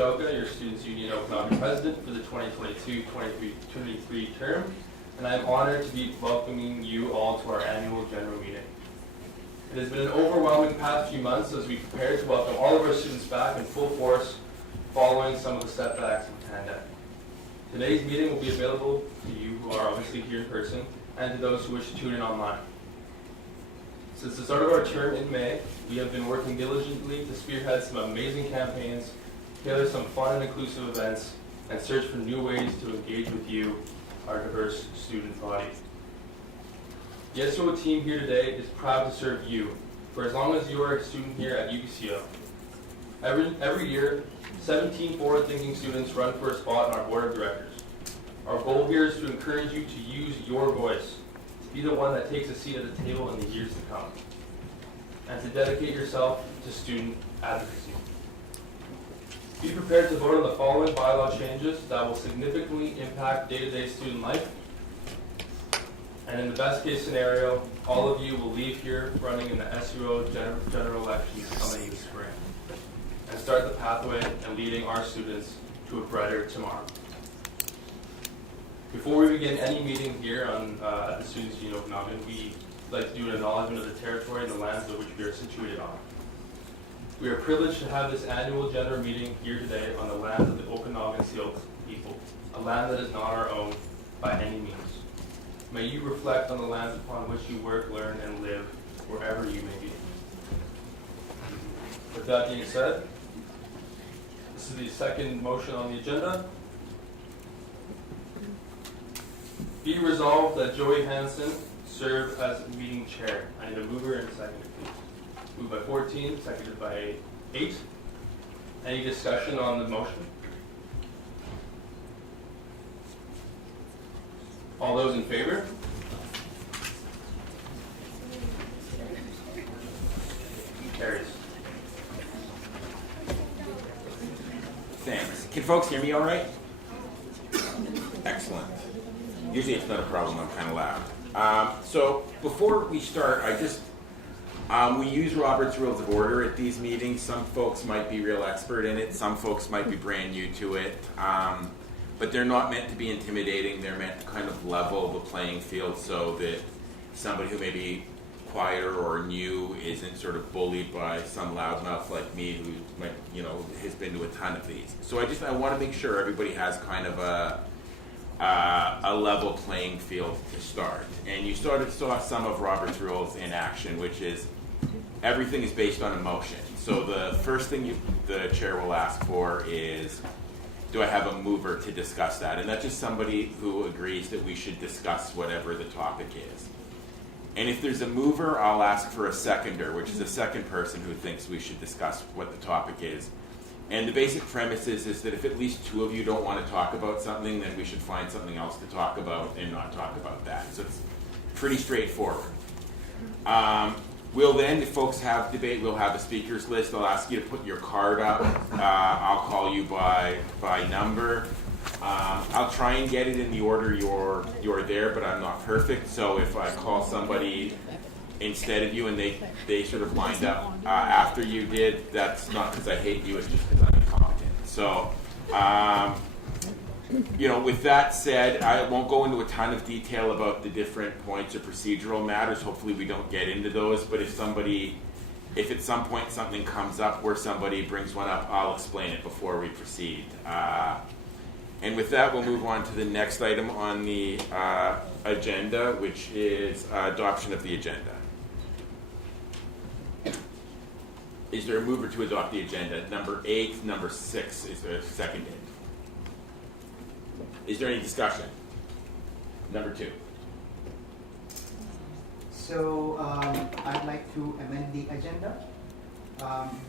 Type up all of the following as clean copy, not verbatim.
Ashoka, your Students' Union Okanagan President for the 2022-2023 term, and I am honored to be welcoming you all to our annual general meeting. It has been an overwhelming past few months as we prepare to welcome all of our students back in full force following some of the setbacks of the pandemic. Today's meeting will be available to you who are obviously here in person and to those who wish to tune in online. Since the start of our term in May, we have been working diligently to spearhead some amazing campaigns, tailor some fun and inclusive events, and search for new ways to engage with you, our diverse student body. The SUO team here today is proud to serve you for as long as you are a student here at UBCO. Every year, 17 forward-thinking students run for a spot on our board of directors. Our goal here is to encourage you to use your voice, to be the one that takes a seat at the table in the years to come, and to dedicate yourself to student advocacy. Be prepared to vote on the following bylaw changes that will significantly impact day-to-day student life. And in the best case scenario, all of you will leave here running in the SUO general elections coming this spring and start the pathway and leading our students to a brighter tomorrow. Before we begin any meeting here at the Students' Union Okanagan, we'd like to do an acknowledgement of the territory and the lands of which we are situated on. We are privileged to have this annual general meeting here today on the lands of the Okanagan Syilx people, a land that is not our own by any means. May you reflect on the lands upon which you work, learn, and live wherever you may be. With that being said, this is the second motion on the agenda. Be resolved that Joey Hansen serve as meeting chair. I need a mover and a seconder, please. Moved by 14, seconded by 8. Any discussion on the motion? All those in favor? Carries. Thanks. Can folks hear me all right? Excellent. Usually it's not a problem, I'm kind of loud. So before we start, we use Robert's Rules of Order at these meetings. Some folks might be real expert in it, some folks might be brand new to it, but they're not meant to be intimidating. They're meant to kind of level the playing field so that somebody who may be quieter or new isn't sort of bullied by some loudmouth like me who might, has been to a ton of these. So I want to make sure everybody has kind of a level playing field to start. And you sort of saw some of Robert's rules in action, which is everything is based on emotion. So the first thing the chair will ask for is, do I have a mover to discuss that? And that's just somebody who agrees that we should discuss whatever the topic is. And if there's a mover, I'll ask for a seconder, which is a second person who thinks we should discuss what the topic is. And the basic premise is that if at least two of you don't want to talk about something, then we should find something else to talk about and not talk about that. So it's pretty straightforward. We'll then, if folks have debate, we'll have a speakers list. I'll ask you to put your card up. I'll call you by number. I'll try and get it in the order you're there, but I'm not perfect. So if I call somebody instead of you and they sort of lined up after you did, that's not because I hate you, it's just because I'm incompetent. So, with that said, I won't go into a ton of detail about the different points or procedural matters. Hopefully we don't get into those, but if at some point something comes up where somebody brings one up, I'll explain it before we proceed. And with that, we'll move on to the next item on the agenda, which is adoption of the agenda. Is there a mover to adopt the agenda? Number 8, number 6, is there seconded? Is there any discussion? Number 2. So I'd like to amend the agenda.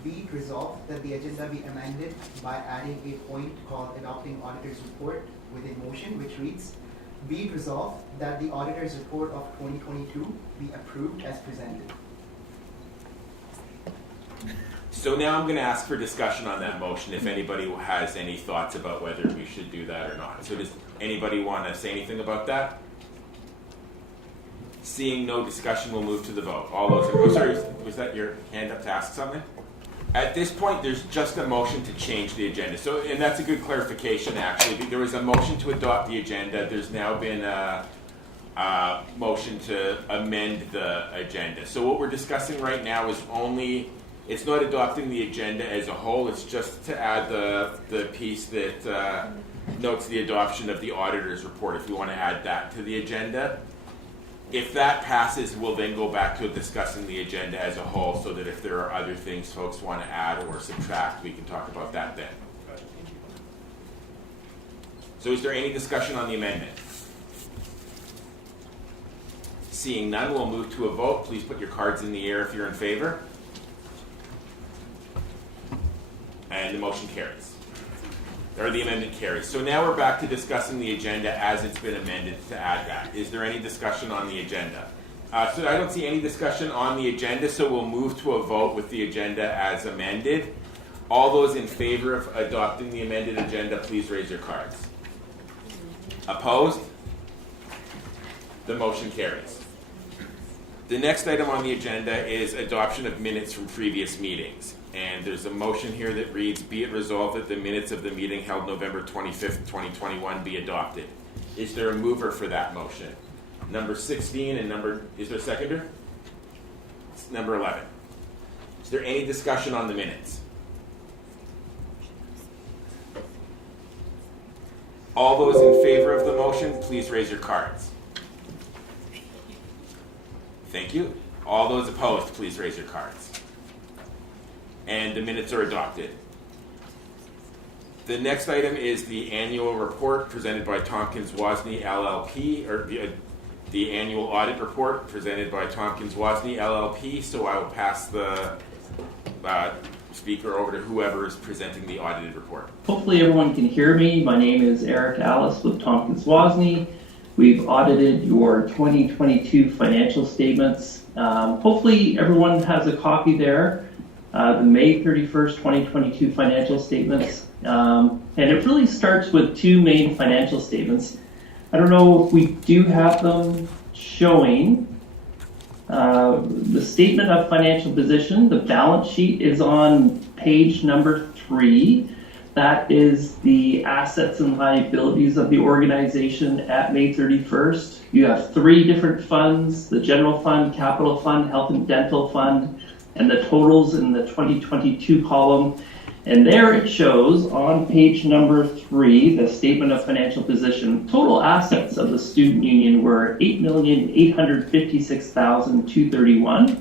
Be it resolved that the agenda be amended by adding a point called adopting auditor's report with a motion which reads, be it resolved that the auditor's report of 2022 be approved as presented. So now I'm going to ask for discussion on that motion if anybody has any thoughts about whether we should do that or not. So does anybody want to say anything about that? Seeing no discussion, we'll move to the vote. All those, sorry, was that your hand up to ask something? At this point, there's just a motion to change the agenda. So, and that's a good clarification, actually. There was a motion to adopt the agenda. There's now been a motion to amend the agenda. So what we're discussing right now is only, it's not adopting the agenda as a whole. It's just to add the piece that notes the adoption of the auditor's report, if you want to add that to the agenda. If that passes, we'll then go back to discussing the agenda as a whole, so that if there are other things folks want to add or subtract, we can talk about that then. So is there any discussion on the amendment? Seeing none, we'll move to a vote. Please put your cards in the air if you're in favor. And the motion carries. Or the amendment carries. So now we're back to discussing the agenda as it's been amended to add that. Is there any discussion on the agenda? So I don't see any discussion on the agenda, so we'll move to a vote with the agenda as amended. All those in favor of adopting the amended agenda, please raise your cards. Opposed? The motion carries. The next item on the agenda is adoption of minutes from previous meetings. And there's a motion here that reads, be it resolved that the minutes of the meeting held November 25th, 2021 be adopted. Is there a mover for that motion? Number 16 and is there a seconder? It's number 11. Is there any discussion on the minutes? All those in favor of the motion, please raise your cards. Thank you. All those opposed, please raise your cards. And the minutes are adopted. The next item is the annual report presented by Tompkins Wozni LLP, or the annual audit report presented by Tompkins Wozni LLP. So I will pass the speaker over to whoever is presenting the audited report. Hopefully everyone can hear me. My name is Eric Alice with Tompkins Wozni. We've audited your 2022 financial statements. Hopefully everyone has a copy there. The May 31st, 2022 financial statements. And it really starts with two main financial statements. I don't know if we do have them showing. The statement of financial position, the balance sheet is on page number 3. That is the assets and liabilities of the organization at May 31st. You have 3 different funds, the general fund, capital fund, health and dental fund, and the totals in the 2022 column. And there it shows on page number 3, the statement of financial position. Total assets of the student union were $8,856,231.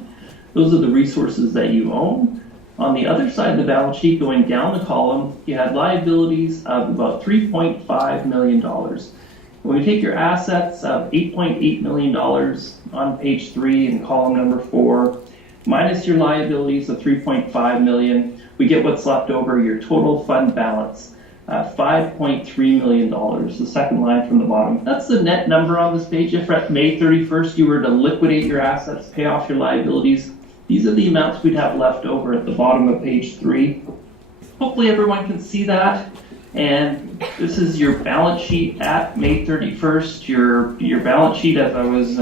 Those are the resources that you own. On the other side of the balance sheet, going down the column, you had liabilities of about $3.5 million. When we take your assets of $8.8 million on page 3 in column number 4, minus your liabilities of $3.5 million, we get what's left over, your total fund balance, $5.3 million, the second line from the bottom. That's the net number on this page. If at May 31st you were to liquidate your assets, pay off your liabilities, these are the amounts we'd have left over at the bottom of page 3. Hopefully everyone can see that. And this is your balance sheet at May 31st. Your balance sheet, as I was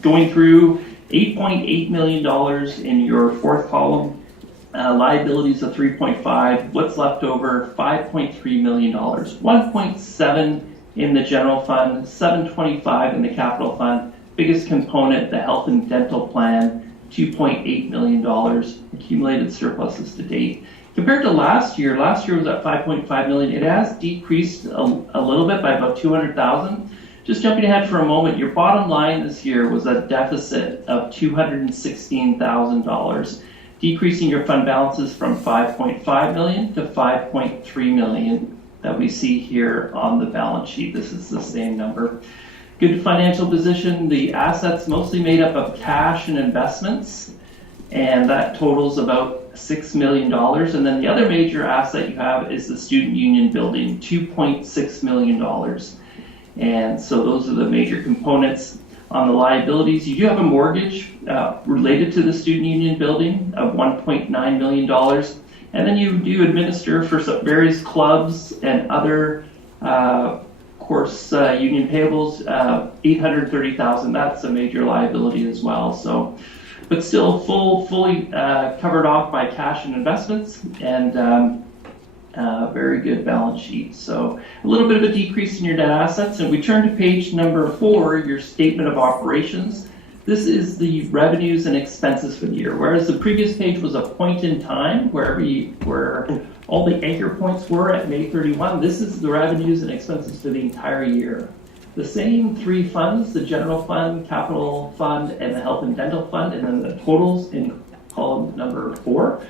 going through, $8.8 million in your fourth column. Liabilities of 3.5, what's left over, $5.3 million, 1.7 in the general fund, 725 in the capital fund, biggest component, the health and dental plan, $2.8 million, accumulated surpluses to date. Compared to last year was at 5.5 million. It has decreased a little bit by about 200,000. Just jumping ahead for a moment, your bottom line this year was a deficit of $216,000. Decreasing your fund balances from 5.5 million to 5.3 million that we see here on the balance sheet. This is the same number. Good financial position. The assets mostly made up of cash and investments, and that totals about $6 million. And then the other major asset you have is the student union building, $2.6 million. And so those are the major components. On the liabilities, you do have a mortgage related to the student union building of $1.9 million. And then you do administer for some various clubs and other union payables, $830,000. That's a major liability as well. So but still fully covered off by cash and investments, and very good balance sheet. So a little bit of a decrease in your net assets, and we turn to page number 4, your statement of operations. This is the revenues and expenses for the year, whereas the previous page was a point in time where all the anchor points were at May 31. This is the revenues and expenses for the entire year. The same 3 funds, the general fund, capital fund, and the health and dental fund, and then the totals in column number 4.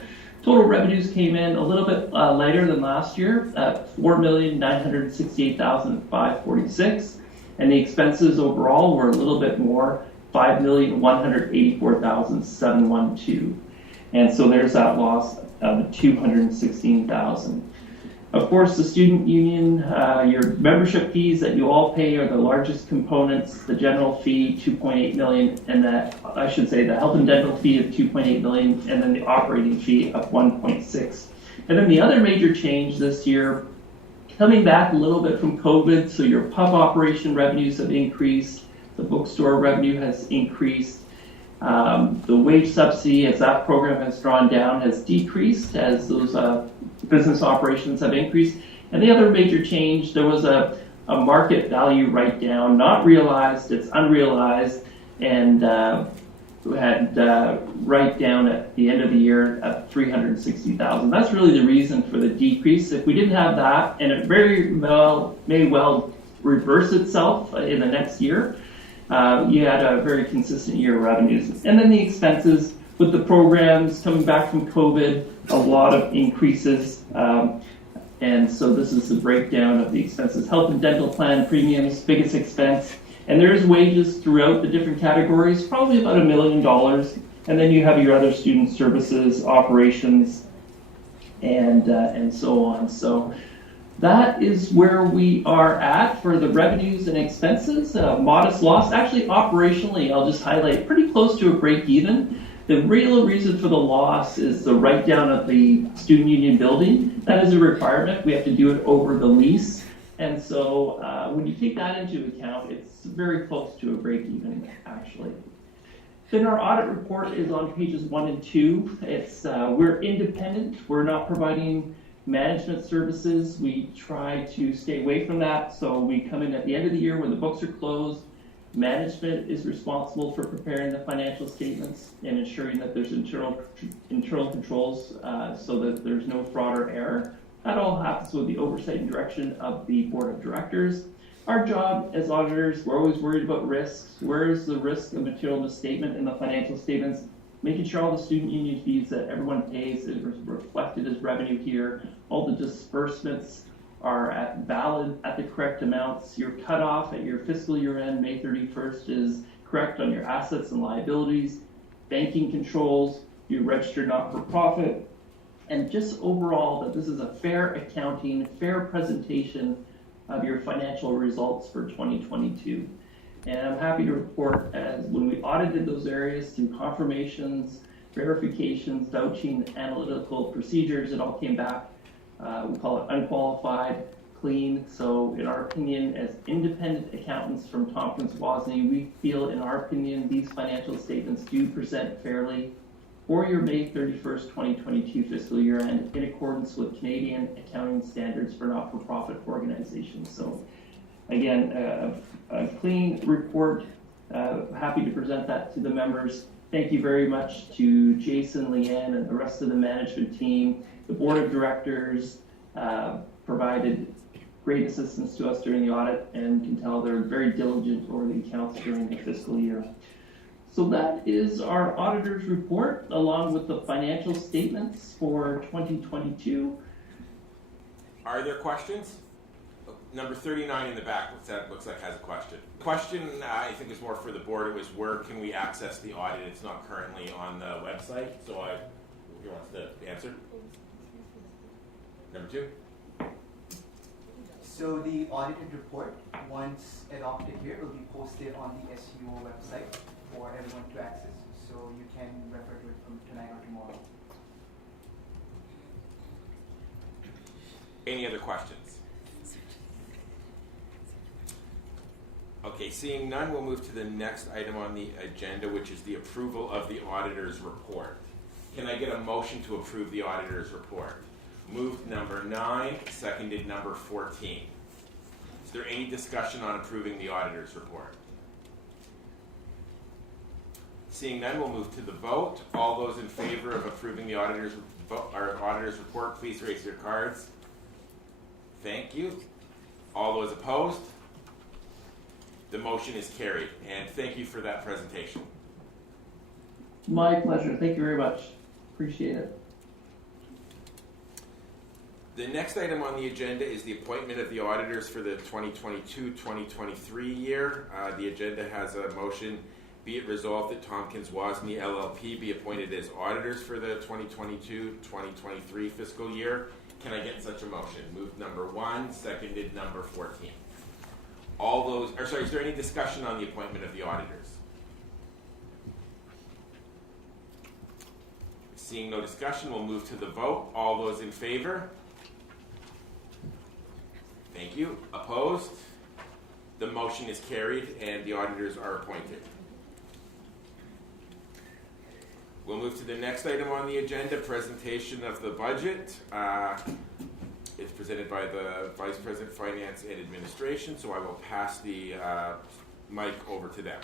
Total revenues came in a little bit lighter than last year at $4,968,546, and the expenses overall were a little bit more, $5,184,712. And so there's that loss of $216,000. Of course, the student union, your membership fees that you all pay are the largest components. The general fee, $2.8 million, and the health and dental fee of $2.8 million, and then the operating fee of $1.6. And then the other major change this year, coming back a little bit from COVID, so your pub operation revenues have increased, the bookstore revenue has increased, the wage subsidy, as that program has drawn down, has decreased as those business operations have increased. And the other major change, there was a market value write-down, not realized, it's unrealized, and we had write-down at the end of the year at $360,000. That's really the reason for the decrease. If we didn't have that, and it may well reverse itself in the next year, you had a very consistent year of revenues. And then the expenses with the programs coming back from COVID, a lot of increases. And so this is the breakdown of the expenses. Health and dental plan premiums, biggest expense. And there's wages throughout the different categories, probably about $1 million. And then you have your other student services, operations, and so on. So that is where we are at for the revenues and expenses. Modest loss. Actually, operationally, I'll just highlight pretty close to a break even. The real reason for the loss is the write-down of the student union building. That is a requirement. We have to do it over the lease. And so when you take that into account, it's very close to a break even, actually. Then our audit report is on pages 1 and 2. It's we're independent. We're not providing management services. We try to stay away from that. So we come in at the end of the year when the books are closed. Management is responsible for preparing the financial statements and ensuring that there's internal controls so that there's no fraud or error. That all happens with the oversight and direction of the board of directors. Our job as auditors, we're always worried about risks. Where is the risk of material misstatement in the financial statements? Making sure all the student union fees that everyone pays is reflected as revenue here. All the disbursements are valid at the correct amounts. Your cutoff at your fiscal year end, May 31st, is correct on your assets and liabilities, banking controls, your registered not-for-profit, and just overall that this is a fair accounting, fair presentation of your financial results for 2022. And I'm happy to report as when we audited those areas through confirmations, verifications, vouching, analytical procedures, it all came back. We call it unqualified, clean. So in our opinion, as independent accountants from Tompkins Wozni, we feel in our opinion, these financial statements do present fairly for your May 31st, 2022 fiscal year end in accordance with Canadian accounting standards for not-for-profit organizations. So again, a clean report. Happy to present that to the members. Thank you very much to Jason, Leanne, and the rest of the management team. The board of directors provided great assistance to us during the audit and can tell they're very diligent over the accounts during the fiscal year. So that is our auditor's report along with the financial statements for 2022. Are there questions? Number 39 in the back looks like has a question. Question I think is more for the board. It was where can we access the audit? It's not currently on the website. So who wants to answer? Number 2. So the audited report, once adopted here, will be posted on the SUO website for everyone to access. So you can refer to it from tonight or tomorrow. Any other questions? Okay. Okay, seeing none, we'll move to the next item on the agenda, which is the approval of the auditor's report. Can I get a motion to approve the auditor's report? Moved number 9, seconded number 14. Is there any discussion on approving the auditor's report? Seeing none, we'll move to the vote. All those in favor of approving the auditor's report, please raise your cards. Thank you. All those opposed? The motion is carried, and thank you for that presentation. My pleasure. Thank you very much. Appreciate it. The next item on the agenda is the appointment of the auditors for the 2022-2023 year. The agenda has a motion, be it resolved that Tompkins Wasney LLP be appointed as auditors for the 2022-2023 fiscal year. Can I get such a motion? Moved number 1, seconded number 14. Is there any discussion on the appointment of the auditors? Seeing no discussion, we'll move to the vote. All those in favor? Thank you. Opposed? The motion is carried and the auditors are appointed. We'll move to the next item on the agenda, presentation of the budget. It's presented by the Vice President, Finance and Administration, so I will pass the mic over to them.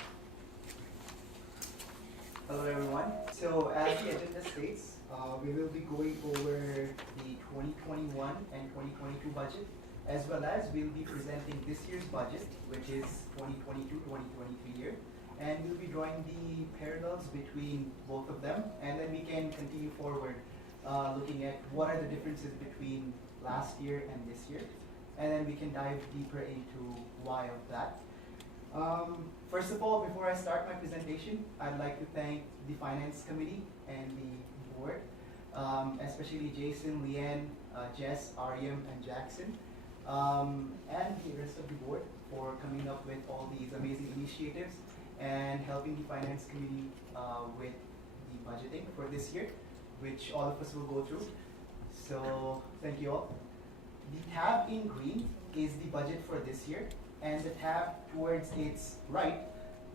Hello everyone. So as the agenda states, we will be going over the 2021 and 2022 budget, as well as we'll be presenting this year's budget, which is 2022-2023 year. And we'll be drawing the parallels between both of them, and then we can continue forward looking at what are the differences between last year and this year, and then we can dive deeper into why of that. First of all, before I start my presentation, I'd like to thank the Finance Committee and the board, especially Jason, Leanne, Jess, Aryam, and Jackson, and the rest of the board for coming up with all these amazing initiatives and helping the Finance Committee with the budgeting for this year, which all of us will go through. So thank you all. The tab in green is the budget for this year, and the tab towards its right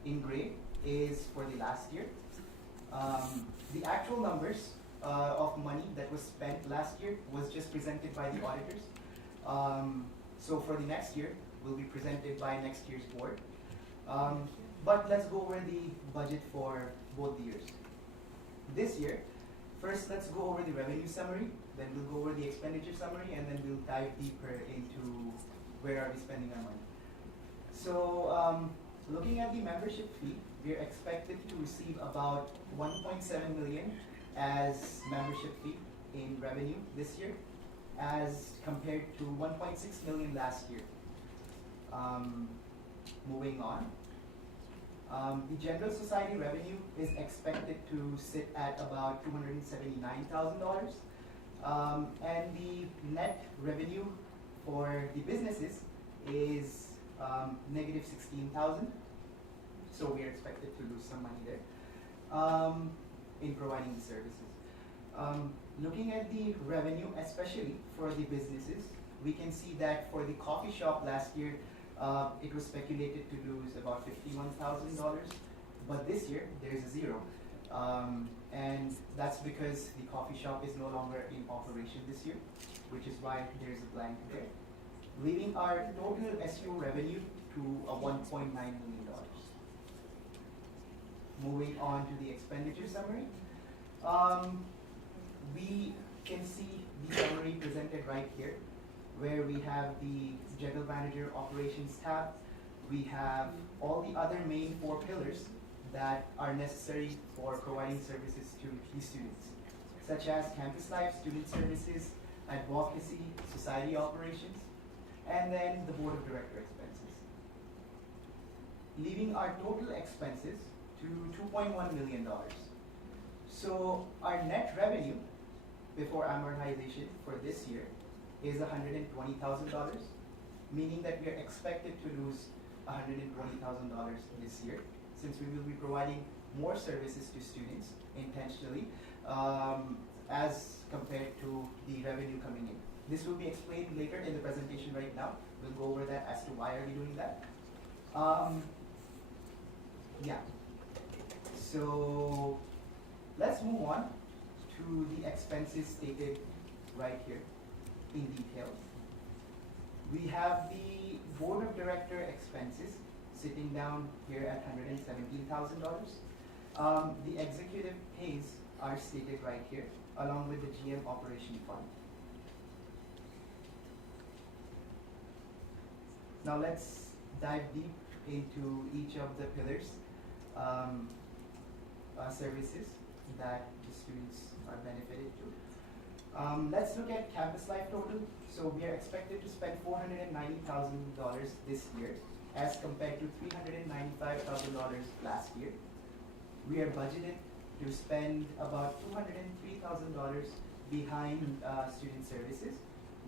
in gray is for the last year. The actual numbers of money that was spent last year was just presented by the auditors. So for the next year, will be presented by next year's board. But let's go over the budget for both the years. This year, first let's go over the revenue summary, then we'll go over the expenditure summary, and then we'll dive deeper into where are we spending our money. So looking at the membership fee, we're expected to receive about 1.7 million as membership fee in revenue this year, as compared to 1.6 million last year. Moving on. The General Society revenue is expected to sit at about $279,000. And the net revenue for the businesses is negative $16,000. So we are expected to lose some money there in providing the services. Looking at the revenue, especially for the businesses, we can see that for the coffee shop last year, it was speculated to lose about $51,000, but this year there's a zero. And that's because the coffee shop is no longer in operation this year, which is why there's a blank there, leaving our total SEO revenue to a $1.9 million. Moving on to the expenditure summary. We can see the summary presented right here, where we have the General Manager Operations tab. We have all the other main 4 pillars that are necessary for providing services to the students, such as campus life, student services, advocacy, society operations, and then the board of director expenses, leaving our total expenses to $2.1 million. So our net revenue before amortization for this year is $120,000, meaning that we are expected to lose $120,000 this year, since we will be providing more services to students intentionally as compared to the revenue coming in. This will be explained later in the presentation. Right now we'll go over that as to why are we doing that. Um, yeah. So let's move on to the expenses stated right here in detail. We have the board of director expenses sitting down here at $117,000. The executive pays are stated right here, along with the GM operation fund. Now let's dive deep into each of the pillars, services that the students are benefited to. Let's look at campus life total. So we are expected to spend $490,000 this year as compared to $395,000 last year. We are budgeted to spend about $203,000 behind student services,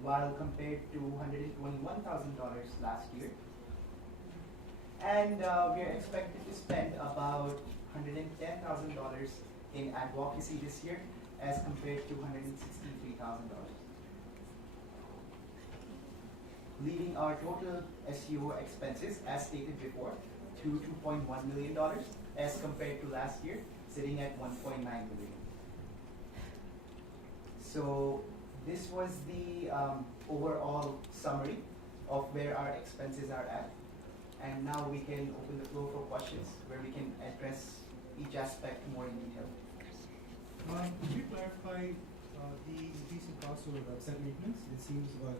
while compared to $121,000 last year. And we are expected to spend about $110,000 in advocacy this year as compared to $163,000. Leaving our total SUO expenses, as stated before, to $2.1 million as compared to last year, sitting at $1.9 million. So this was the overall summary of where our expenses are at. And now we can open the floor for questions where we can address each aspect more in detail. Could you clarify the increase in cost of website maintenance? It seems about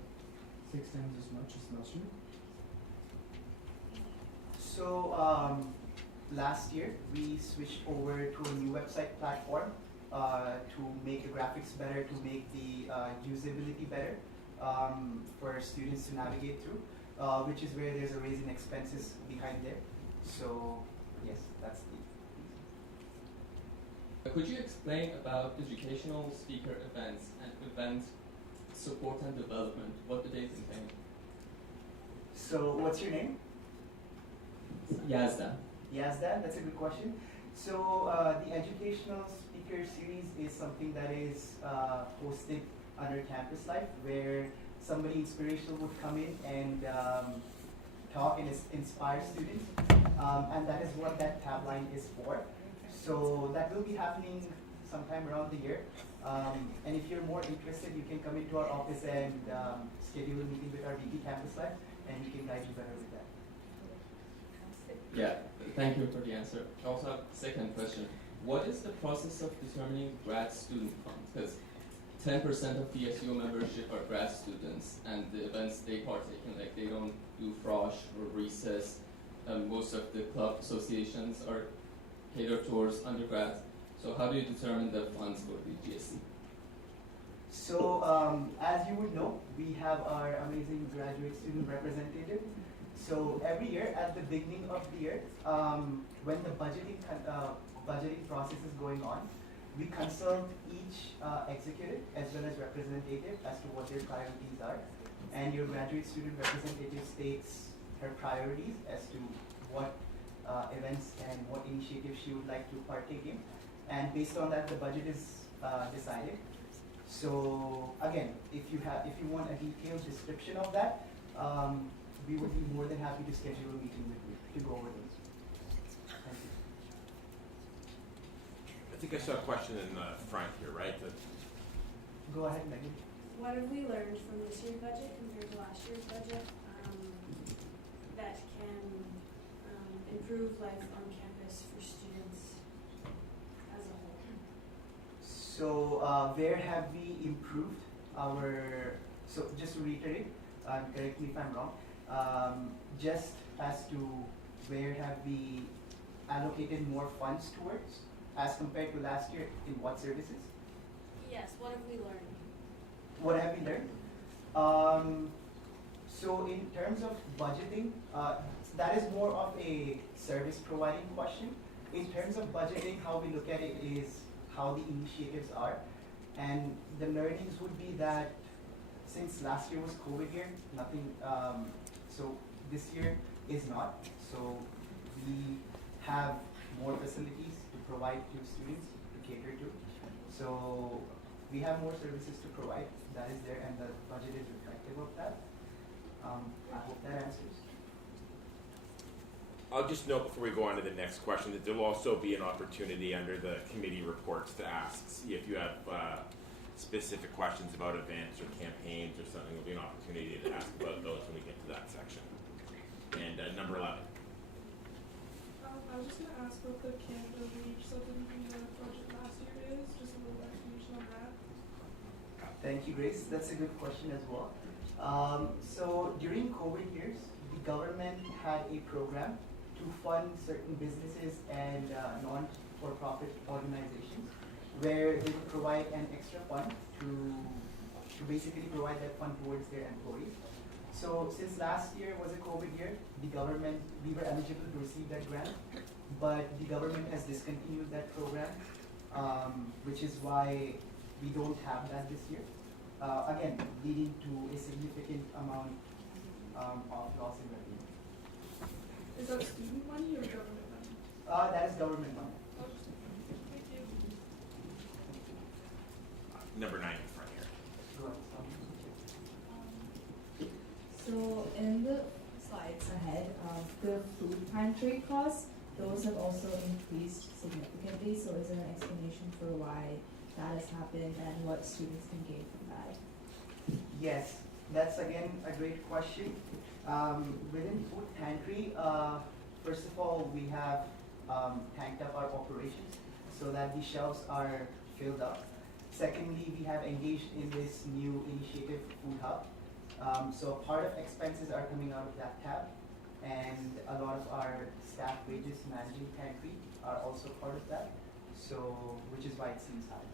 6 times as much as last year. So last year we switched over to a new website platform to make the graphics better, to make the usability better for students to navigate through, which is where there's a raise in expenses behind there. So yes, that's the. Could you explain about educational speaker events and event support and development? What do they contain? So what's your name? Yazda. Yazdan, that's a good question. So the educational speaker series is something that is hosted under Campus Life, where somebody inspirational would come in and talk and inspire students, and that is what that tab line is for. So that will be happening sometime around the year. And if you're more interested, you can come into our office and schedule a meeting with our VP Campus Life, and we can guide you better with that. Yeah, thank you for the answer. I also have a second question. What is the process of determining grad student funds? Because 10% of the SUO membership are grad students, and the events they partake in, like they don't do frosh or recess. Most of the club associations are catered towards undergrads. So how do you determine the funds for the GSC? So as you would know, we have our amazing graduate student representative. So every year at the beginning of the year, when the budgeting process is going on, we consult each executive as well as representative as to what their priorities are. And your graduate student representative states her priorities as to what events and what initiatives she would like to partake in. And based on that, the budget is decided. So again, if you want a detailed description of that, we would be more than happy to schedule a meeting with you to go over those. Thank you. I think I saw a question in the front here, right? Go ahead, Megan. What have we learned from this year's budget compared to last year's budget that can improve life on campus for students as a whole? So where have we improved our, so just to reiterate, correct me if I'm wrong, just as to where have we allocated more funds towards as compared to last year in what services? Yes, what have we learned? What have we learned? So in terms of budgeting, that is more of a service providing question. In terms of budgeting, how we look at it is how the initiatives are. And the learnings would be that since last year was COVID year, nothing, so this year is not. So we have more facilities to provide to students to cater to. So we have more services to provide, that is there, and the budget is reflective of that. I hope that answers. I'll just note before we go on to the next question that there will also be an opportunity under the committee reports to ask, see if you have specific questions about events or campaigns or something. There'll be an opportunity to ask about those when we get to that section. And number 11. I was just going to ask what the Canada Reach subdivision project last year is, just a little explanation on that. Thank you, Grace. That's a good question as well. So during COVID years, the government had a program to fund certain businesses and non-for-profit organizations where they would provide an extra fund to basically provide that fund towards their employees. So since last year was a COVID year, we were eligible to receive that grant, but the government has discontinued that program, which is why we don't have that this year. Again, leading to a significant amount of loss in revenue. Is that student money or government money? That is government money. Oh, thank you. Number 9 in front here. Go ahead, So in the slides ahead, the food pantry costs, those have also increased significantly. So is there an explanation for why that has happened and what students can gain from that? Yes, that's again a great question. Within food pantry, first of all, we have tanked up our operations so that the shelves are filled up. Secondly, we have engaged in this new initiative, Food Hub. So part of expenses are coming out of that tab, and a lot of our staff wages managing pantry are also part of that. So, which is why it seems high.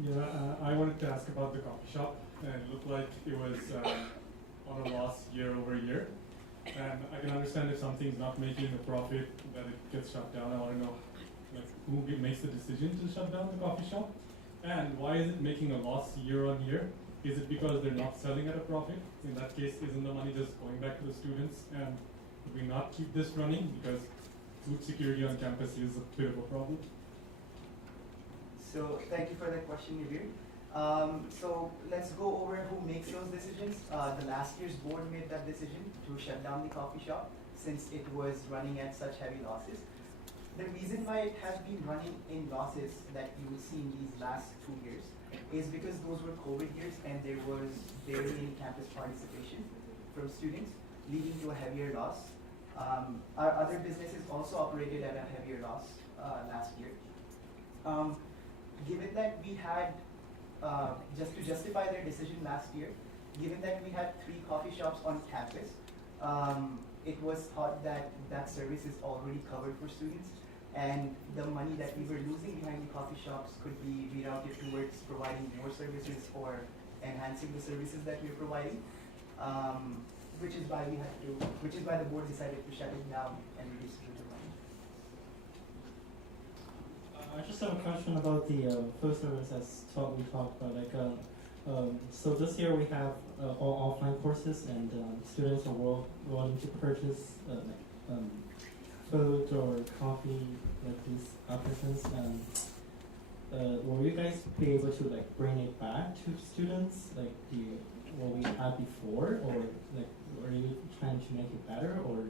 Yeah, I wanted to ask about the coffee shop, and it looked like it was on a loss year over year. And I can understand if something's not making a profit, that it gets shut down. I want to know, like, who makes the decision to shut down the coffee shop, and why is it making a loss year on year? Is it because they're not selling at a profit? In that case, isn't the money just going back to the students? And would we not keep this running because food security on campus is a bit of a problem? So thank you for that question, Nivir. So let's go over who makes those decisions. The last year's board made that decision to shut down the coffee shop since it was running at such heavy losses. The reason why it has been running in losses that you would see in these last 2 years is because those were COVID years and there was barely any campus participation from students, leading to a heavier loss. Our other businesses also operated at a heavier loss last year. Given that we had, just to justify their decision last year, given that we had 3 coffee shops on campus, it was thought that that service is already covered for students, and the money that we were losing behind the coffee shops could be rerouted towards providing more services or enhancing the services that we're providing, which is why the board decided to shut it down and redistribute the money. I just have a question about the food service as we talked about. So this year we have all offline courses, and students are willing to purchase food or coffee, like these options. Will you guys be able to bring it back to students, like what we had before, or are you trying to make it better, or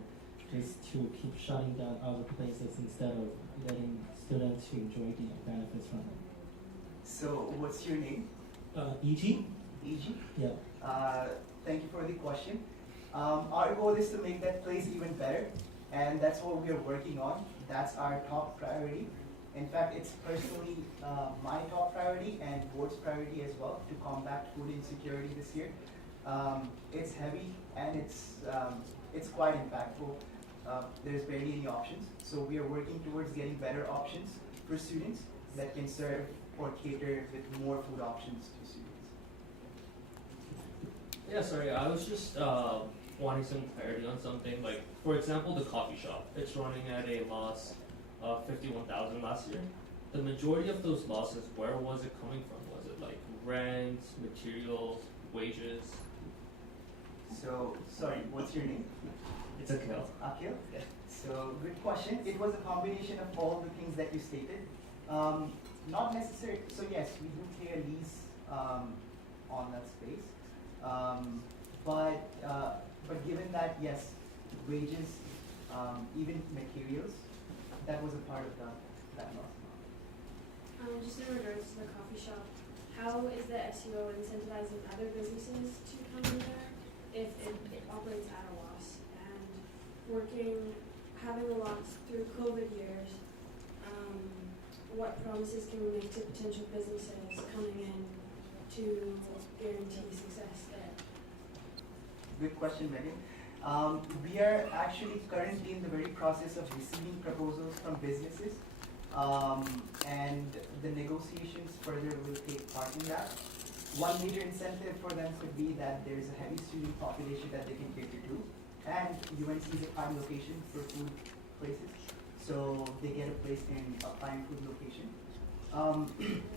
just to keep shutting down other places instead of letting students to enjoy the benefits from it? So what's your name? EG? EG? Yeah. Thank you for the question. Our goal is to make that place even better, and that's what we are working on. That's our top priority. In fact, it's personally my top priority and board's priority as well to combat food insecurity this year. It's heavy and it's quite impactful. There's barely any options, so we are working towards getting better options for students that can serve or cater with more food options to students. Yeah, sorry, I was just wanting some clarity on something. Like, for example, the coffee shop. It's running at a loss of $51,000 last year. The majority of those losses, where was it coming from? Was it like rent, materials, wages? So, sorry, what's your name? It's Akhil. Akhil? Yeah. So, good question. It was a combination of all the things that you stated. Not necessarily, so yes, we do pay a lease on that space. But given that, yes, wages even materials. That was a part of that loss. Just in regards to the coffee shop, how is the SUO incentivizing other businesses to come in there if it operates at a loss? And having a loss through COVID years, what promises can we make to potential businesses coming in to guarantee success there? Good question, Megan. We are actually currently in the very process of receiving proposals from businesses, and the negotiations further will take part in that. One major incentive for them could be that there is a heavy student population that they can cater to, and UNC is a prime location for food places, so they get a place in a prime food location.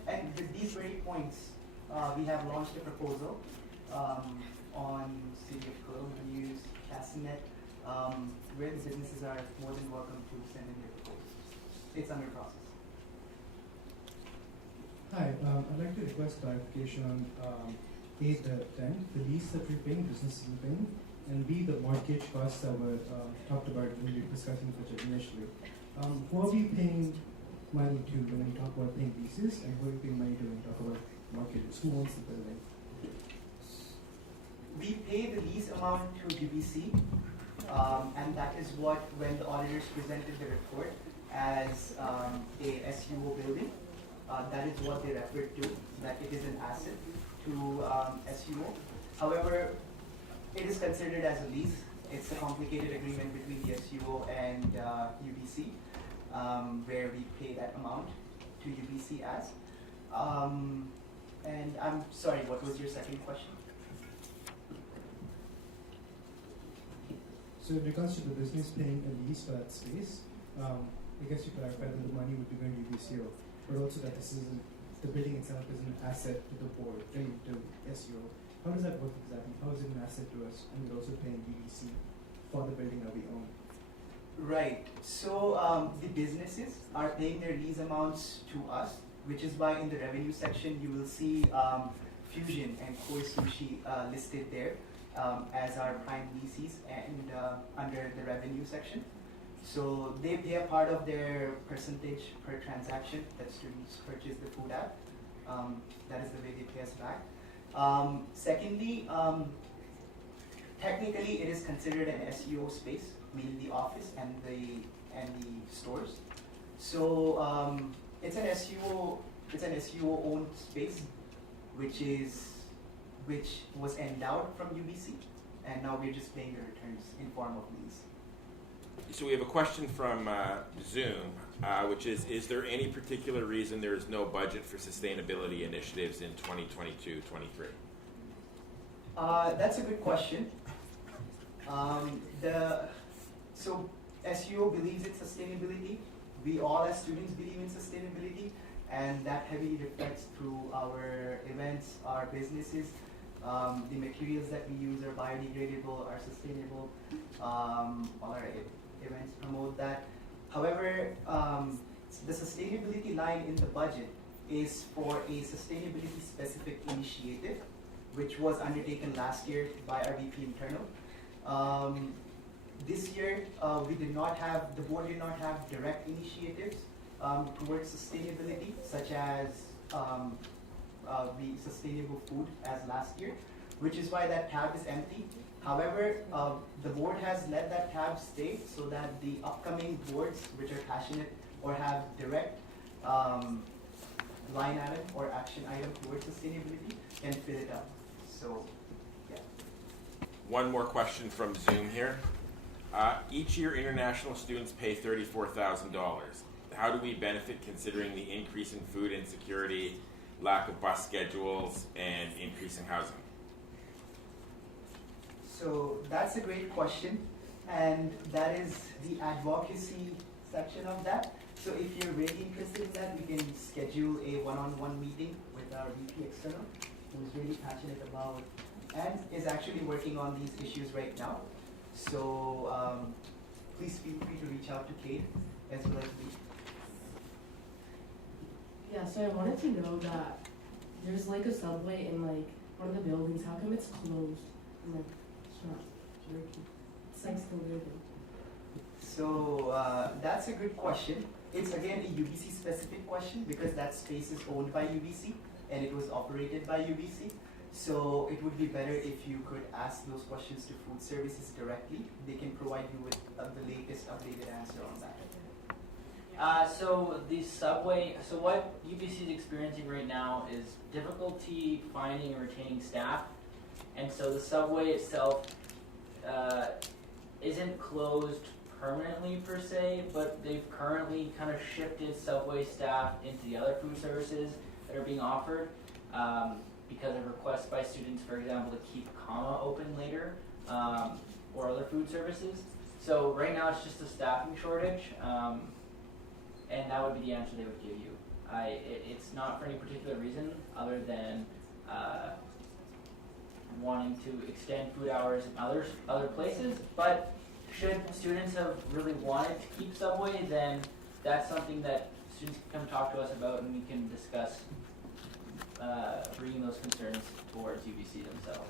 And with these very points, we have launched a proposal on City of Cologne News, Cassinet, where the businesses are more than welcome to send in their proposals. It's under process. Hi, I'd like to request clarification on A, the tent, the lease that we're paying, businesses are paying, and B, the mortgage costs that were talked about when we were discussing the budget initially. Who are we paying money to when we talk about paying leases, and who are we paying money to when we talk about mortgages? Who owns the building? We pay the lease amount to UBC, and that is what, when the auditors presented the report as a SUO building, that is what they referred to, that it is an asset to SUO. However, it is considered as a lease. It's a complicated agreement between the SUO and UBC, where we pay that amount to UBC as. And I'm sorry, what was your second question? So in regards to the business paying a lease for that space, I guess you clarified that the money would be going to UBCO, but also that this isn't, the building itself is an asset to the board, to SUO. How does that work exactly? How is it an asset to us, and we're also paying UBC for the building that we own? Right. So the businesses are paying their lease amounts to us, which is why in the revenue section you will see Fusion and Koi Sushi listed there as our prime leases and under the revenue section. So they pay a part of their percentage per transaction that students purchase the food at. That is the way they pay us back. Secondly, technically it is considered an SUO space, meaning the office and the stores. So it's an SUO owned space, which was endowed from UBC, and now we're just paying the returns in form of lease. So we have a question from Zoom, which is there any particular reason there is no budget for sustainability initiatives in 2022-23? That's a good question. So SUO believes in sustainability. We all as students believe in sustainability, and that heavily reflects through our events, our businesses. The materials that we use are biodegradable, are sustainable. All our events promote that. However, the sustainability line in the budget is for a sustainability specific initiative, which was undertaken last year by our VP Internal. This year, the board did not have direct initiatives towards sustainability, such as the sustainable food as last year, which is why that tab is empty. However, the board has let that tab stay so that the upcoming boards, which are passionate or have direct line item or action item towards sustainability, can fill it up. So, yeah. One more question from Zoom here. Each year, international students pay $34,000. How do we benefit considering the increase in food insecurity, lack of bus schedules, and increasing housing? So that's a great question, and that is the advocacy section of that. So if you're really interested in that, we can schedule a one-on-one meeting with our VP External, who is really passionate about and is actually working on these issues right now. So please feel free to reach out to Kate as well as me. Yeah, so I wanted to know that there's like a subway in like one of the buildings. How come it's closed? And like it's not working. It's like still working. So that's a good question. It's again a UBC specific question because that space is owned by UBC and it was operated by UBC. So it would be better if you could ask those questions to food services directly. They can provide you with the latest updated answer on that. So the subway, so what UBC is experiencing right now is difficulty finding and retaining staff. And so the subway itself isn't closed permanently per se, but they've currently kind of shifted subway staff into the other food services that are being offered because of requests by students, for example, to keep comma open later or other food services. So right now it's just a staffing shortage. And that would be the answer they would give you. It's not for any particular reason other than wanting to extend food hours in other places. But should students have really wanted to keep Subway, then that's something that students can come talk to us about, and we can discuss bringing those concerns towards UBC themselves.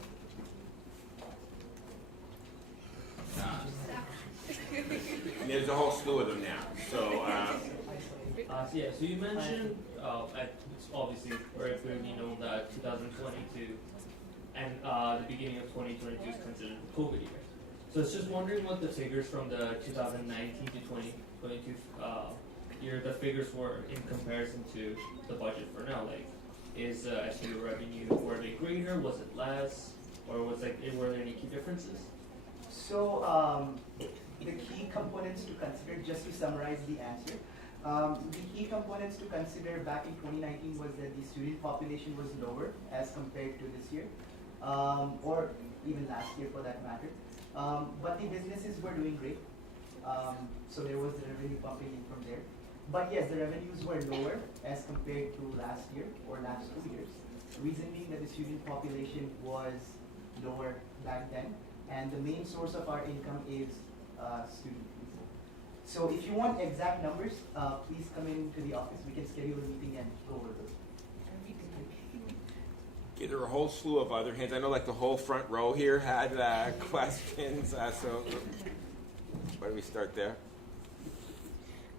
There's a whole slew of them now. So. Yeah, so you mentioned, it's obviously very clearly known that 2022 and the beginning of 2022 is considered a COVID year. So it's just wondering what the figures from the 2019 to 2022 year, the figures were in comparison to the budget for now. Like, is SU revenue, were they greater, was it less, or was were there any key differences? So the key components to consider, just to summarize the answer, the key components to consider back in 2019 was that the student population was lower as compared to this year, or even last year for that matter. But the businesses were doing great, so there was the revenue pumping in from there. But yes, the revenues were lower as compared to last year or last 2 years. Reason being that the student population was lower back then, and the main source of our income is student fees. So if you want exact numbers, please come into the office. We can schedule a meeting and go over those. Okay, there are a whole slew of other hands. I know like the whole front row here had questions. So why don't we start there?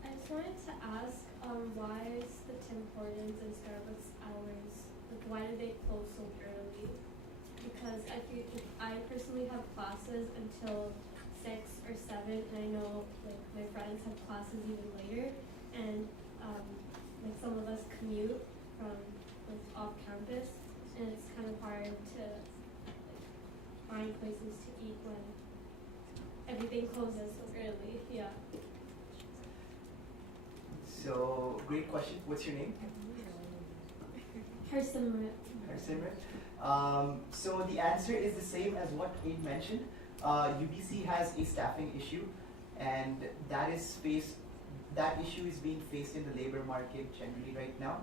I just wanted to ask, why is the Tim Hortons and Starbucks hours, like why do they close so early? Because I personally have classes until 6 or 7, and I know like my friends have classes even later, and like some of us commute from like off campus, and it's kind of hard to like find places to eat when everything closes so early. Yeah. So great question. What's your name? Harsimran. Harsimran. So the answer is the same as what Kate mentioned. UBC has a staffing issue, and that issue is being faced in the labor market generally right now.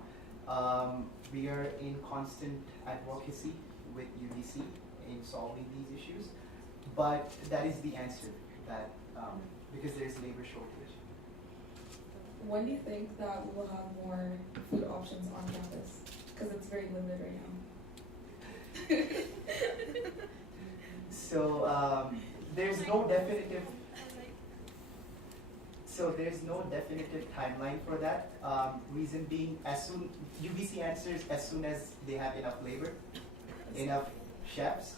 We are in constant advocacy with UBC in solving these issues, but that is the answer, that because there is labor shortage. When do you think that we will have more food options on campus? Because it's very limited right now. So there's no definitive. So there's no definitive timeline for that. Reason being, UBC answers as soon as they have enough labor, enough chefs,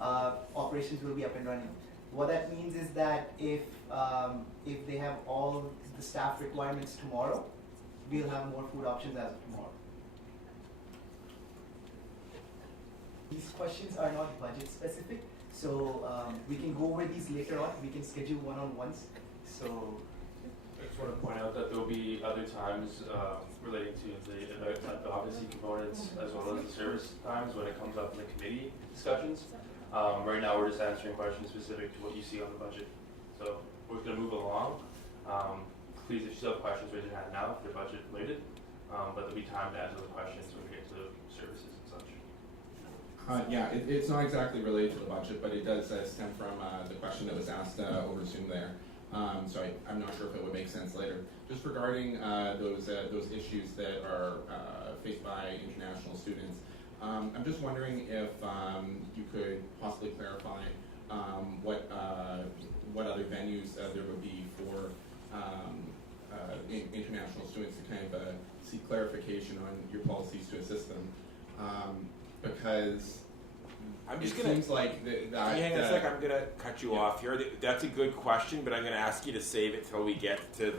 operations will be up and running. What that means is that if they have all the staff requirements tomorrow, we'll have more food options as of tomorrow. These questions are not budget specific, so we can go over these later on. We can schedule one-on-ones. So I just want to point out that there will be other times relating to the advocacy components as well as the service times when it comes up in the committee discussions. Right now we're just answering questions specific to what you see on the budget. So we're going to move along. Please, if you still have questions, raise your hand now if they're budget related. But there'll be time to answer the questions when we get to services and such. Yeah, it's not exactly related to the budget, but it does stem from the question that was asked over Zoom there. So I'm not sure if it would make sense later. Just regarding those issues that are faced by international students, I'm just wondering if you could possibly clarify what other venues there would be for international students to kind of seek clarification on your policies to assist them, because I'm just it gonna, seems like that. hang on a sec, I'm gonna cut you off here. That's a good question, but I'm gonna ask you to save it till we get to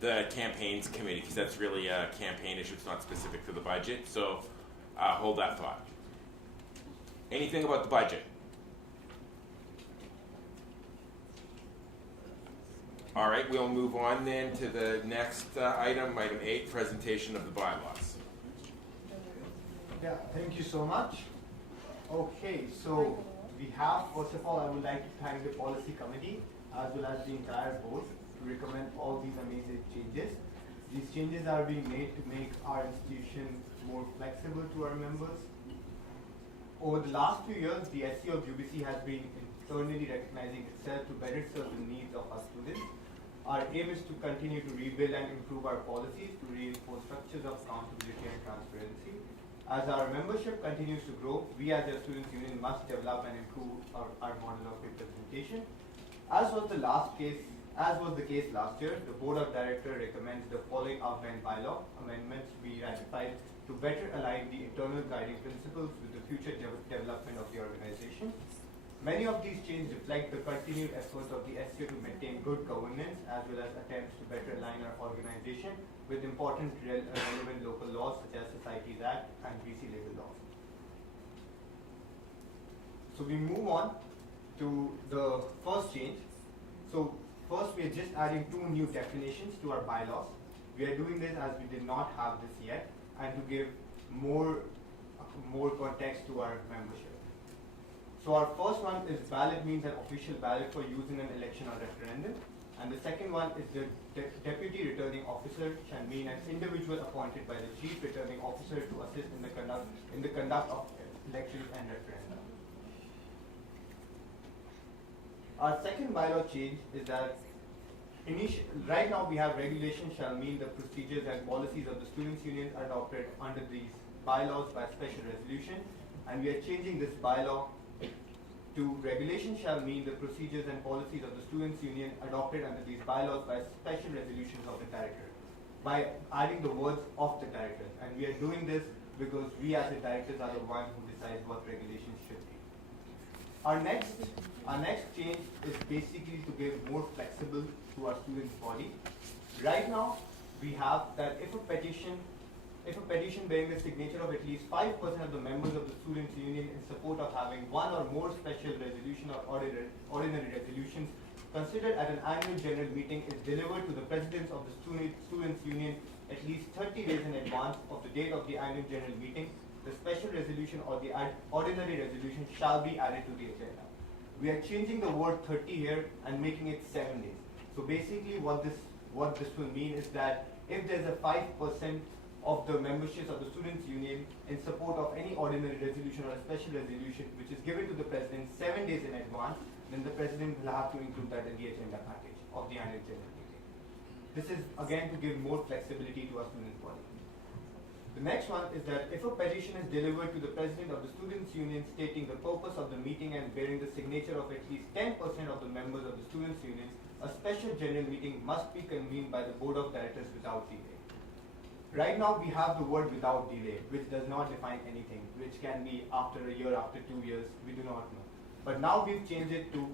the campaigns committee, because that's really a campaign issue. It's not specific to the budget, so hold that thought. Anything about the budget? All right, we'll move on then to the next item 8, presentation of the bylaws. Yeah, thank you so much. Okay, so we have, first of all, I would like to thank the policy committee as well as the entire board to recommend all these amazing changes. These changes are being made to make our institution more flexible to our members. Over the last few years, the SCO of UBC has been internally recognizing itself to better serve the needs of our students. Our aim is to continue to rebuild and improve our policies to reinforce structures of accountability and transparency. As our membership continues to grow, we as a students' union must develop and improve our model of representation. As was the case last year, the Board of Directors recommends the following outline bylaw amendments be ratified to better align the internal guiding principles with the future development of the organization. Many of these changes reflect the continued efforts of the SCO to maintain good governance as well as attempts to better align our organization with important relevant local laws such as Societies Act and BC labor laws. So we move on to the first change. So first we are just adding 2 new definitions to our bylaws. We are doing this as we did not have this yet and to give more context to our membership. So our first one is ballot means an official ballot for use in an election or referendum. And the second one is the deputy returning officer shall mean an individual appointed by the chief returning officer to assist in the conduct of elections and referenda. Our second bylaw change is that right now we have regulations shall mean the procedures and policies of the students' union adopted under these bylaws by special resolution, and we are changing this bylaw to regulation shall mean the procedures and policies of the students' union adopted under these bylaws by special resolutions of the director, by adding the words of the director. And we are doing this because we as the directors are the ones who decide what regulations should be. Our next change is basically to give more flexible to our students' body. Right now, we have that if a petition bearing the signature of at least 5% of the members of the students' union in support of having one or more special resolution or ordinary resolutions considered at an annual general meeting is delivered to the presidents of the students' union at least 30 days in advance of the date of the annual general meeting, the special resolution or the ordinary resolution shall be added to the agenda. We are changing the word 30 here and making it 7 days. So basically what this will mean is that if there's a 5% of the memberships of the students' union in support of any ordinary resolution or a special resolution which is given to the president 7 days in advance, then the president will have to include that in the agenda package of the annual general meeting. This is again to give more flexibility to our student body. The next one is that if a petition is delivered to the president of the students' union stating the purpose of the meeting and bearing the signature of at least 10% of the members of the students' union, a special general meeting must be convened by the board of directors without delay. Right now we have the word without delay, which does not define anything, which can be after a year, after 2 years, we do not know. But now we've changed it to,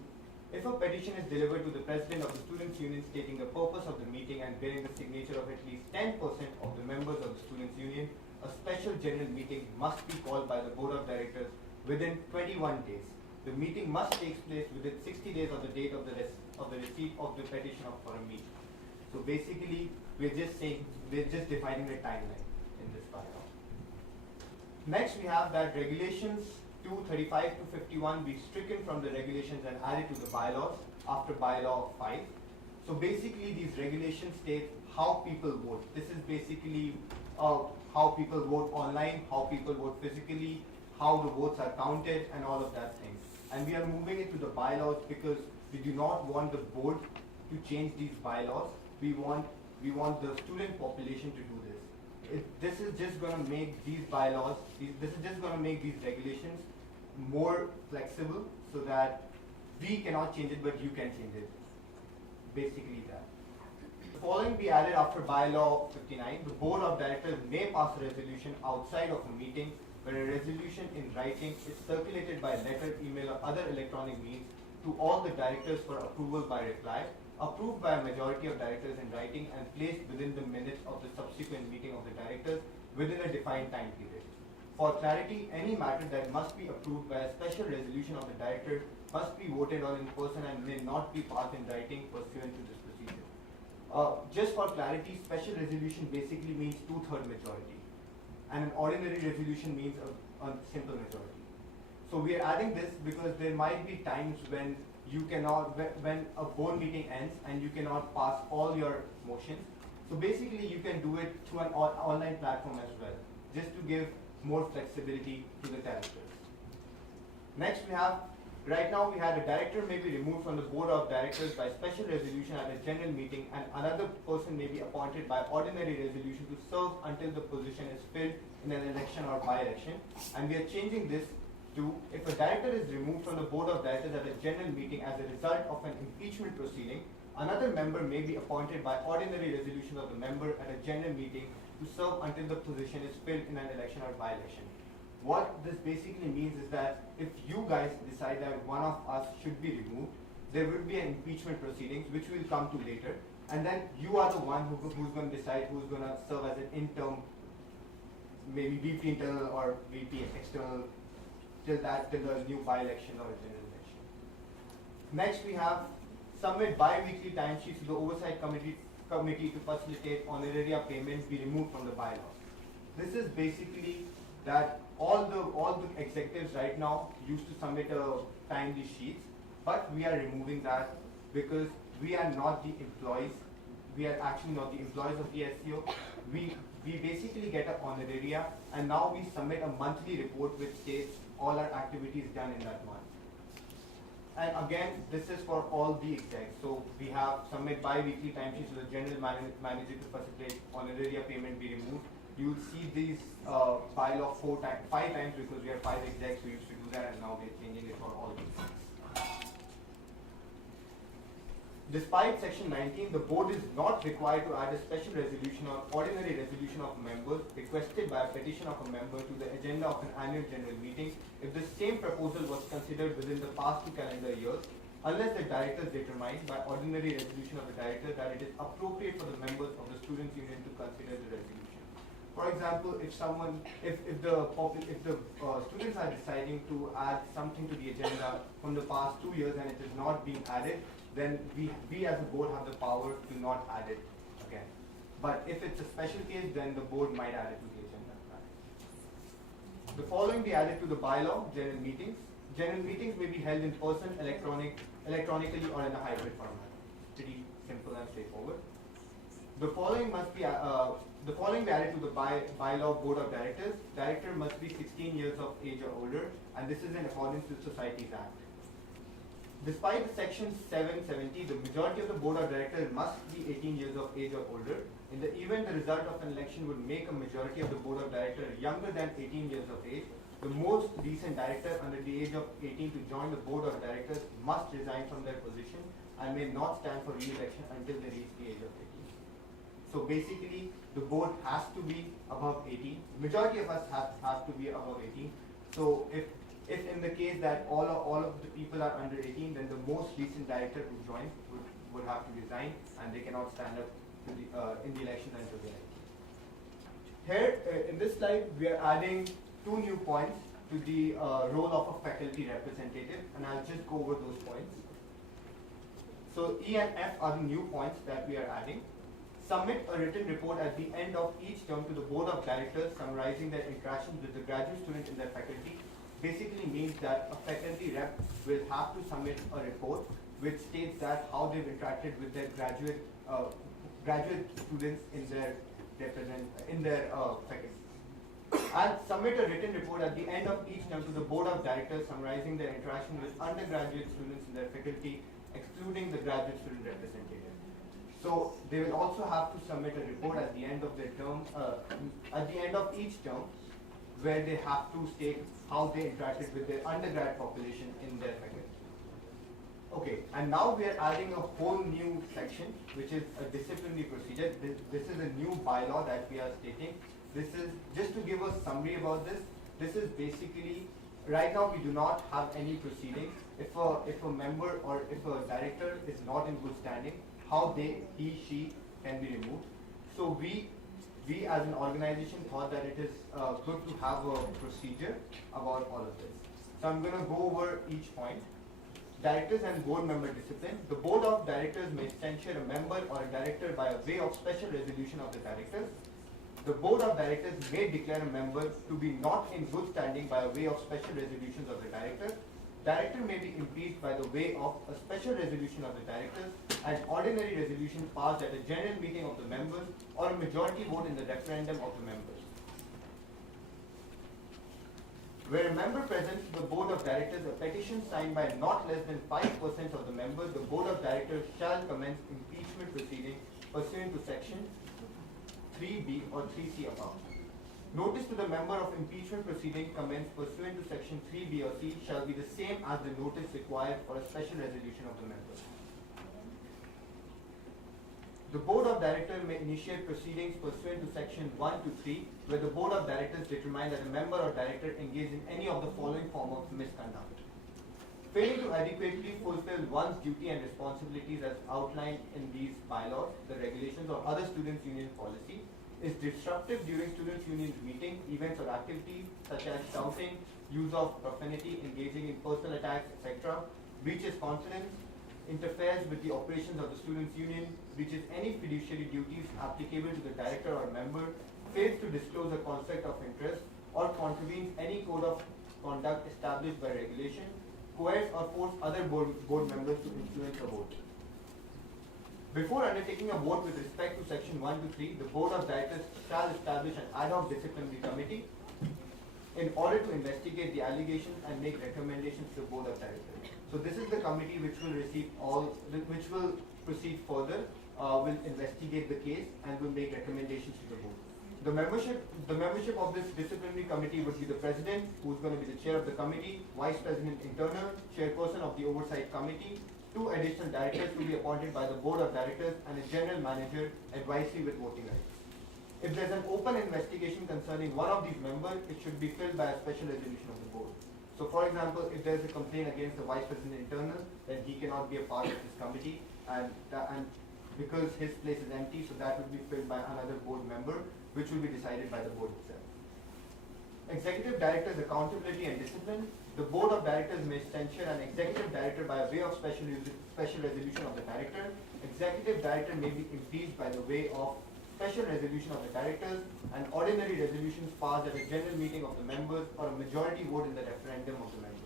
if a petition is delivered to the president of the students' union stating the purpose of the meeting and bearing the signature of at least 10% of the members of the students' union, a special general meeting must be called by the board of directors within 21 days. The meeting must take place within 60 days of the date of the receipt of the petition for a meeting. So basically, we're just defining the timeline in this bylaw. Next, we have that regulations 235 to 51 be stricken from the regulations and added to the bylaws after bylaw 5. So basically, these regulations state how people vote. This is basically how people vote online, how people vote physically, how the votes are counted, and all of that things. And we are moving it to the bylaws because we do not want the board to change these bylaws. We want the student population to do this. This is just going to make these bylaws, this is just going to make these regulations more flexible so that We cannot change it, but you can change it. Basically that. The following be added after bylaw 59. The board of directors may pass a resolution outside of a meeting where a resolution in writing is circulated by letter, email, or other electronic means to all the directors for approval by reply, approved by a majority of directors in writing, and placed within the minutes of the subsequent meeting of the directors within a defined time period. For clarity, any matter that must be approved by a special resolution of the director must be voted on in person and may not be passed in writing pursuant to this procedure. Just for clarity, special resolution basically means 2/3 majority, and an ordinary resolution means a simple majority. So we are adding this because there might be times when you cannot, when a board meeting ends and you cannot pass all your motions. So basically you can do it through an online platform as well, just to give more flexibility to the directors. Next we have, right now we had a director may be removed from the board of directors by special resolution at a general meeting, and another person may be appointed by ordinary resolution to serve until the position is filled in an election or by-election. And we are changing this to, if a director is removed from the board of directors at a general meeting as a result of an impeachment proceeding, another member may be appointed by ordinary resolution of the member at a general meeting to serve until the position is filled in an election or by-election. What this basically means is that if you guys decide that one of us should be removed, there will be an impeachment proceedings which we'll come to later, and then you are the one who's going to decide who's going to serve as an interim, maybe VP internal or VP external, till the new by-election or a general election. Next we have submit bi-weekly timesheets to the oversight committee to facilitate honoraria payments be removed from the bylaws. This is basically that all the executives right now used to submit timely sheets, but we are removing that because we are not the employees. We are actually not the employees of the SCO. We basically get an honoraria, and now we submit a monthly report which states all our activities done in that month. And again, this is for all the execs. So we have submit bi-weekly timesheets to the general manager to facilitate honoraria payment be removed. You will see these bylaw 5 times because we have 5 execs who used to do that, and now we're changing it for all the execs. Despite section 19, the board is not required to add a special resolution or ordinary resolution of members requested by a petition of a member to the agenda of an annual general meeting if the same proposal was considered within the past 2 calendar years, unless the directors determine by ordinary resolution of the director that it is appropriate for the members of the students' union to consider the resolution. For example, if the students are deciding to add something to the agenda from the past 2 years and it is not being added, then we as a board have the power to not add it again. But if it's a special case, then the board might add it to the agenda. The following be added to the bylaw, general meetings. General meetings may be held in person, electronically, or in a hybrid format. Pretty simple and straightforward. The following be added to the bylaw board of directors. Director must be 16 years of age or older, and this is in accordance with Societies Act. Despite section 770, the majority of the board of directors must be 18 years of age or older. In the event the result of an election would make a majority of the board of directors younger than 18 years of age, the most recent director under the age of 18 to join the board of directors must resign from their position and may not stand for re-election until they reach the age of 18. So basically, the board has to be above 18. Majority of us have to be above 18. So if in the case that all of the people are under 18, then the most recent director who joins would have to resign, and they cannot stand up to in the election until they are 18. Here, in this slide, we are adding 2 new points to the role of a faculty representative, and I'll just go over those points. So E and F are the new points that we are adding. Submit a written report at the end of each term to the board of directors summarizing their interactions with the graduate student in their faculty. Basically means that a faculty rep will have to submit a report which states that how they've interacted with their graduate students in their faculty. And submit a written report at the end of each term to the board of directors summarizing their interaction with undergraduate students in their faculty, excluding the graduate student representative. So they will also have to submit a report at the end of their term, at the end of each term, where they have to state how they interacted with their undergrad population in their faculty. Okay, and now we are adding a whole new section, which is a disciplinary procedure. This is a new bylaw that we are stating. This is, just to give a summary about this, this is basically, right now we do not have any proceedings. If a member or if a director is not in good standing, how he, she can be removed. So we as an organization thought that it is good to have a procedure about all of this. So I'm going to go over each point. Directors and board member discipline. The board of directors may censure a member or a director by a way of special resolution of the directors. The board of directors may declare a member to be not in good standing by a way of special resolutions of the director. Director may be impeached by the way of a special resolution of the directors, an ordinary resolution passed at a general meeting of the members, or a majority vote in the referendum of the members. Where a member presents to the board of directors a petition signed by not less than 5% of the members, the board of directors shall commence impeachment proceedings pursuant to section 3B or 3C above. Notice to the member of impeachment proceeding commenced pursuant to section 3B or C shall be the same as the notice required for a special resolution of the members. The board of directors may initiate proceedings pursuant to section 1 to 3, where the board of directors determine that a member or director engaged in any of the following form of misconduct. Failing to adequately fulfill one's duty and responsibilities as outlined in these bylaws, the regulations, or other students' union policy, is disruptive during students' union meeting, events, or activities such as shouting, use of profanity, engaging in personal attacks, etc., breaches confidence, interferes with the operations of the students' union, breaches any fiduciary duties applicable to the director or member, fails to disclose a conflict of interest, or contravenes any code of conduct established by regulation, coerce or force other board members to influence a vote. Before undertaking a vote with respect to section 1 to 3, the board of directors shall establish an ad hoc disciplinary committee in order to investigate the allegations and make recommendations to the board of directors. So this is the committee which will which will proceed further, will investigate the case and will make recommendations to the board. The membership of this disciplinary committee would be the president, who is going to be the chair of the committee, vice president internal, chairperson of the oversight committee, 2 additional directors to be appointed by the board of directors, and a general manager advisory with voting rights. If there's an open investigation concerning one of these members, it should be filled by a special resolution of the board. So for example, if there's a complaint against the vice president internal, then he cannot be a part of this committee, and because his place is empty, so that will be filled by another board member, which will be decided by the board itself. Executive directors' accountability and discipline. The board of directors may censure an executive director by way of special resolution of the director. Executive director may be impeached by the way of special resolution of the directors and ordinary resolutions passed at a general meeting of the members or a majority vote in the referendum of the members.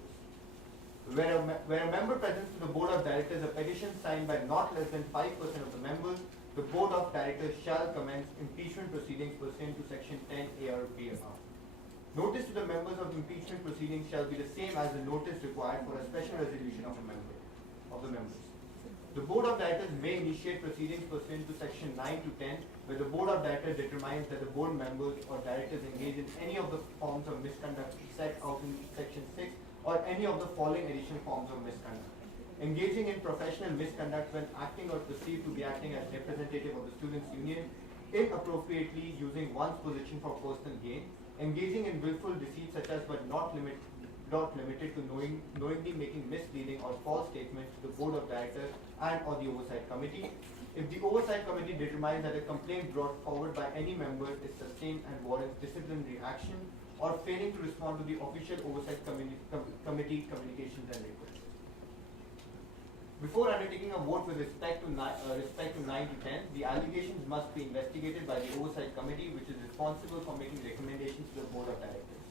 Where a member presents to the board of directors a petition signed by not less than 5% of the members, the board of directors shall commence impeachment proceedings pursuant to section 10A or B above. Notice to the members of impeachment proceedings shall be the same as the notice required for a special resolution of the members. The board of directors may initiate proceedings pursuant to section 9 to 10, where the board of directors determines that the board members or directors engage in any of the forms of misconduct set out in section 6 or any of the following additional forms of misconduct. Engaging in professional misconduct when acting or perceived to be acting as representative of the students' union, inappropriately using one's position for personal gain, engaging in willful deceit such as but not limited to knowingly making misleading or false statements to the board of directors and or the oversight committee. If the oversight committee determines that a complaint brought forward by any member is sustained and warrants disciplinary action, or failing to respond to the official oversight committee communications and requests. Before undertaking a vote with respect to 9 to 10, the allegations must be investigated by the oversight committee, which is responsible for making recommendations to the board of directors.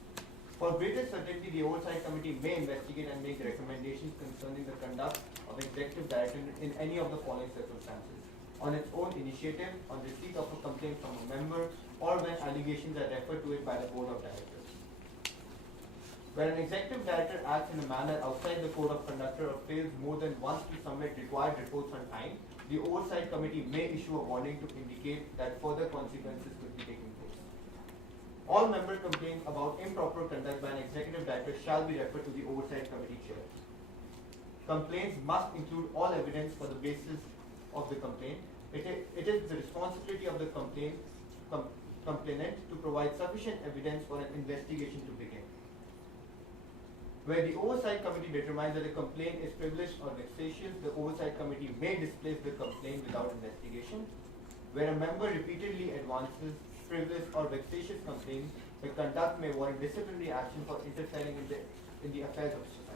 For greater certainty, the oversight committee may investigate and make recommendations concerning the conduct of executive director in any of the following circumstances: on its own initiative, on receipt of a complaint from a member, or when allegations are referred to it by the board of directors. Where an executive director acts in a manner outside the code of conduct or fails more than once to submit required reports on time, the oversight committee may issue a warning to indicate that further consequences could be taking place. All member complaints about improper conduct by an executive director shall be referred to the oversight committee chair. Complaints must include all evidence for the basis of the complaint. It is the responsibility of the complainant to provide sufficient evidence for an investigation to begin. Where the Oversight Committee determines that a complaint is privileged or vexatious, the Oversight Committee may displace the complaint without investigation. Where a member repeatedly advances frivolous or vexatious complaints, the conduct may warrant disciplinary action for interfering in the affairs of society.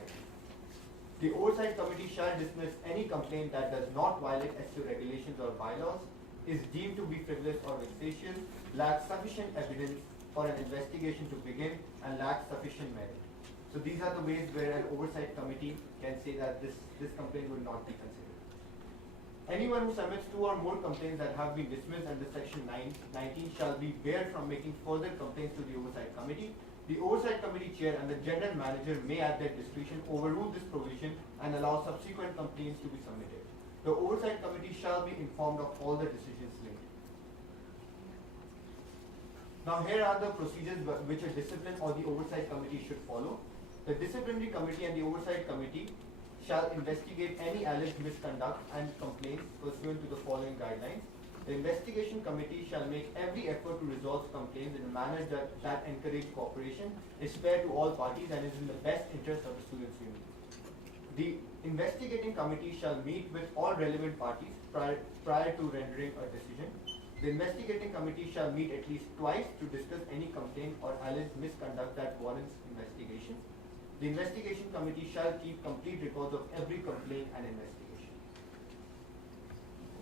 The Oversight Committee shall dismiss any complaint that does not violate SU regulations or bylaws, is deemed to be frivolous or vexatious, lacks sufficient evidence for an investigation to begin, and lacks sufficient merit. So these are the ways where an Oversight Committee can say that this complaint will not be considered. Anyone who submits 2 or more complaints that have been dismissed under Section 19 shall be barred from making further complaints to the Oversight Committee. The Oversight Committee Chair and the General Manager may at their discretion overrule this provision and allow subsequent complaints to be submitted. The Oversight Committee shall be informed of all the decisions made. Now here are the procedures which a discipline or the Oversight Committee should follow. The Disciplinary Committee and the Oversight Committee shall investigate any alleged misconduct and complaints pursuant to the following guidelines. The Investigation Committee shall make every effort to resolve complaints in a manner that encourages cooperation, is fair to all parties, and is in the best interest of the students' union. The Investigating Committee shall meet with all relevant parties prior to rendering a decision. The Investigating Committee shall meet at least twice to discuss any complaint or alleged misconduct that warrants investigation. The Investigation Committee shall keep complete records of every complaint and investigation.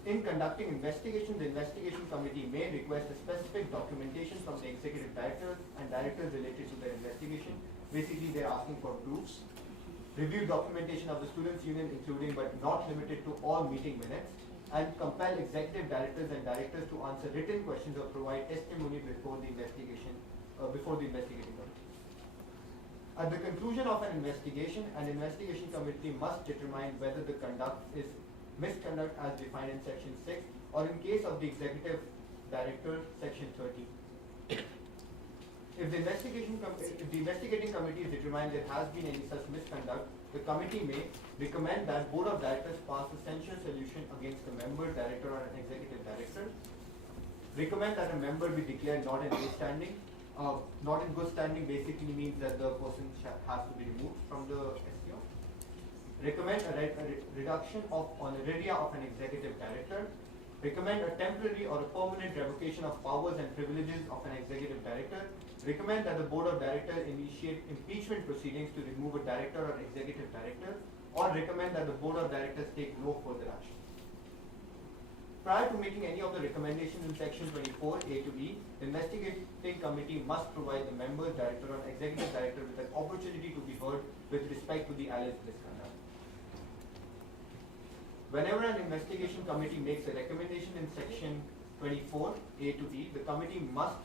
In conducting investigation, the Investigation Committee may request a specific documentation from the Executive Directors and Directors related to their investigation. Basically, they're asking for proofs. Review documentation of the Students' Union, including but not limited to all meeting minutes, and compel Executive Directors and Directors to answer written questions or provide testimony before the Investigating Committee. At the conclusion of an investigation committee must determine whether the conduct is misconduct as defined in Section 6, or in case of the Executive Director, Section 30. If the Investigating Committee determines there has been any such misconduct, the committee may recommend that Board of Directors pass a censure solution against a member, director, or an Executive Director. Recommend that a member be declared not in good standing. Not in good standing basically means that the person has to be removed from the SEO. Recommend a reduction of honoraria of an Executive Director. Recommend a temporary or a permanent revocation of powers and privileges of an Executive Director. Recommend that the Board of Directors initiate impeachment proceedings to remove a Director or Executive Director, or recommend that the Board of Directors take no further action. Prior to making any of the recommendations in Section 24, A to E, the Investigating Committee must provide the member, director, or executive director with an opportunity to be heard with respect to the alleged misconduct. Whenever an Investigation Committee makes a recommendation in Section 24, A to E, the committee must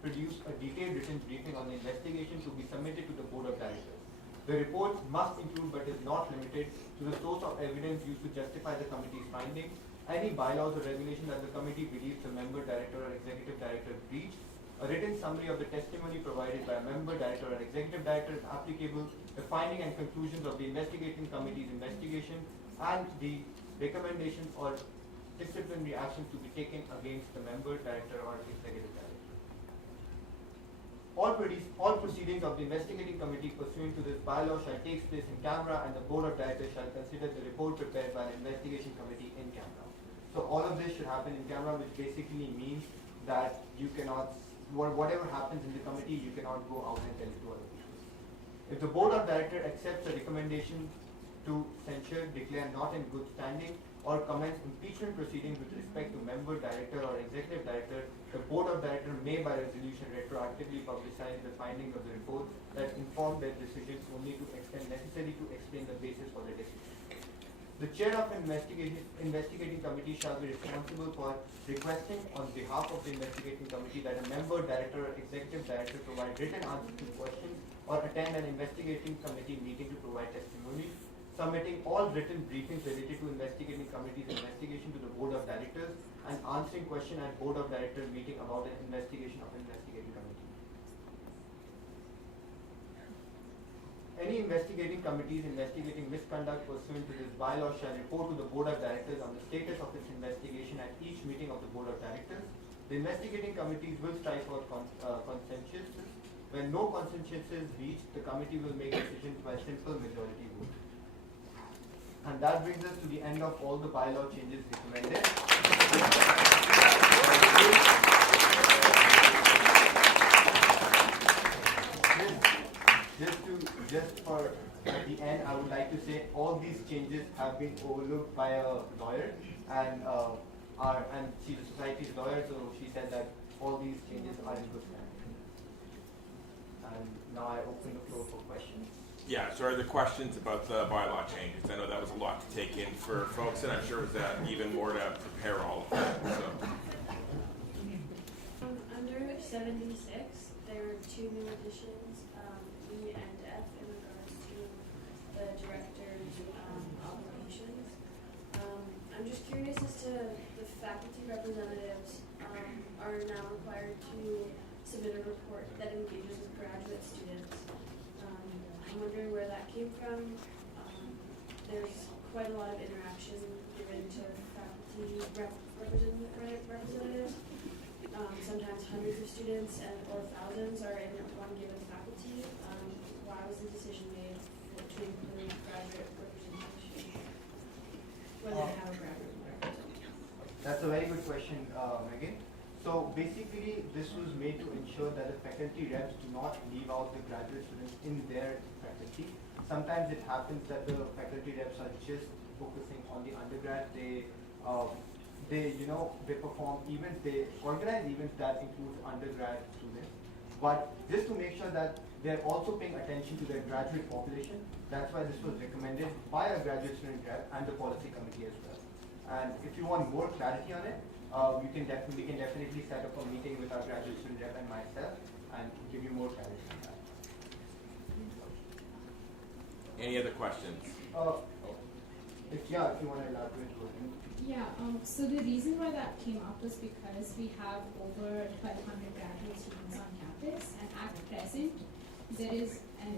produce a detailed written briefing on the investigation to be submitted to the Board of Directors. The report must include but is not limited to the source of evidence used to justify the committee's findings, any bylaws or regulations that the committee believes the member, director, or executive director breached, a written summary of the testimony provided by a member, director, or executive director is applicable, the finding and conclusions of the Investigating Committee's investigation, and the recommendations or disciplinary actions to be taken against the member, director, or executive director. All proceedings of the Investigating Committee pursuant to this bylaw shall take place in camera, and the Board of Directors shall consider the report prepared by the Investigation Committee in camera. So all of this should happen in camera, which basically means that you cannot, whatever happens in the committee, you cannot go out and tell it to other people. If the Board of Directors accepts a recommendation to censure, declare not in good standing, or commence impeachment proceedings with respect to member, director, or executive director, the Board of Directors may by resolution retroactively publicize the findings of the report that inform their decisions only to extent necessary to explain the basis for their decision. The chair of an investigating committee shall be responsible for requesting on behalf of the Investigating Committee that a member, director, or executive director provide written answers to questions or attend an Investigating Committee meeting to provide testimony, submitting all written briefings related to Investigating Committee's investigation to the Board of Directors, and answering question at Board of Directors meeting about an investigation of an Investigating Committee. Any investigating committees investigating misconduct pursuant to this bylaw shall report to the Board of Directors on the status of its investigation at each meeting of the Board of Directors. The investigating committees will strive for consensus. When no consensus is reached, the committee will make decisions by simple majority vote. And that brings us to the end of all the bylaw changes recommended. Just for at the end, I would like to say all these changes have been overlooked by a lawyer, and she's a society's lawyer, so she said that all these changes are in good standing. And now I open the floor for questions. Yeah, so are there questions about the bylaw changes? I know that was a lot to take in for folks, and I'm sure it was even more to prepare all of that. So. Under 76, there are 2 new additions, E and F, in regards to the director's obligations. I'm just curious as to the faculty representatives are now required to submit a report that engages with graduate students. I'm wondering where that came from. There's quite a lot of interaction given to faculty representatives. Sometimes hundreds of students or thousands are in one given faculty. Why was the decision made to include graduate representation when they have a graduate representation? That's a very good question, Megan. So basically, this was made to ensure that the faculty reps do not leave out the graduate students in their faculty. Sometimes it happens that the faculty reps are just focusing on the undergrad. They perform events, they organize events that include undergrad students. But just to make sure that they're also paying attention to their graduate population, that's why this was recommended by a graduate student rep and the policy committee as well. And if you want more clarity on it, we can definitely set up a meeting with our graduate student rep and myself and give you more clarity on that. Any other questions? If you want to elaborate, go ahead. Yeah, so the reason why that came up was because we have over 1,200 graduate students on campus, and at present, there is an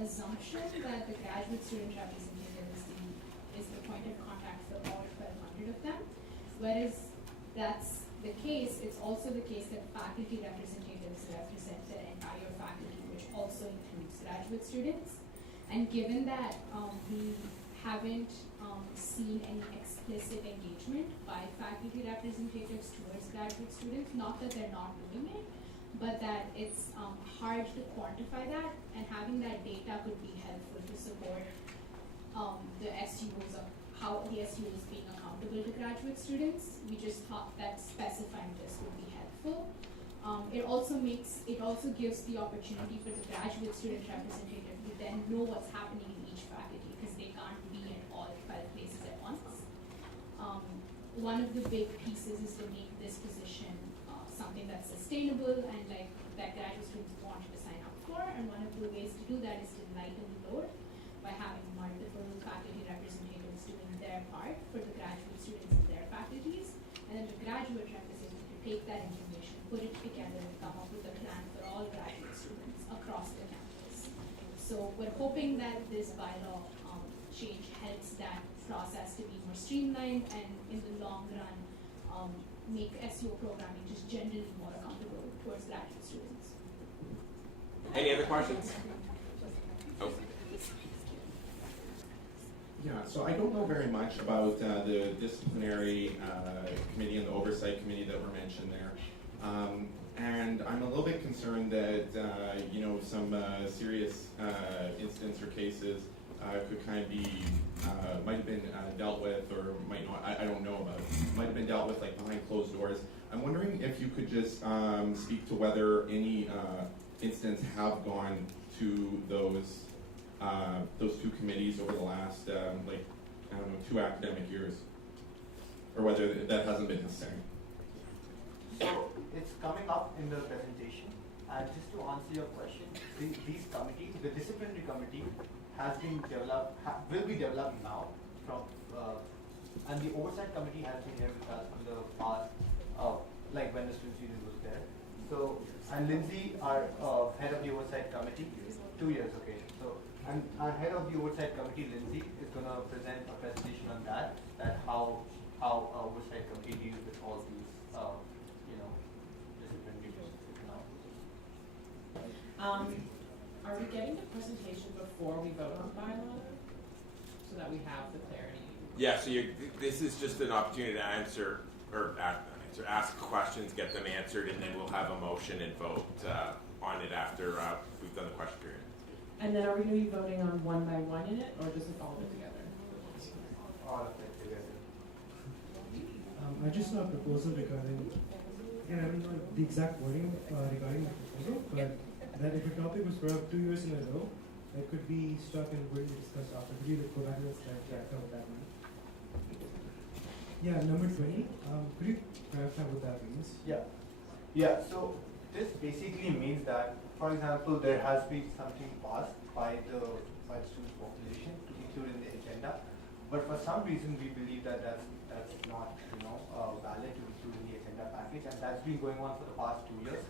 assumption that the graduate student representative is the point of contact for all 1,200 of them. Whereas that's the case, it's also the case that faculty representatives represent the entire faculty, which also includes graduate students. And given that we haven't seen any explicit engagement by faculty representatives towards graduate students, not that they're not doing it, but that it's hard to quantify that, and having that data could be helpful to support the SUOs of how the SUO is being accountable to graduate students. We just thought that specifying this would be helpful. It also gives the opportunity for the graduate student representative to then know what's happening in each faculty, because they can't be in all 12 places at once. One of the big pieces is to make this position something that's sustainable and like that graduate students want to sign up for. And one of the ways to do that is to lighten the load by having multiple faculty representatives doing their part for the graduate students in their faculties, and then the graduate representative to take that information, put it together, and come up with a plan for all graduate students across the campus. So we're hoping that this bylaw change helps that process to be more streamlined, and in the long run make SEO programming just generally more accountable towards graduate students. Any other questions? Oh. Yeah, so I don't know very much about the disciplinary committee and the oversight committee that were mentioned there. And I'm a little bit concerned that, some serious incidents or cases could kind of be, might have been dealt with or might not, I don't know about it, might have been dealt with like behind closed doors. I'm wondering if you could just speak to whether any incidents have gone to those 2 committees over the last, 2 academic years, or whether that hasn't been necessary. So it's coming up in the presentation, and just to answer your question, these committees, the disciplinary committee has been developed, will be developed now from, and the oversight committee has been here with us from the past, like when the student union was there. So, and Lindsay, our head of the oversight committee, 2 years, okay. So And our head of the oversight committee, Lindsay, is going to present a presentation on that how our oversight committee deals with all these, disciplinary issues. Are we getting the presentation before we vote on the bylaw, so that we have the clarity? Yeah, so this is just an opportunity to ask questions, get them answered, and then we'll have a motion and vote on it after we've done the question period. And then are we going to be voting on one by one in it, or just all of it together? All of it together. I just saw a proposal regarding, again, I don't know the exact wording regarding the proposal, but that if a topic was brought up 2 years in a row, it could be struck and will be discussed after. Could you go back to the slide clarify what that means? Yeah, number 20. Could you clarify what that means? Yeah, so this basically means that, for example, there has been something passed by the student population to include in the agenda, but for some reason we believe that that's not valid to include in the agenda package, and that's been going on for the past 2 years.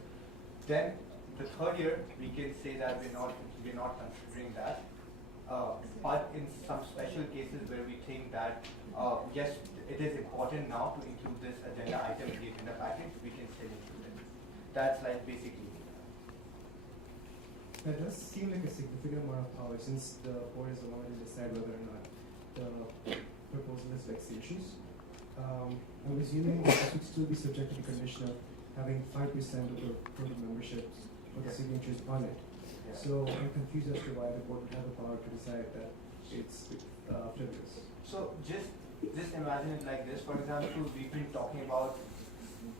Then the third year we can say that we're not considering that, but in some special cases where we think that yes, it is important now to include this agenda item in the agenda package, we can still include it. That's like basically. That does seem like a significant amount of power, since the board is the one to decide whether or not the proposal is vexatious. I'm assuming that this would still be subject to the condition of having 5% of the total memberships or the signatures on it. Yeah. So I'm confused as to why the board would have the power to decide that it's frivolous. So just imagine it like this. For example, we've been talking about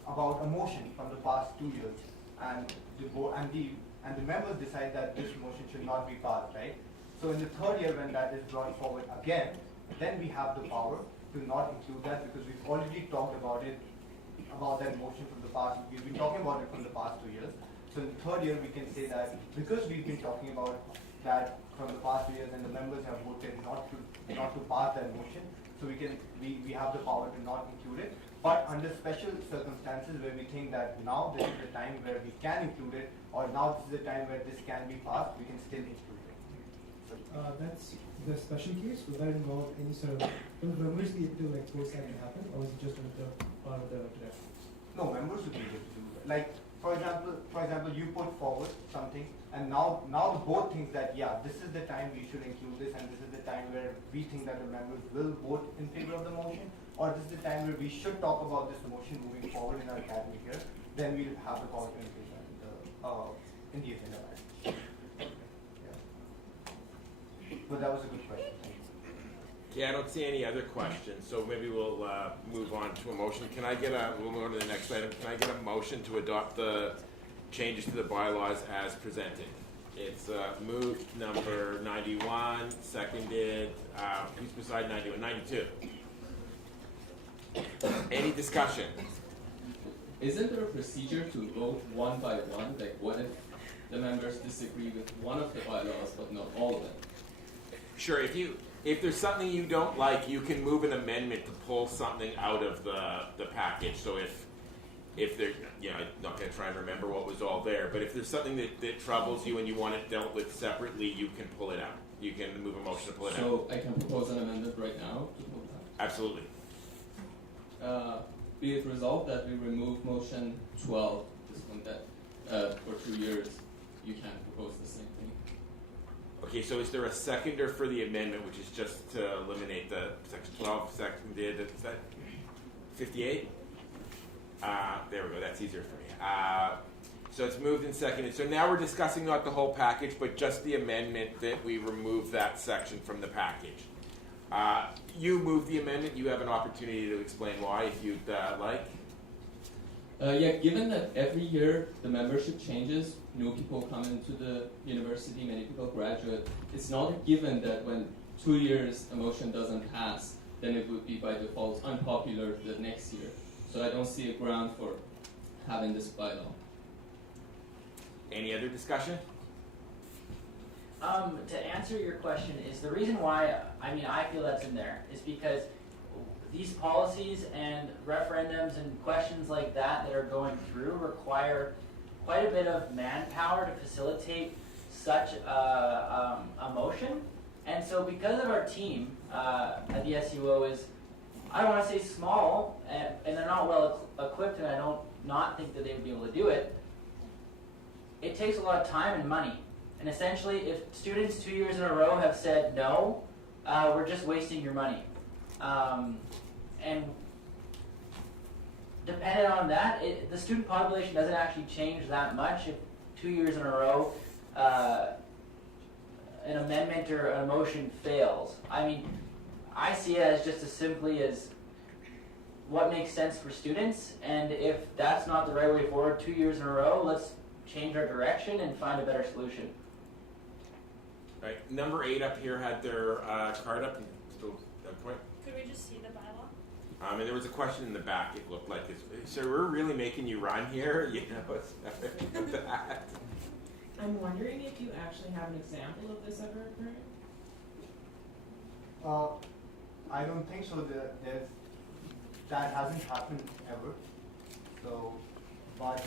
a motion from the past 2 years, and the board and the members decide that this motion should not be passed, right? So in the third year, when that is brought forward again, then we have the power to not include that, because we've already talked about that motion from the past. We've been talking about it from the past 2 years. So in the third year, we can say that because we've been talking about that from the past 2 years, and the members have voted not to pass that motion, so we have the power to not include it. But under special circumstances where we think that now this is the time where we can include it, or now this is the time where this can be passed, we can still include it. So, That's the special case. Would that involve any sort of, will members be able to like force that to happen, or is it just part of the directive? no, members would be able to do that. Like, for example, you put forward something, and now the board thinks that this is the time we should include this, and this is the time where we think that the members will vote in favor of the motion, or this is the time where we should talk about this motion moving forward in our academy here. Then we'll have the power to include that in the agenda package. Yeah. But that was a good question. Thank you. Yeah, I don't see any other questions, so maybe we'll move on to a motion. We'll move on to the next item. Can I get a motion to adopt the changes to the bylaws as presented? It's moved number 91, seconded, who's beside 91? 92. Any discussion? Isn't there a procedure to vote one by one? Like, what if the members disagree with one of the bylaws but not all of them? Sure, if there's something you don't like, you can move an amendment to pull something out of the package. So if there, I'm not going to try and remember what was all there, but if there's something that troubles you and you want it dealt with separately, you can pull it out. You can move a motion to pull it out. So I can propose an amendment right now to move that. Absolutely. Be it resolved that we remove motion 12, this one that for 2 years you can propose the same thing. Okay, so is there a seconder for the amendment, which is just to eliminate the section 12 seconded? Is that 58? There we go. That's easier for me. So it's moved and seconded. So now we're discussing not the whole package, but just the amendment that we remove that section from the package. You move the amendment. You have an opportunity to explain why, if you'd like. Given that every year the membership changes, new people come into the university, many people graduate, it's not a given that when 2 years a motion doesn't pass, then it would be by default unpopular the next year. So I don't see a ground for having this bylaw. Any other discussion? To answer your question, is the reason why I feel that's in there is because these policies and referendums and questions like that are going through require quite a bit of manpower to facilitate such a motion. And so because of our team at the SUO is, I don't want to say small, and they're not well equipped, and I don't not think that they would be able to do it, it takes a lot of time and money. And essentially, if students 2 years in a row have said no, we're just wasting your money. And dependent on that, the student population doesn't actually change that much if 2 years in a row an amendment or a motion fails. I mean, I see it as just as simply as what makes sense for students, and if that's not the right way forward 2 years in a row, let's change our direction and find a better solution. Right, number 8 up here had their card up. Still that point. Could we just see the bylaw? And there was a question in the back. It looked like, so we're really making you run here? You know, it's that. I'm wondering if you actually have an example of this ever occurring? I don't think so. That hasn't happened ever. So, but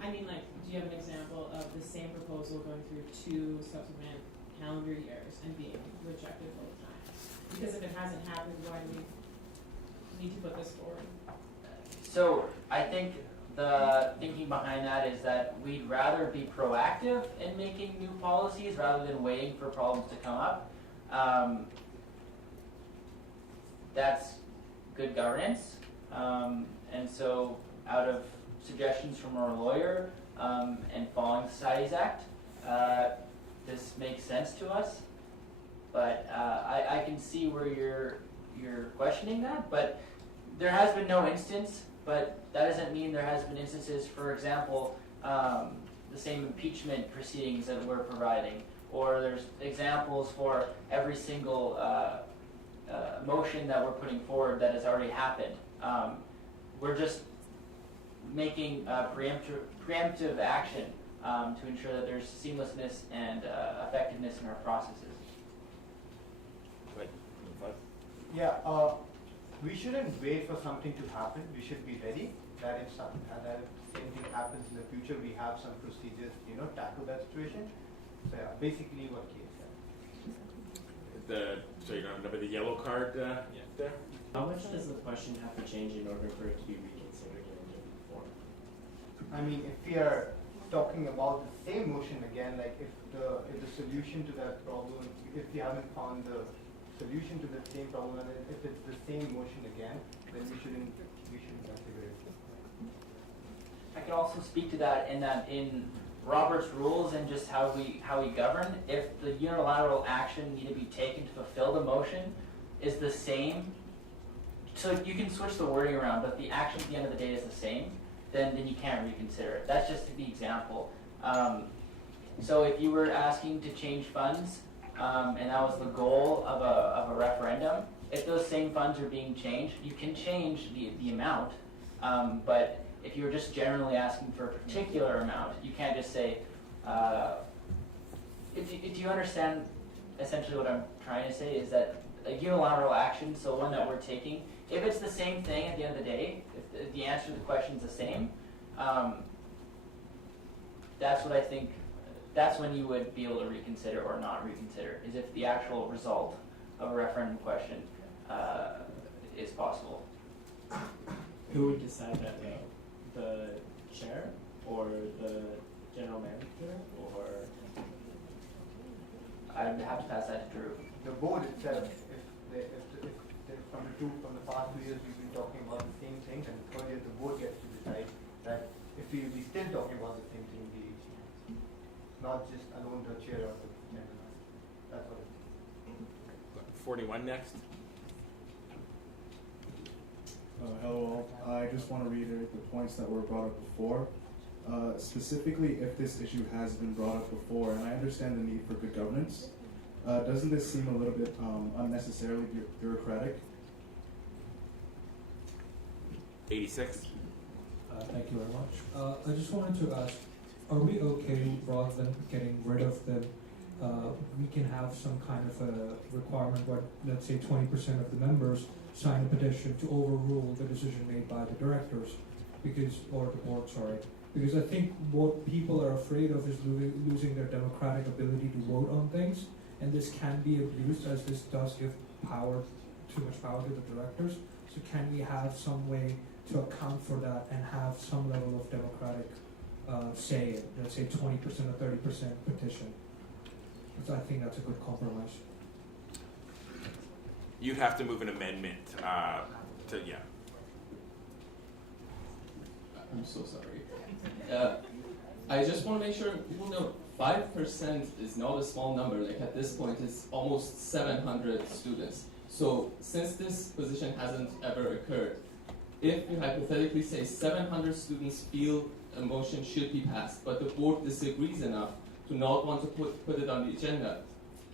I mean, like, do you have an example of the same proposal going through 2 subsequent calendar years and being rejected both times? Because if it hasn't happened, why do we need to put this forward? So I think the thinking behind that is that we'd rather be proactive in making new policies rather than waiting for problems to come up. That's good governance. And so out of suggestions from our lawyer and following the Societies Act, this makes sense to us. But I can see where you're questioning that, but there has been no instance, but that doesn't mean there has been instances, for example, the same impeachment proceedings that we're providing, or there's examples for every single motion that we're putting forward that has already happened. We're just making preemptive action to ensure that there's seamlessness and effectiveness in our processes. yeah, we shouldn't wait for something to happen. We should be ready that if the same thing happens in the future, we have some procedures, tackle that situation. So yeah, basically what Kate said. So you don't remember the yellow card there? How much does the question have to change in order for it to be reconsidered in a different form? I mean, if we are talking about the same motion again, like if the solution to that problem, if we haven't found the solution to the same problem, and if it's the same motion again, then we shouldn't consider it. I can also speak to that in Robert's rules and just how we govern. If the unilateral action need to be taken to fulfill the motion is the same, so you can switch the wording around, but the action at the end of the day is the same, then you can't reconsider it. That's just the example. So if you were asking to change funds, and that was the goal of a referendum, if those same funds are being changed, you can change the amount, but if you're just generally asking for a particular amount, you can't just say, if you understand essentially what I'm trying to say, is that a unilateral action, so one that we're taking, if it's the same thing at the end of the day, if the answer to the question is the same, that's what I think, that's when you would be able to reconsider or not reconsider, is if the actual result of a referendum question is possible. Who would decide that though? The chair or the general manager, or? I'd have to pass that to Drew. The board itself, if from the past 2 years we've been talking about the same thing, and the third year the board gets to decide that if we will be still talking about the same thing, not just alone the chair of the general. That's what it is. 41 next. Hello all. I just want to reiterate the points that were brought up before. Specifically, if this issue has been brought up before, and I understand the need for good governance, doesn't this seem a little bit unnecessarily bureaucratic? 86. Thank you very much. I just wanted to ask, are we okay, rather than getting rid of them, we can have some kind of a requirement where, let's say, 20% of the members sign a petition to overrule the decision made by the directors, or the board, sorry, Because I think what people are afraid of is losing their democratic ability to vote on things, and this can be abused, as this does give too much power to the directors. So can we have some way to account for that and have some level of democratic say in, let's say 20% or 30% petition? So I think that's a good compromise. You'd have to move an amendment yeah. I'm so sorry. I just want to make sure people know 5% is not a small number. Like at this point, it's almost 700 students. So since this position hasn't ever occurred, if you hypothetically say 700 students feel a motion should be passed, but the board disagrees enough to not want to put it on the agenda,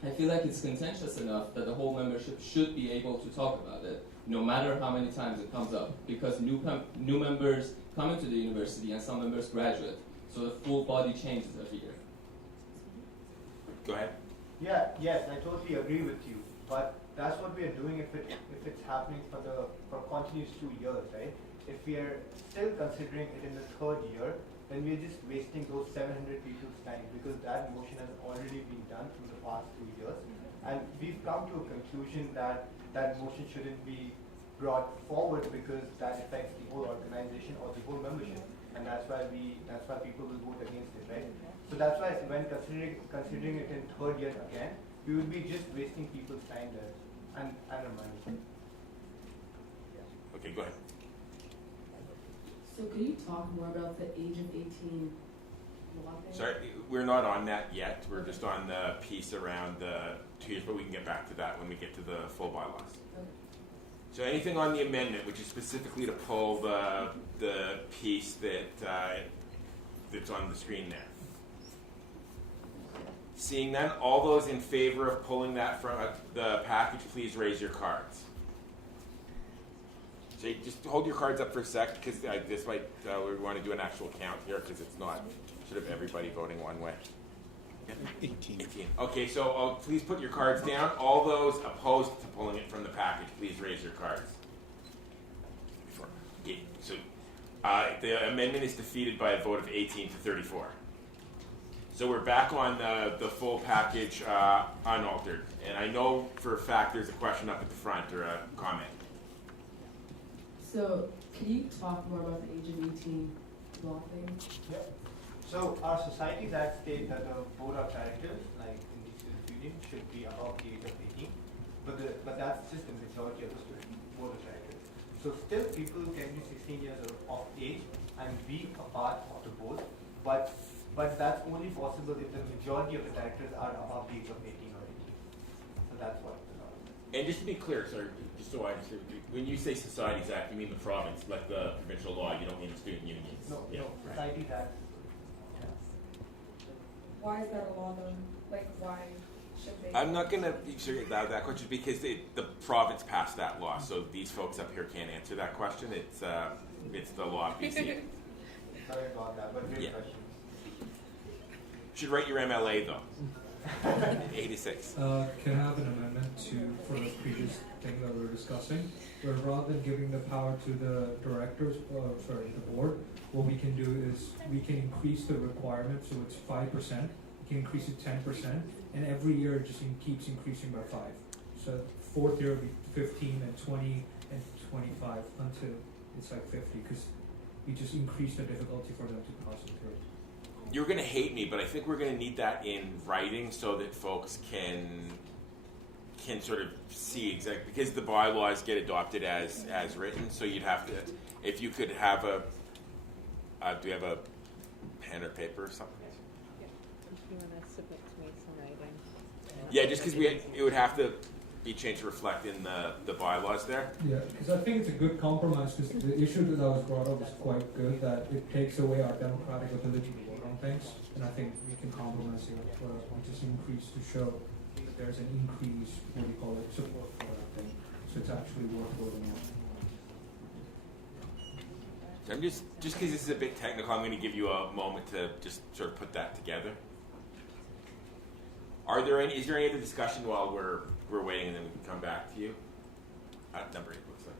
I feel like it's contentious enough that the whole membership should be able to talk about it, no matter how many times it comes up, because new members come into the university and some members graduate, so the full body changes every year. Go ahead. Yeah, yes, I totally agree with you, but that's what we are doing if it's happening for continuous 2 years, right? If we are still considering it in the third year, then we are just wasting those 700 people's time, because that motion has already been done through the past 2 years, and we've come to a conclusion that that motion shouldn't be brought forward because that affects the whole organization or the whole membership, and that's why people will vote against it, right? So that's why when considering it in third year again, we would be just wasting people's time there and our money. Okay, go ahead. So could you talk more about the age of 18 law thing? Sorry, we're not on that yet. We're just on the piece around the 2 years, but we can get back to that when we get to the full bylaws. Okay. So anything on the amendment, which is specifically to pull the piece that's on the screen there? Seeing none, all those in favor of pulling that from the package, please raise your cards. So just hold your cards up for a sec, because this might, we want to do an actual count here, because it's not sort of everybody voting one way. 18. Okay, so please put your cards down. All those opposed to pulling it from the package, please raise your cards. Okay, so the amendment is defeated by a vote of 18 to 34. So we're back on the full package unaltered. And I know for a fact there's a question up at the front or a comment. So can you talk more about the age of 18 law thing? Yep. So our societies act state that the board of directors, like in the student union, should be above the age of 18, but that's just the majority of the student board of directors. So still people can be 16 years of age and be a part of the board, but that's only possible if the majority of the directors are above the age of 18 or 18. So that's what the law is. And just to be clear, sorry, just so I understand, when you say Societies Act, you mean the province, like the provincial law, you don't mean the student unions? No, yeah, no, right. societies act. Why is that a law though? Like, why should they? I'm not going to that question because the province passed that law, so these folks up here can't answer that question. It's the law of BC. Sorry about that, but great question. Should write your MLA though. 86. Can I have an amendment for the previous thing that we were discussing, where rather than giving the power to the directors, the board, what we can do is we can increase the requirement, so it's 5%, we can increase it 10%, and every year it just keeps increasing by 5. So fourth year will be 15 and 20 and 25 until it's like 50, because we just increase the difficulty for them to pass it through. You're going to hate me, but I think we're going to need that in writing so that folks can sort of see exactly, because the bylaws get adopted as written. So you'd have to, if you could have do you have a pen or paper or something? If you want to submit to me some writing. Yeah, just because it would have to be changed to reflect in the bylaws there. Yeah, because I think it's a good compromise, because the issue that was brought up is quite good, that it takes away our democratic ability to vote on things, and I think we can compromise here, we just increase to show that there's an increased, support for that thing, so it's actually worth voting on. I'm just because this is a bit technical, I'm going to give you a moment to just sort of put that together. Is there any other discussion while we're waiting, and then we can come back to you? Number 8 looks like.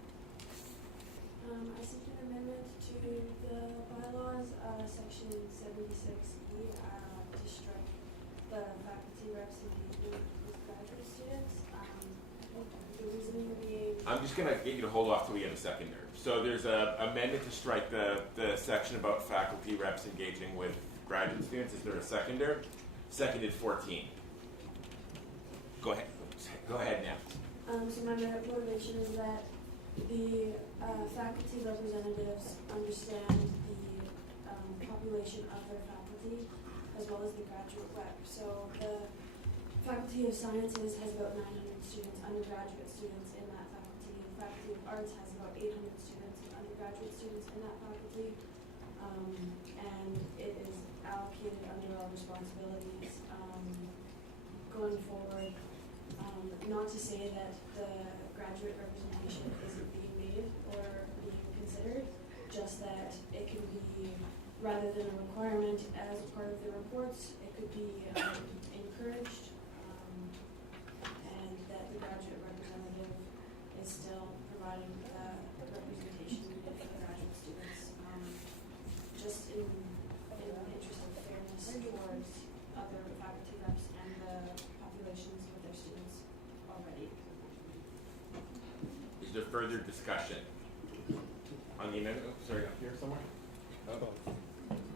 I seek an amendment to the bylaws, section 76E, to strike the faculty reps engagement with graduate students. The reasoning being. I'm just gonna get you to hold off till we get a seconder. So there's a amendment to strike the section about faculty reps engaging with graduate students. Is there a seconder? Seconded 14. Go ahead. Go ahead now. So my motivation is that the faculty representatives understand the population of their faculty as well as the graduate rep. So the Faculty of Sciences has about 900 students, undergraduate students in that faculty. The Faculty of Arts has about 800 students and undergraduate students in that faculty. And it is allocated under our responsibilities going forward. Not to say that the graduate representation isn't being made or being considered, just that it can be, rather than a requirement as a part of the reports, it could be encouraged, and that the graduate representative is still providing the representation needed for the graduate students, just in the interest of fairness towards other faculty reps and the populations with their students already. Is there further discussion on the amendment? Oh, sorry, up here somewhere? Oh.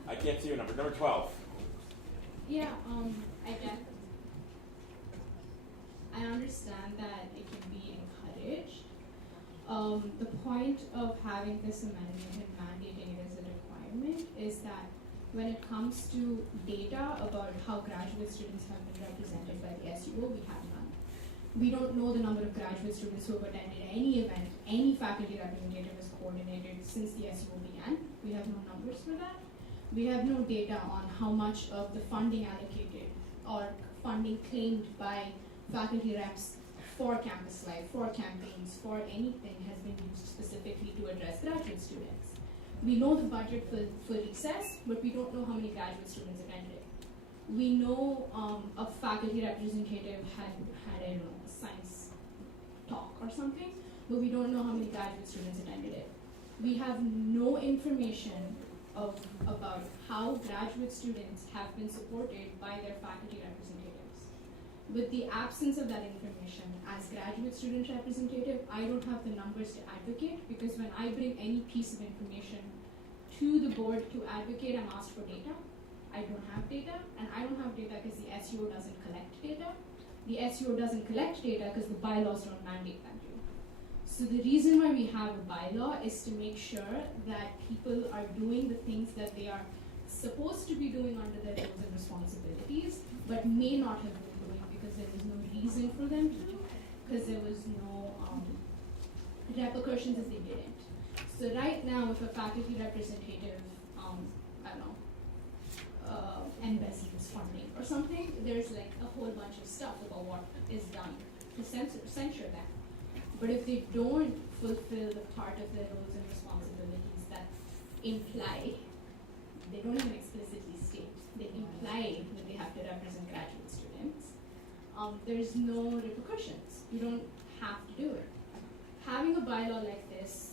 I can't see your number. Number 12. Yeah, again, I understand that it can be encouraged. The point of having this amendment and mandating it as a requirement is that when it comes to data about how graduate students have been represented by the SUO, we have none. We don't know the number of graduate students who have attended any event, any faculty representative has coordinated since the SUO began. We have no numbers for that. We have no data on how much of the funding allocated or funding claimed by faculty reps for campus life, for campaigns, for anything has been used specifically to address graduate students. We know the budget for recess, but we don't know how many graduate students attended it. We know a faculty representative had I don't know, a science talk or something, but we don't know how many graduate students attended it. We have no information about how graduate students have been supported by their faculty representatives. With the absence of that information, as graduate student representative, I don't have the numbers to advocate, because when I bring any piece of information to the board to advocate, I'm asked for data. I don't have data, and I don't have data because the SUO doesn't collect data. The SUO doesn't collect data because the bylaws don't mandate them to. So the reason why we have a bylaw is to make sure that people are doing the things that they are supposed to be doing under their roles and responsibilities, but may not have been doing because there was no reason for them to, because there was no repercussions if they didn't. So right now, if a faculty representative, I don't know, embezzles funding or something, there's like a whole bunch of stuff about what is done to censure that. But if they don't fulfill the part of their roles and responsibilities that imply, they don't even explicitly state, they imply that they have to represent graduate students, there's no repercussions. You don't have to do it. Having a bylaw like this,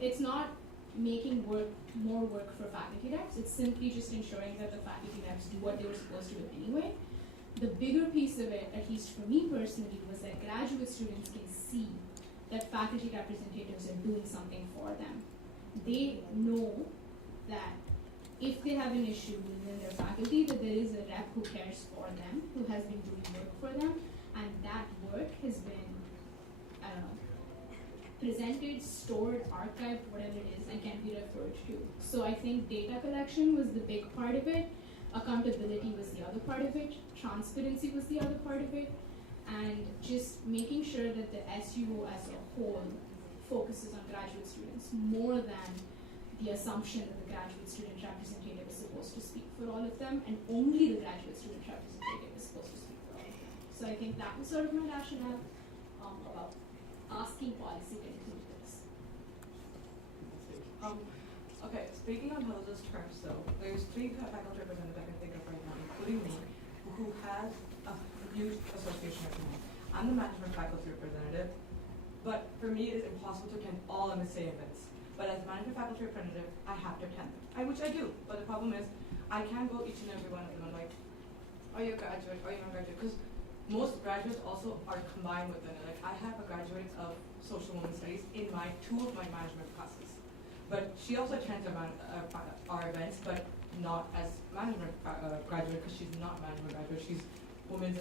it's not making more work for faculty reps, it's simply just ensuring that the faculty reps do what they were supposed to do anyway. The bigger piece of it, at least for me personally, was that graduate students can see that faculty representatives are doing something for them. They know that if they have an issue within their faculty, that there is a rep who cares for them, who has been doing work for them, and that work has been, I don't know, presented, stored, archived, whatever it is, and can be referred to. So I think data collection was the big part of it, accountability was the other part of it, transparency was the other part of it, and just making sure that the SUO as a whole focuses on graduate students more than the assumption that the graduate student representative is supposed to speak for all of them, and only the graduate student representative is supposed to speak for all of them. So I think that was sort of my rationale about asking policy to include this. Okay, speaking on House's terms though, there's 3 faculty representatives I can think of right now, including me, who has a huge association with me. I'm the management faculty representative, But for me, it is impossible to attend all MSA events. But as management faculty representative, I have to attend them, which I do. But the problem is, I can't go each and every one of them. I'm like, are you a graduate? Are you not a graduate? Because most graduates also are combined with them. Like, I have a graduate of social women's studies in two of my management classes. But she also attends our events, but not as management graduate, because she's not management graduate. She's women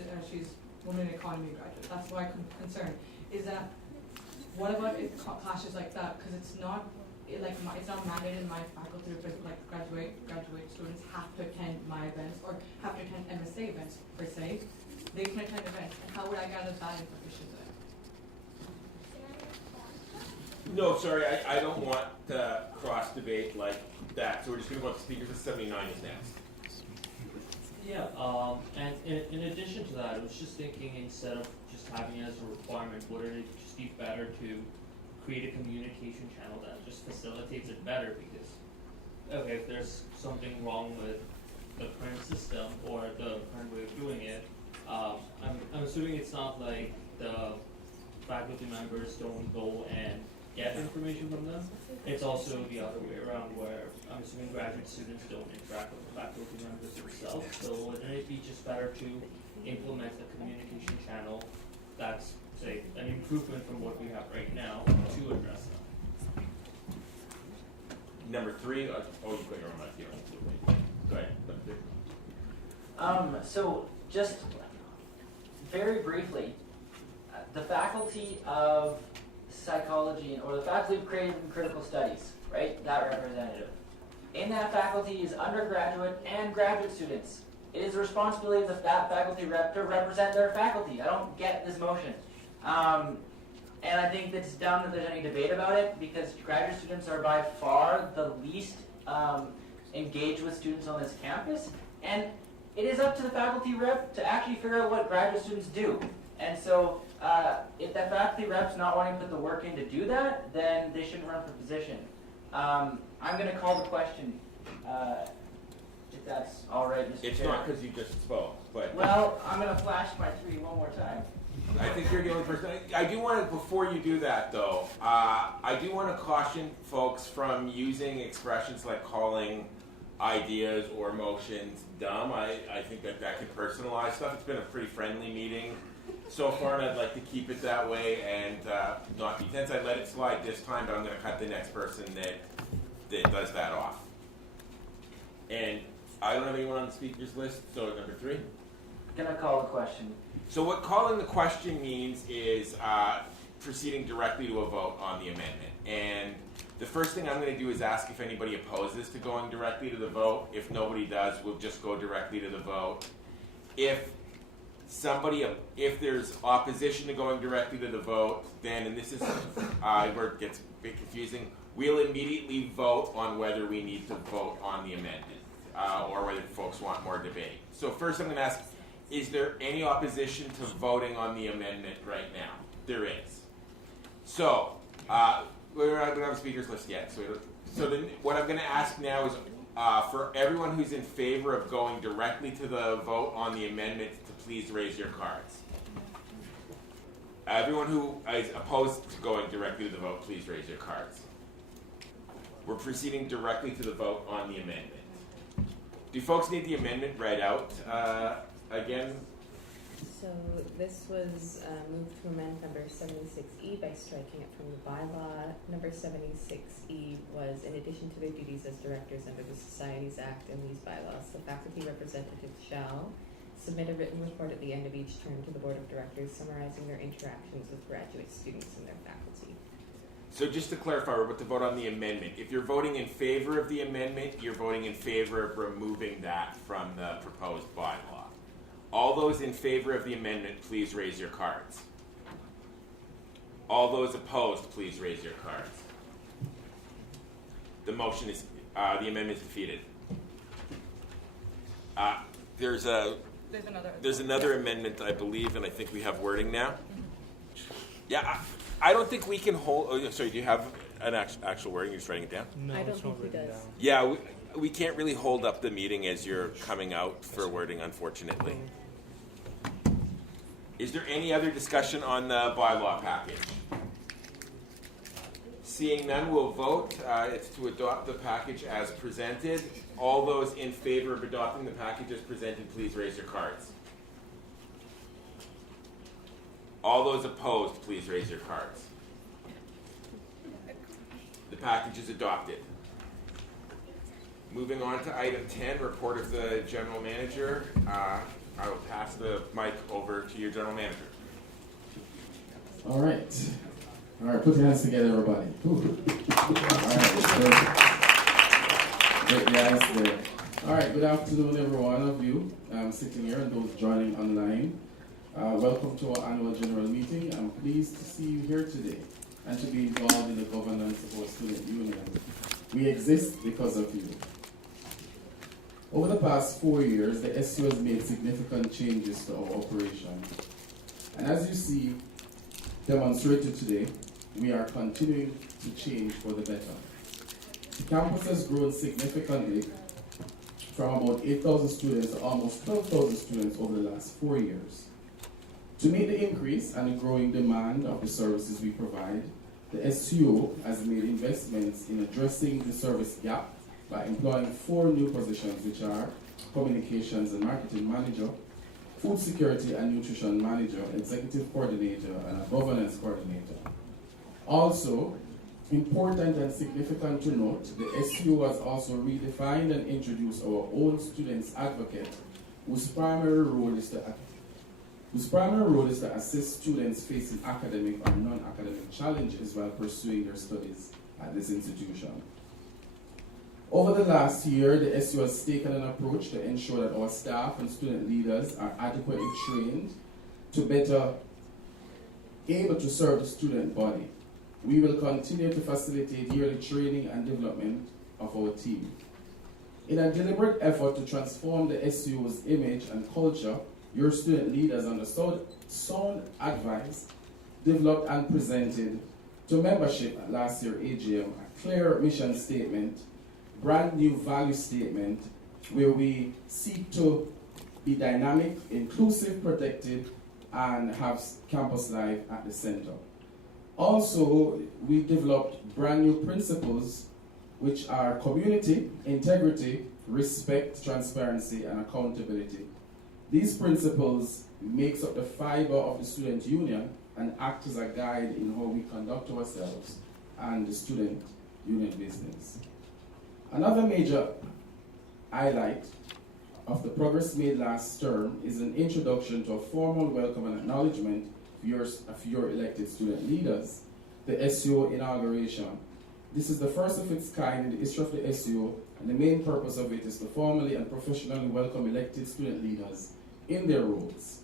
economy graduate. That's my concern. Is that what about if classes like that? Because it's not mandated in my faculty like graduate students have to attend my events or have to attend MSA events per se. They can attend events, and how would I gather that information then? No, sorry, I don't want to cross debate like that. So we're just going to go to speakers. 79 is next. Yeah, and in addition to that, I was just thinking instead of just having it as a requirement, wouldn't it just be better to create a communication channel that just facilitates it better? Because, okay, if there's something wrong with the current system or the current way of doing it, I'm assuming it's not like the faculty members don't go and get information from them. It's also the other way around, where I'm assuming graduate students don't interact with the faculty members themselves. So wouldn't it be just better to implement a communication channel that's, say, an improvement from what we have right now to address them? Number 3. You got your own idea. Go ahead. So just very briefly, the faculty of psychology, or the faculty of creative and critical studies, right? That representative. In that faculty is undergraduate and graduate students. It is the responsibility of that faculty rep to represent their faculty. I don't get this motion. And I think it's dumb that there's any debate about it, because graduate students are by far the least engaged with students on this campus. And it is up to the faculty rep to actually figure out what graduate students do. And so if that faculty rep's not wanting to put the work in to do that, then they shouldn't run for position. I'm going to call the question, if that's all right, Mr. It's Chair. not because you just spoke, but... Well, I'm going to flash my 3 one more time. I think you're the only person. I do want to, before you do that though, I do want to caution folks from using expressions like calling ideas or motions dumb. I think that can personalize stuff. It's been a pretty friendly meeting so far, and I'd like to keep it that way and not be tense. I'd let it slide this time, but I'm going to cut the next person that does that off. And I don't have anyone on the speakers list, so number 3. Gonna call the question. So what calling the question means is proceeding directly to a vote on the amendment. And the first thing I'm going to do is ask if anybody opposes to going directly to the vote. If nobody does, we'll just go directly to the vote. If there's opposition to going directly to the vote, then, and this is where it gets a bit confusing, we'll immediately vote on whether we need to vote on the amendment or whether folks want more debate. So first I'm going to ask, is there any opposition to voting on the amendment right now? There is. So, we don't have a speakers list yet. So then what I'm going to ask now is for everyone who's in favor of going directly to the vote on the amendment to please raise your cards. Everyone who is opposed to going directly to the vote, please raise your cards. We're proceeding directly to the vote on the amendment. Do folks need the amendment read out again? So this was moved to amend number 76E by striking it from the bylaw. Number 76E was, in addition to their duties as directors under the Societies Act and these bylaws, the faculty representative shall submit a written report at the end of each term to the board of directors summarizing their interactions with graduate students and their faculty. So just to clarify, we're about to vote on the amendment. If you're voting in favor of the amendment, you're voting in favor of removing that from the proposed bylaw. All those in favor of the amendment, please raise your cards. All those opposed, please raise your cards. The motion is, the amendment is defeated. There's another amendment, I believe, and I think we have wording now. Yeah, I don't think we can hold. Oh, sorry, do you have an actual wording? You're just writing it down? No, I don't think he does. Yeah, we can't really hold up the meeting as you're coming out for wording, unfortunately. Is there any other discussion on the bylaw package? Seeing none, we'll vote. It's to adopt the package as presented. All those in favor of adopting the package as presented, please raise your cards. All those opposed, please raise your cards. The package is adopted. Moving on to item 10, report of the general manager. I will pass the mic over to your general manager. All right. All right, put your hands together, everybody. Ooh. All right, great guys there. All right, good afternoon, every one of you sitting here and those joining online. Welcome to our annual general meeting. I'm pleased to see you here today and to be involved in the governance of our student union. We exist because of you. Over the past 4 years, the SU has made significant changes to our operation. And as you see demonstrated today, we are continuing to change for the better. The campus has grown significantly from about 8,000 students to almost 12,000 students over the last 4 years. To meet the increase and the growing demand of the services we provide, the SUO has made investments in addressing the service gap by employing 4 new positions, which are Communications and Marketing Manager, Food Security and Nutrition Manager, Executive Coordinator, and a Governance Coordinator. Also, important and significant to note, the SUO has also redefined and introduced our own Students Advocate, whose primary role is to assist students facing academic or non-academic challenges while pursuing their studies at this institution. Over the last year, the SU has taken an approach to ensure that our staff and student leaders are adequately trained to better able to serve the student body. We will continue to facilitate yearly training and development of our team. In a deliberate effort to transform the SU's image and culture, your student leaders under sound advice developed and presented to membership at last year's AGM a clear mission statement, brand new value statement, where we seek to be dynamic, inclusive, protected, and have campus life at the center. Also, we developed brand new principles, which are community, integrity, respect, transparency, and accountability. These principles makes up the fiber of the student union and act as a guide in how we conduct ourselves and the student union business. Another major highlight of the progress made last term is an introduction to a formal welcome and acknowledgement of your elected student leaders, the SUO inauguration. This is the first of its kind in the history of the SUO, and the main purpose of it is to formally and professionally welcome elected student leaders in their roles.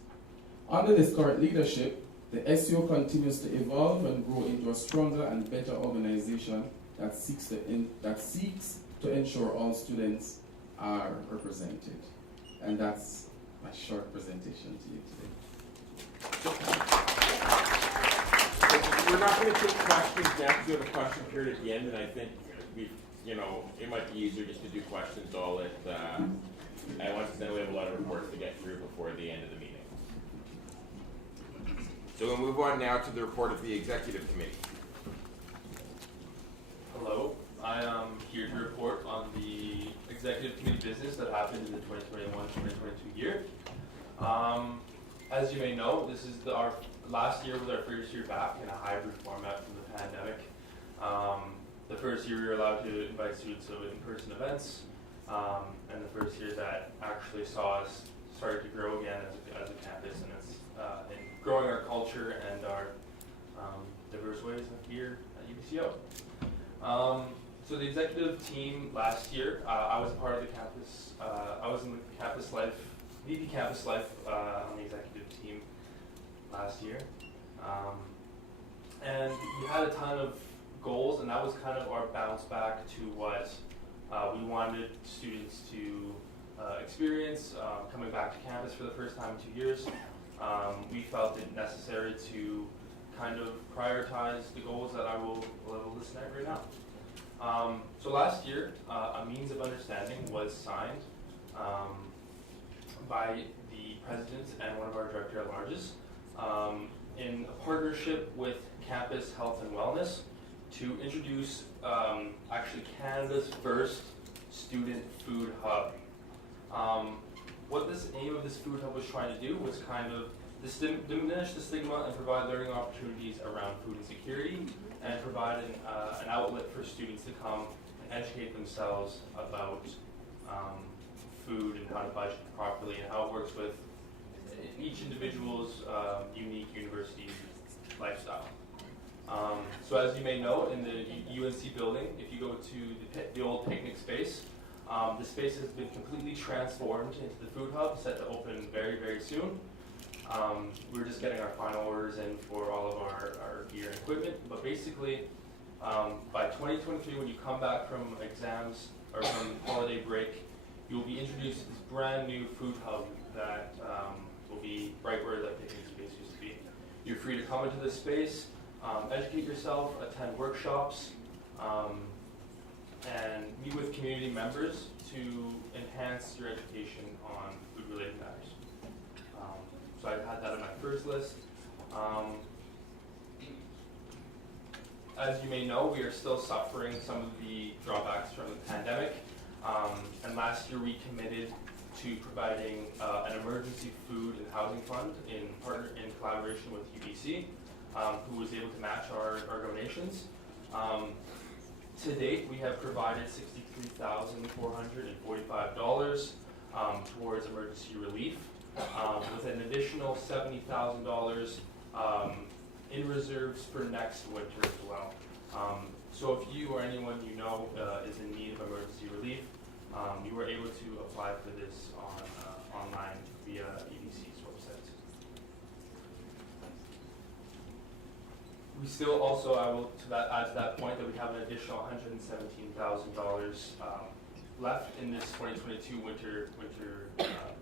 Under this current leadership, the SUO continues to evolve and grow into a stronger and better organization that seeks to ensure all students are represented. And that's my short presentation to you today. We're not going to take questions next. We have a question period at the end, and I think it might be easier just to do questions all at. I want to say we have a lot of reports to get through before the end of the meeting. So we'll move on now to the report of the executive committee. Hello, I am here to report on the executive committee business that happened in the 2021-2022 year. As you may know, this is our last year was our first year back in a hybrid format from the pandemic. The first year we were allowed to invite students to in-person events, and the first year that actually saw us start to grow again as a campus, and it's in growing our culture and our diverse ways here at UBCO. So the executive team last year, I was a part of the campus, I was in the campus life, VP Campus Life on the executive team last year. And we had a ton of goals, and that was kind of our bounce back to what we wanted students to experience coming back to campus for the first time in 2 years. We felt it necessary to kind of prioritize the goals that I will listen at right now. So last year, a means of understanding was signed by the president and one of our director at larges in a partnership with Campus Health and Wellness to introduce actually Canada's first student food hub. What this aim of this food hub was trying to do was kind of diminish the stigma and provide learning opportunities around food insecurity, and provide an outlet for students to come and educate themselves about food and how to budget properly and how it works with each individual's unique university lifestyle. So as you may know, in the UNC building, if you go to the old picnic space, the space has been completely transformed into the food hub, set to open very, very soon. We're just getting our final orders in for all of our gear and equipment, but basically, by 2023, when you come back from exams or from holiday break, you'll be introduced to this brand new food hub that will be right where the picnic space used to be. You're free to come into this space, educate yourself, attend workshops, and meet with community members to enhance your education on food-related matters. So I had that on my first list. As you may know, we are still suffering some of the drawbacks from the pandemic. And last year we committed to providing an emergency food and housing fund in collaboration with UBC, who was able to match our donations. To date, we have provided $63,445 towards emergency relief, with an additional $70,000 in reserves for next winter as well. So if you or anyone you know is in need of emergency relief, you were able to apply for this online via EDC's website. We still also, I will add to that point that we have an additional $117,000 left in this 2022 winter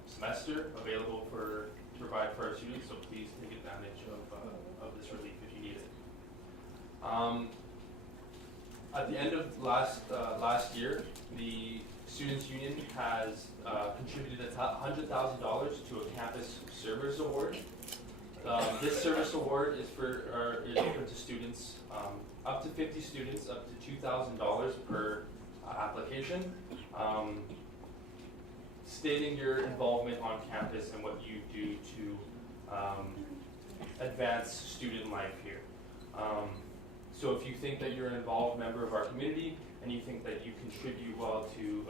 semester available to provide for our students. So please take advantage of this relief if you need it. At the end of last year, the Students' Union has contributed $100,000 to a campus service award. This service award is open to students, up to 50 students, up to $2,000 per application, stating your involvement on campus and what you do to advance student life here. So if you think that you're an involved member of our community and you think that you contribute well to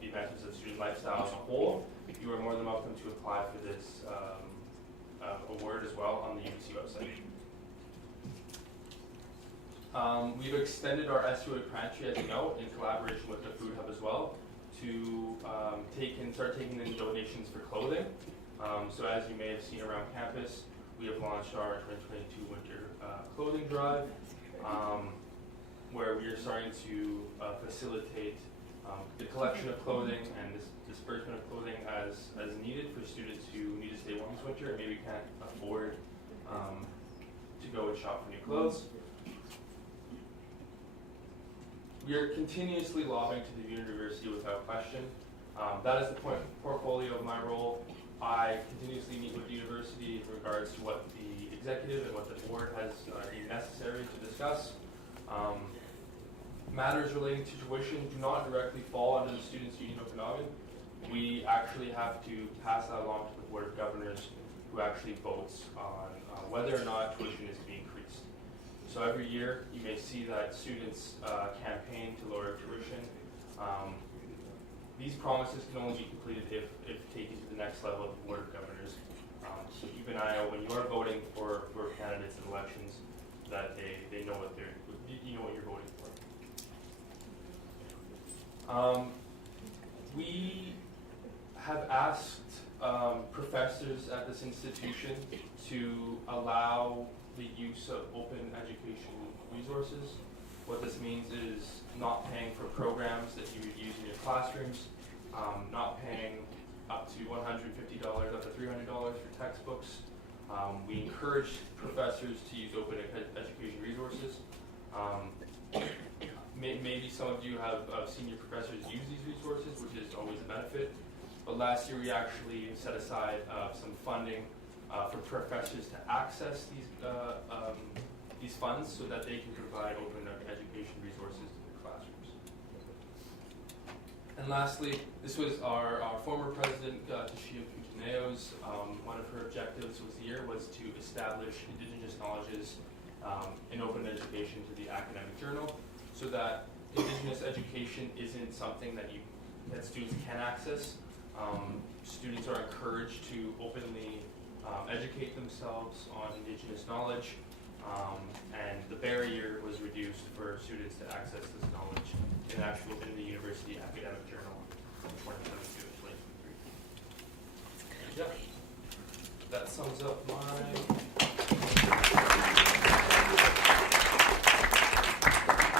the advancements of student lifestyle as a whole, you are more than welcome to apply for this award as well on the UBC website. We've extended our SUA pantry, as you know, in collaboration with the Food Hub as well, to start taking in donations for clothing. So as you may have seen around campus, we have launched our 2022 winter clothing drive, where we are starting to facilitate the collection of clothing and disbursement of clothing as needed for students who need to stay warm this winter and maybe can't afford to go and shop for new clothes. We are continuously lobbying to the university without question. That is the portfolio of my role. I continuously meet with the university in regards to what the executive and what the board has deemed necessary to discuss. Matters relating to tuition do not directly fall under the Students' Union of Okanagan. We actually have to pass that along to the Board of Governors, who actually votes on whether or not tuition is to be increased. So every year, you may see that students campaign to lower tuition. These promises can only be completed if taken to the next level of the Board of Governors. So keep an eye out when you are voting for candidates in elections, that they know what you know what you're voting for. We have asked professors at this institution to allow the use of open education resources. What this means is not paying for programs that you would use in your classrooms, not paying up to $150, up to $300 for textbooks. We encourage professors to use open education resources. Maybe some of you have seen your professors use these resources, which is always a benefit. But last year we actually set aside some funding for professors to access these these funds so that they can provide open education resources to the classrooms. And lastly, this was our former president, Tashia Putuneo's, one of her objectives was to establish Indigenous knowledges in open education to the academic journal, so that Indigenous education isn't something that students can access. Students are encouraged to openly educate themselves on Indigenous knowledge, and the barrier was reduced for students to access this knowledge in the university academic journal from 2022 to 2023. Yeah, that sums up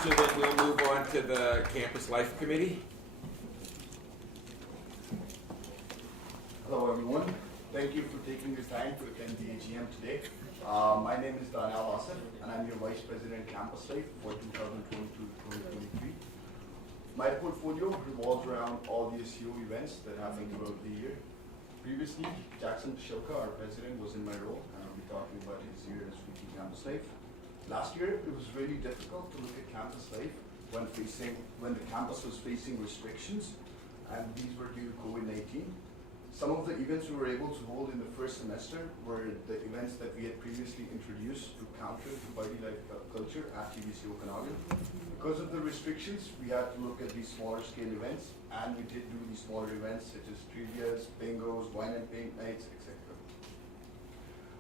So then we'll move on to the Campus Life Committee. Hello everyone. Thank you for taking the time to attend the AGM today. My name is Daniel Asif and I'm your Vice President Campus Life for 2022-2023. My portfolio revolves around all the SEO events that happen throughout the year. Previously, Jackson Shilka, our president, was in my role, and I'll be talking about his year as VP Campus Life. Last year, it was really difficult to look at Campus Life when the campus was facing restrictions, and these were due to COVID-19. Some of the events we were able to hold in the first semester were the events that we had previously introduced to counter the party life culture at TVC Okanagan. Because of the restrictions, we had to look at these smaller scale events, and we did do these smaller events such as trivias, bingos, wine and paint nights, etc.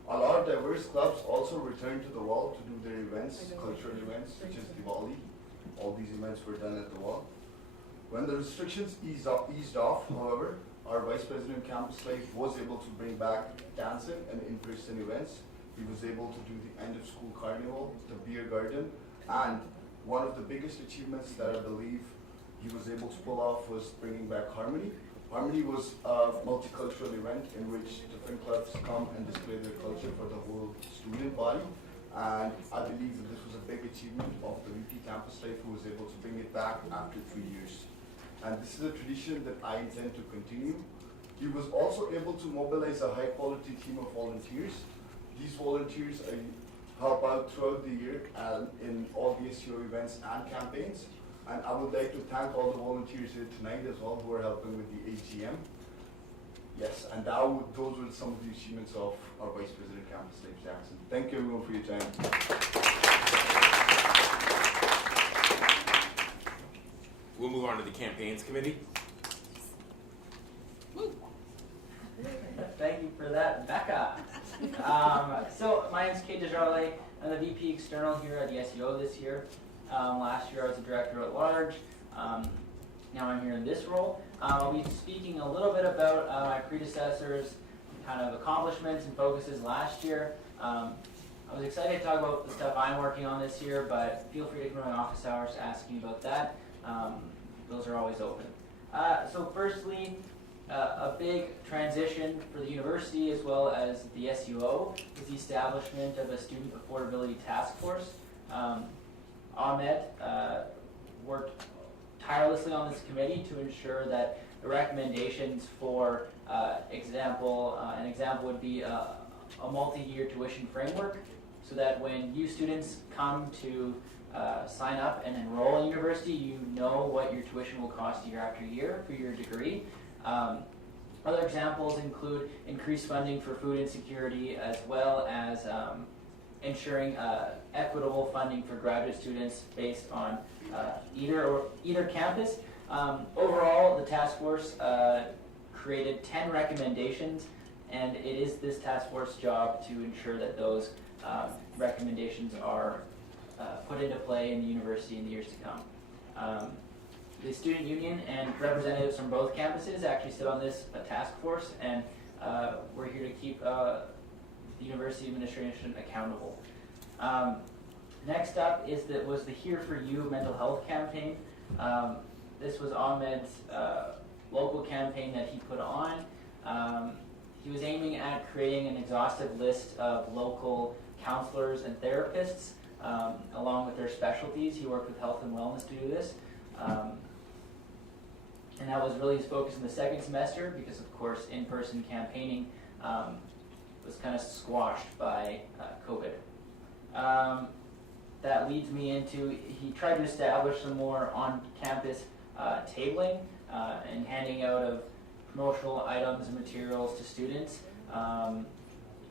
A lot of diverse clubs also returned to the wall to do their events, cultural events such as Diwali. All these events were done at the wall. When the restrictions eased off, however, our Vice President Campus Life was able to bring back dancing and in-person events. He was able to do the end of school carnival, the beer garden, and one of the biggest achievements that I believe he was able to pull off was bringing back Harmony. Harmony was a multicultural event in which different clubs come and display their culture for the whole student body. And I believe that this was a big achievement of the VP Campus Life, who was able to bring it back after 3 years. And this is a tradition that I intend to continue. He was also able to mobilize a high quality team of volunteers. These volunteers help out throughout the year and in all the SEO events and campaigns. And I would like to thank all the volunteers here tonight as well who are helping with the AGM. Yes, and those were some of the achievements of our Vice President Campus Life Jackson. Thank you everyone for your time. We'll move on to the Campaigns Committee. Thank you for that, Becca. So my name is Kate Desjardins. I'm the VP External here at the SEO this year. Last year I was a Director at Large. Now I'm here in this role. I'll be speaking a little bit about my predecessors' kind of accomplishments and focuses last year. I was excited to talk about the stuff I'm working on this year, but feel free to come to my office hours to ask me about that. Those are always open. So firstly, a big transition for the university as well as the SUO is the establishment of a student affordability task force. Ahmed worked tirelessly on this committee to ensure that the recommendations for an example would be a multi-year tuition framework, so that when new students come to sign up and enroll in university, you know what your tuition will cost year after year for your degree. Other examples include increased funding for food insecurity, as well as ensuring equitable funding for graduate students based on either campus. Overall, the task force created 10 recommendations, and it is this task force job to ensure that those recommendations are put into play in the university in the years to come. The student union and representatives from both campuses actually sit on this task force, and we're here to keep the university administration accountable. Next up was the Here For You mental health campaign. This was Ahmed's local campaign that he put on. He was aiming at creating an exhaustive list of local counselors and therapists, along with their specialties. He worked with health and wellness to do this. And that was really his focus in the second semester, because of course in-person campaigning was kind of squashed by COVID. that leads me into, he tried to establish some more on-campus tabling and handing out of promotional items and materials to students,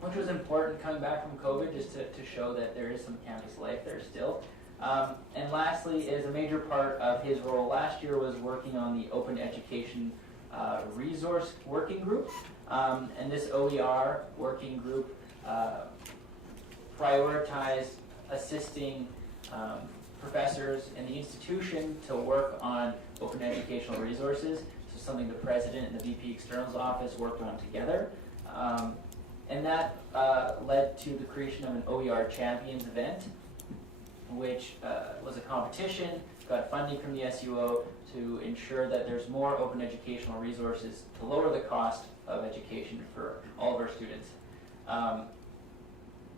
which was important coming back from COVID, just to show that there is some campus life there still. And lastly, as a major part of his role last year was working on the Open Education Resource Working Group. And this OER working group prioritized assisting professors in the institution to work on open educational resources. So something the president and the VP Externals office worked on together. And that led to the creation of an OER Champions event, which was a competition, got funding from the SUO to ensure that there's more open educational resources to lower the cost of education for all of our students.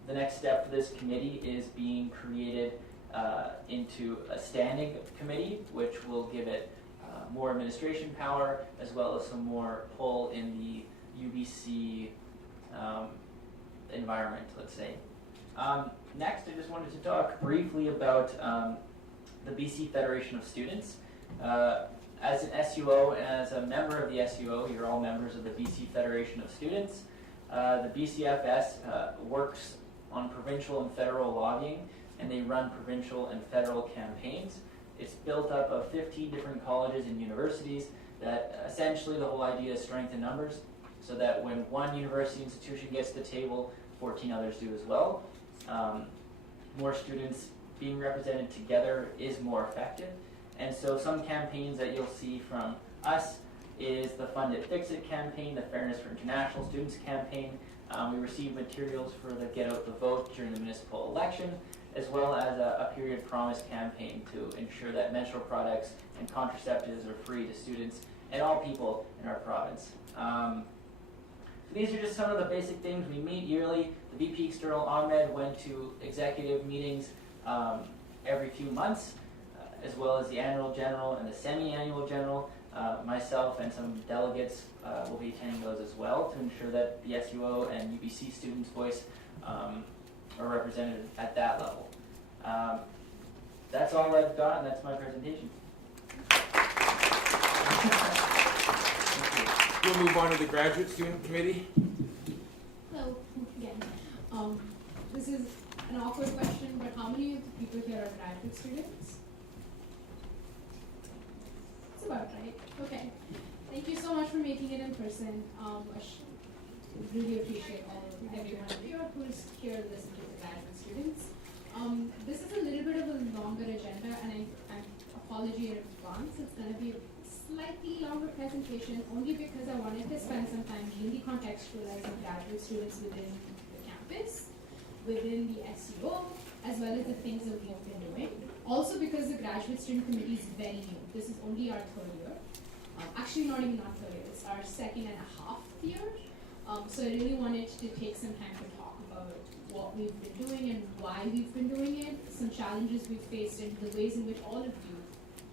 The next step for this committee is being created into a standing committee, which will give it more administration power, as well as some more pull in the UBC environment, let's say. Next, I just wanted to talk briefly about the BC Federation of Students. As an SUO and as a member of the SUO, you're all members of the BC Federation of Students. The BCFS works on provincial and federal lobbying, and they run provincial and federal campaigns. It's built up of 15 different colleges and universities that essentially the whole idea is strength in numbers, so that when one university institution gets to the table, 14 others do as well. More students being represented together is more effective. And so some campaigns that you'll see from us is the Fund It, Fix It campaign, the Fairness for International Students campaign. We received materials for the Get Out the Vote during the municipal election, as well as a Period Promise campaign to ensure that menstrual products and contraceptives are free to students and all people in our province. So these are just some of the basic things. We meet yearly. The VP External Ahmed went to executive meetings every few months, as well as the annual general and the semi-annual general. Myself and some delegates will be attending those as well to ensure that the SUO and UBC students' voice are represented at that level. That's all I've got, and that's my presentation. We'll move on to the Graduate Student Committee. Hello, again. This is an awkward question, but how many of the people here are graduate students? It's about right. Okay. Thank you so much for making it in person. I really appreciate everyone here who's here to listen to the graduate students. This is a little bit of a longer agenda, and I apology in advance. It's going to be a slightly longer presentation, only because I wanted to spend some time really contextualizing graduate students within the campus, within the SUO, as well as the things that we've been doing. Also because the Graduate Student Committee is very new. This is only our third year. Actually, not even our third year. It's our second and a half year. So I really wanted to take some time to talk about what we've been doing and why we've been doing it, some challenges we've faced, and the ways in which all of you,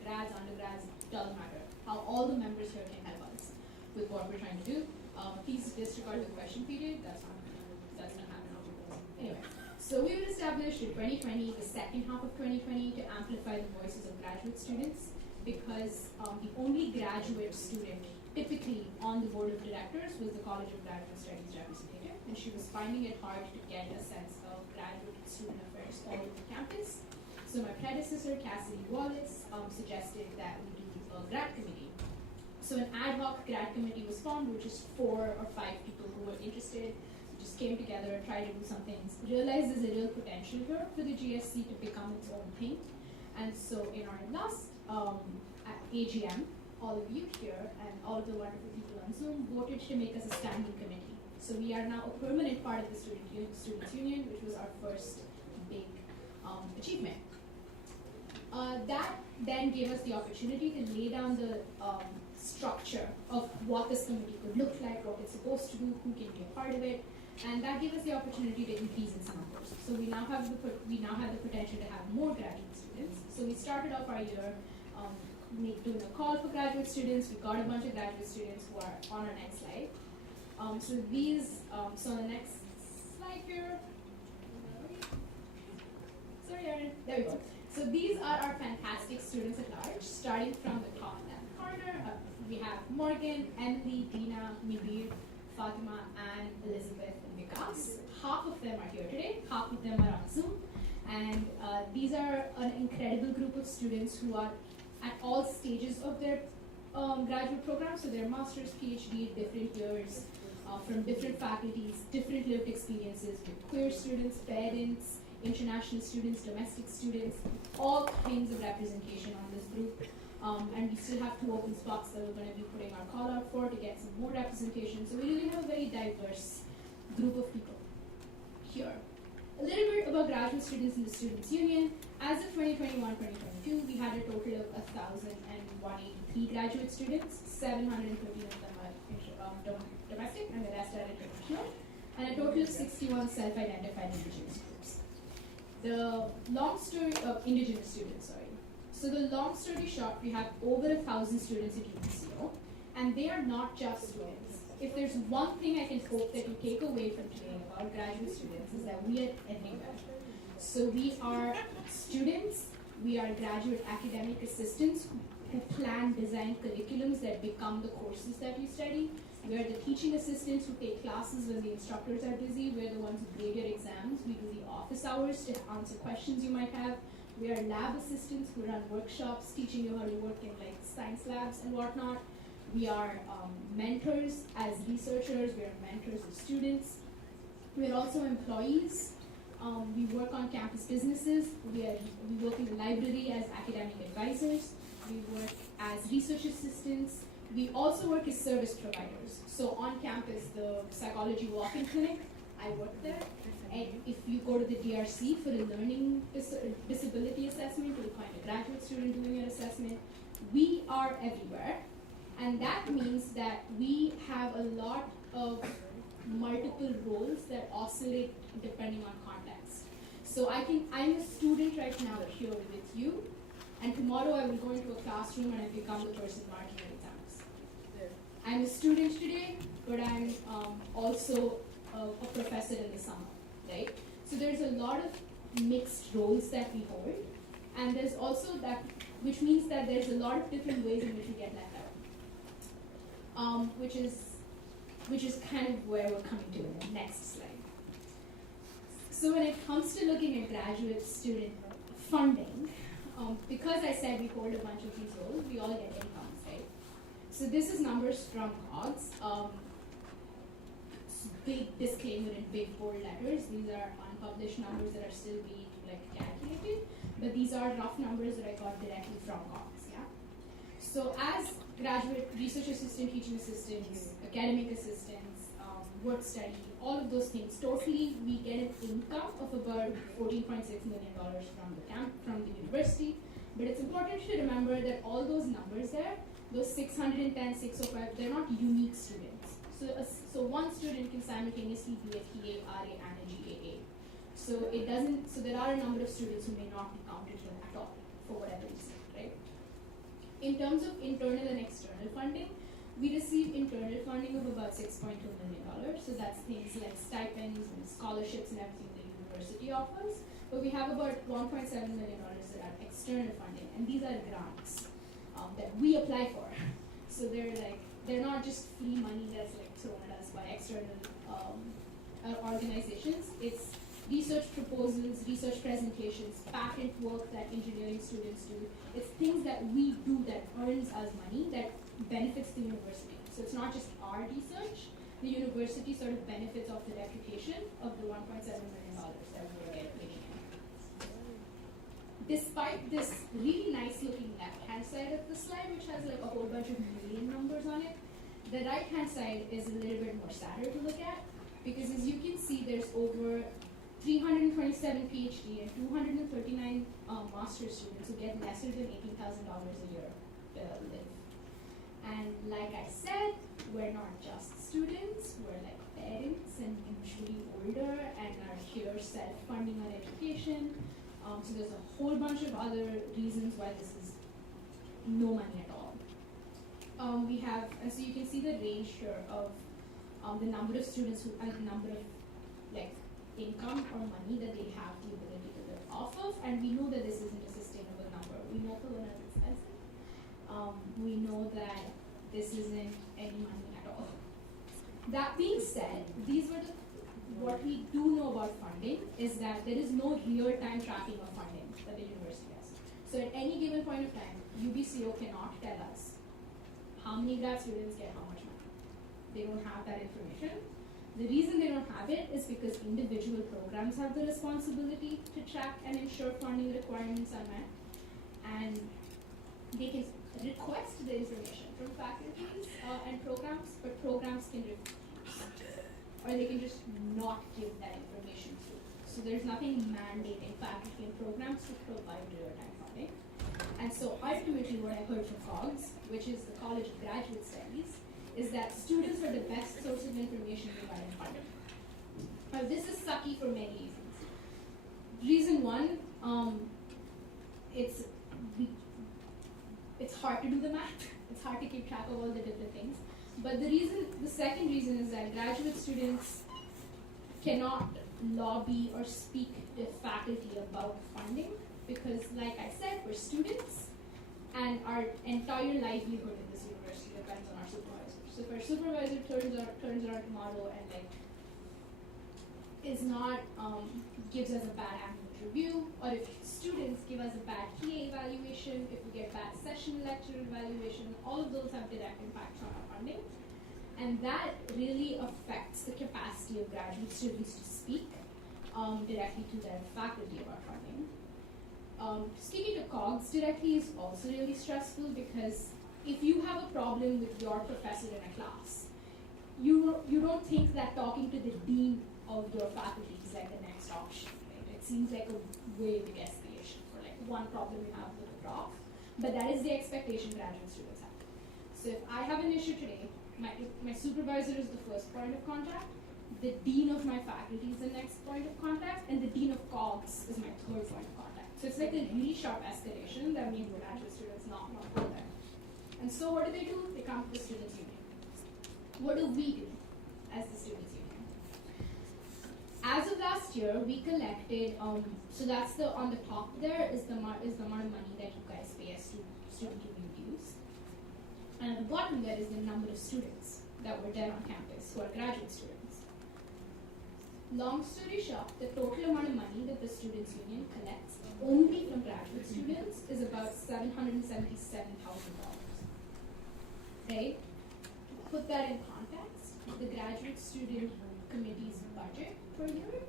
grads, undergrads, doesn't matter, how all the members here can help us with what we're trying to do. Please disregard the question period. That's not happening. Anyway. So we were established in 2020, the second half of 2020, to amplify the voices of graduate students, because the only graduate student typically on the board of directors was the College of Graduate Studies representative, and she was finding it hard to get a sense of graduate student affairs all over the campus. So my predecessor, Cassidy Wallace, suggested that we do a grad committee. So an ad hoc grad committee was formed, which is 4 or 5 people who were interested. Just came together, tried to do some things, realized there's a real potential here for the GSC to become its own thing. And so in our last AGM, all of you here and all of the wonderful people on Zoom voted to make us a standing committee. So we are now a permanent part of the Students' Union, which was our first big achievement. That then gave us the opportunity to lay down the structure of what this committee could look like, what it's supposed to do, who can be a part of it. And that gave us the opportunity to increase its numbers. So we now have the potential to have more graduate students. So we started off our year doing a call for graduate students. We got a bunch of graduate students who are on our next slide. So on the next slide here, sorry Aaron, there There we go. So these are our fantastic students at large, starting from the top left corner. We have Morgan, Emily, Dina, Mibir, Fatima, and Elizabeth and Vikas. Half of them are here today, half of them are on Zoom. And these are an incredible group of students who are at all stages of their graduate program. So their master's, PhD, different years, from different faculties, different lived experiences with queer students, parents, international students, domestic students, all kinds of representation on this group. And we still have 2 open spots that we're going to be putting our call out for to get some more representation. So we really have a very diverse group of people here. A little bit about graduate students in the Students' Union. As of 2021-2022, we had a total of 1,183 graduate students. 713 of them are domestic, and the rest are international. And a total of 61 self-identified indigenous groups. The long story of indigenous students, sorry. So the long story short, we have over 1,000 students at UBCO, and they are not just students. If there's one thing I can hope that you take away from today about graduate students is that we are everywhere. So we are students, we are graduate academic assistants who plan, design curriculums that become the courses that you study. We are the teaching assistants who take classes when the instructors are busy. We're the ones who grade your exams. We do the office hours to answer questions you might have. We are lab assistants who run workshops, teaching you how to work in like science labs and whatnot. We are mentors as researchers. We are mentors as students. We are also employees. We work on campus businesses. We work in the library as academic advisors. We work as research assistants. We also work as service providers. So on campus, the psychology walk-in clinic, I work there. And if you go to the DRC for a learning disability assessment, you'll find a graduate student doing an assessment. We are everywhere. And that means that we have a lot of multiple roles that oscillate depending on context. So I'm a student right now here with you, and tomorrow I will go into a classroom and I become the person marking your exams. I'm a student today, but I'm also a professor in the summer, right? So there's a lot of mixed roles that we hold, and there's also that, which means that there's a lot of different ways in which we get left out, which is kind of where we're coming to in the next slide. So when it comes to looking at graduate student funding, because I said we hold a bunch of these roles, we all get incomes, right? So this is numbers from COGS. Big disclaimer in big bold letters. These are unpublished numbers that are still being calculated, but these are rough numbers that I got directly from COGS. Yeah. So as graduate research assistant, teaching assistants, academic assistants, work study, all of those things, totally we get an income of about $14.6 million from the university. But it's important to remember that all those numbers there, those 610, 605, they're not unique students. So one student can simultaneously be a TA, RA, and a GAA. So there are a number of students who may not be counted here at all, for whatever reason, right? In terms of internal and external funding, we receive internal funding of about $6.2 million. So that's things like stipends and scholarships and everything the university offers. But we have about $1.7 million that are external funding, and these are grants that we apply for. So they're not just free money that's thrown at us by external organizations. It's research proposals, research presentations, patent work that engineering students do. It's things that we do that earns us money that benefits the university. So it's not just our research. The university sort of benefits off the reputation of the $1.7 million that we're getting. Despite this really nice looking left-hand side of the slide, which has a whole bunch of million numbers on it, the right-hand side is a little bit more sadder to look at, because as you can see, there's over 327 PhD and 239 master's students who get lesser than $18,000 a year to live. And like I said, we're not just students, we're like parents and usually older and are here self-funding our education. So there's a whole bunch of other reasons why this is no money at all. We have, and so you can see the range here of the number of students and the number of income or money that they have the ability to live off of, and we know that this isn't a sustainable number. We know Kelowna is expensive. We know that this isn't any money at all. That being said, what we do know about funding is that there is no real-time tracking of funding that the university has. So at any given point of time, UBCO cannot tell us how many grad students get how much money. They don't have that information. The reason they don't have it is because individual programs have the responsibility to track and ensure funding requirements are met. And they can request the information from faculties and programs, but programs can refuse. Or they can just not give that information through. So there's nothing mandating faculty and programs to provide real-time funding. And so ultimately what I heard from COGS, which is the College of Graduate Studies, is that students are the best source of information regarding funding. Now this is sucky for many reasons. Reason one, it's hard to do the math. It's hard to keep track of all the different things. But the second reason is that graduate students cannot lobby or speak to faculty about funding because, like I said, we're students and our entire livelihood in this university depends on our supervisor. So if our supervisor turns around tomorrow and gives us a bad annual review, or if students give us a bad TA evaluation, if we get bad session lecture evaluation, all of those have direct impacts on our funding. And that really affects the capacity of graduate students to speak directly to their faculty about funding. Speaking to COGS directly is also really stressful because if you have a problem with your professor in a class, you don't think that talking to the dean of your faculty is like the next option, right? It seems like a way big escalation for like one problem you have with a prof, but that is the expectation graduate students have. So if I have an issue today, my supervisor is the first point of contact, the dean of my faculty is the next point of contact, and the dean of COGS is my third point of contact. So it's like a really sharp escalation that means graduate students not go there. And so what do? They come to the students' union. What do we do as the students' union? As of last year, we collected, so that's on the top there is the amount of money that you guys pay as student union dues. And at the bottom there is the number of students that were there on campus who are graduate students. Long story short, the total amount of money that the students' union collects only from graduate students is about $777,000. Right? To put that in context, the graduate student committee's budget per year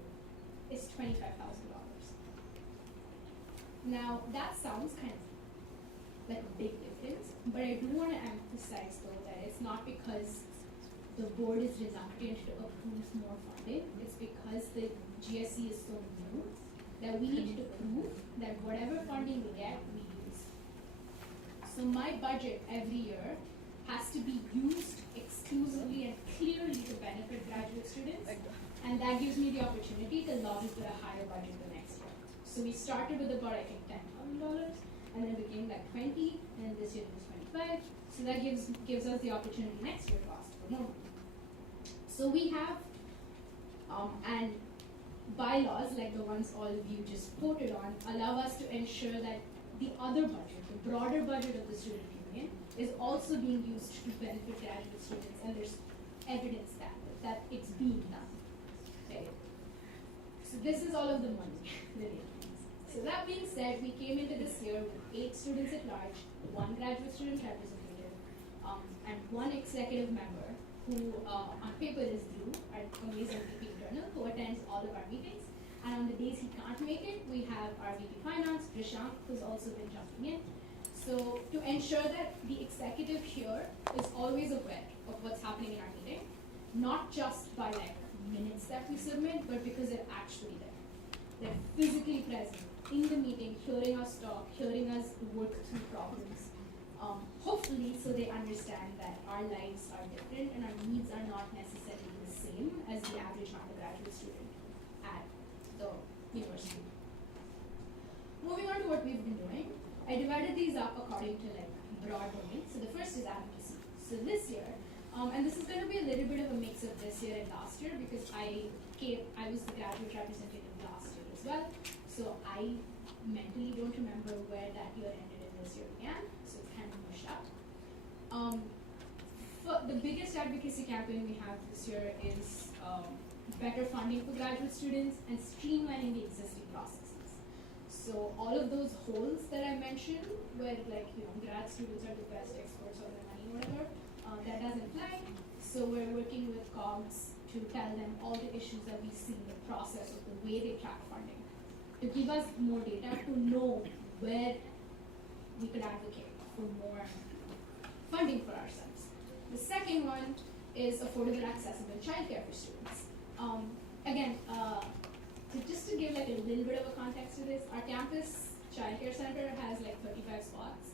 is $25,000. Now that sounds kind of like a big difference, but I do want to emphasize though that it's not because the board is reluctant to approve more funding, it's because the GSE is so new that we need to prove that whatever funding we get, we use. So my budget every year has to be used exclusively and clearly to benefit graduate students, and that gives me the opportunity to lobby for a higher budget the next year. So we started with about, I think, $10,000, and then became like 20, and this year it was 25. So that gives us the opportunity next year to ask for more. So we have, and bylaws like the ones all of you just voted on allow us to ensure that the other budget, the broader budget of the student union, is also being used to benefit graduate students, and there's evidence that it's being done. Okay. So this is all of the money. So that being said, we came into this year with 8 students at large, 1 graduate student representative, and 1 executive member who on paper is Drew, our amazing VP internal, who attends all of our meetings. And on the days he can't make it, we have our VP Finance, Prashant, who's also been jumping in. So to ensure that the executive here is always aware of what's happening in our meeting, not just by like minutes that we submit, but because they're actually there. They're physically present in the meeting, hearing us talk, hearing us work through problems. Hopefully, so they understand that our lives are different and our needs are not necessarily the same as the average undergraduate student at the university. Moving on to what we've been doing, I divided these up according to like broad domains. So the first is advocacy. So this year, and this is going to be a little bit of a mix of this year and last year because I I was the graduate representative last year as well, so I mentally don't remember where that year ended and this year began, so it's kind of mushed up. The biggest advocacy campaign we have this year is better funding for graduate students and streamlining the existing processes. So all of those holes that I mentioned, where grad students are the best experts on their money, whatever, that doesn't apply. So we're working with COGS to tell them all the issues that we see in the process of the way they track funding, to give us more data to know where we could advocate for more funding for ourselves. The second one is affordable, accessible childcare for students. Just to give like a little bit of a context to this, our campus childcare center has like 35 spots.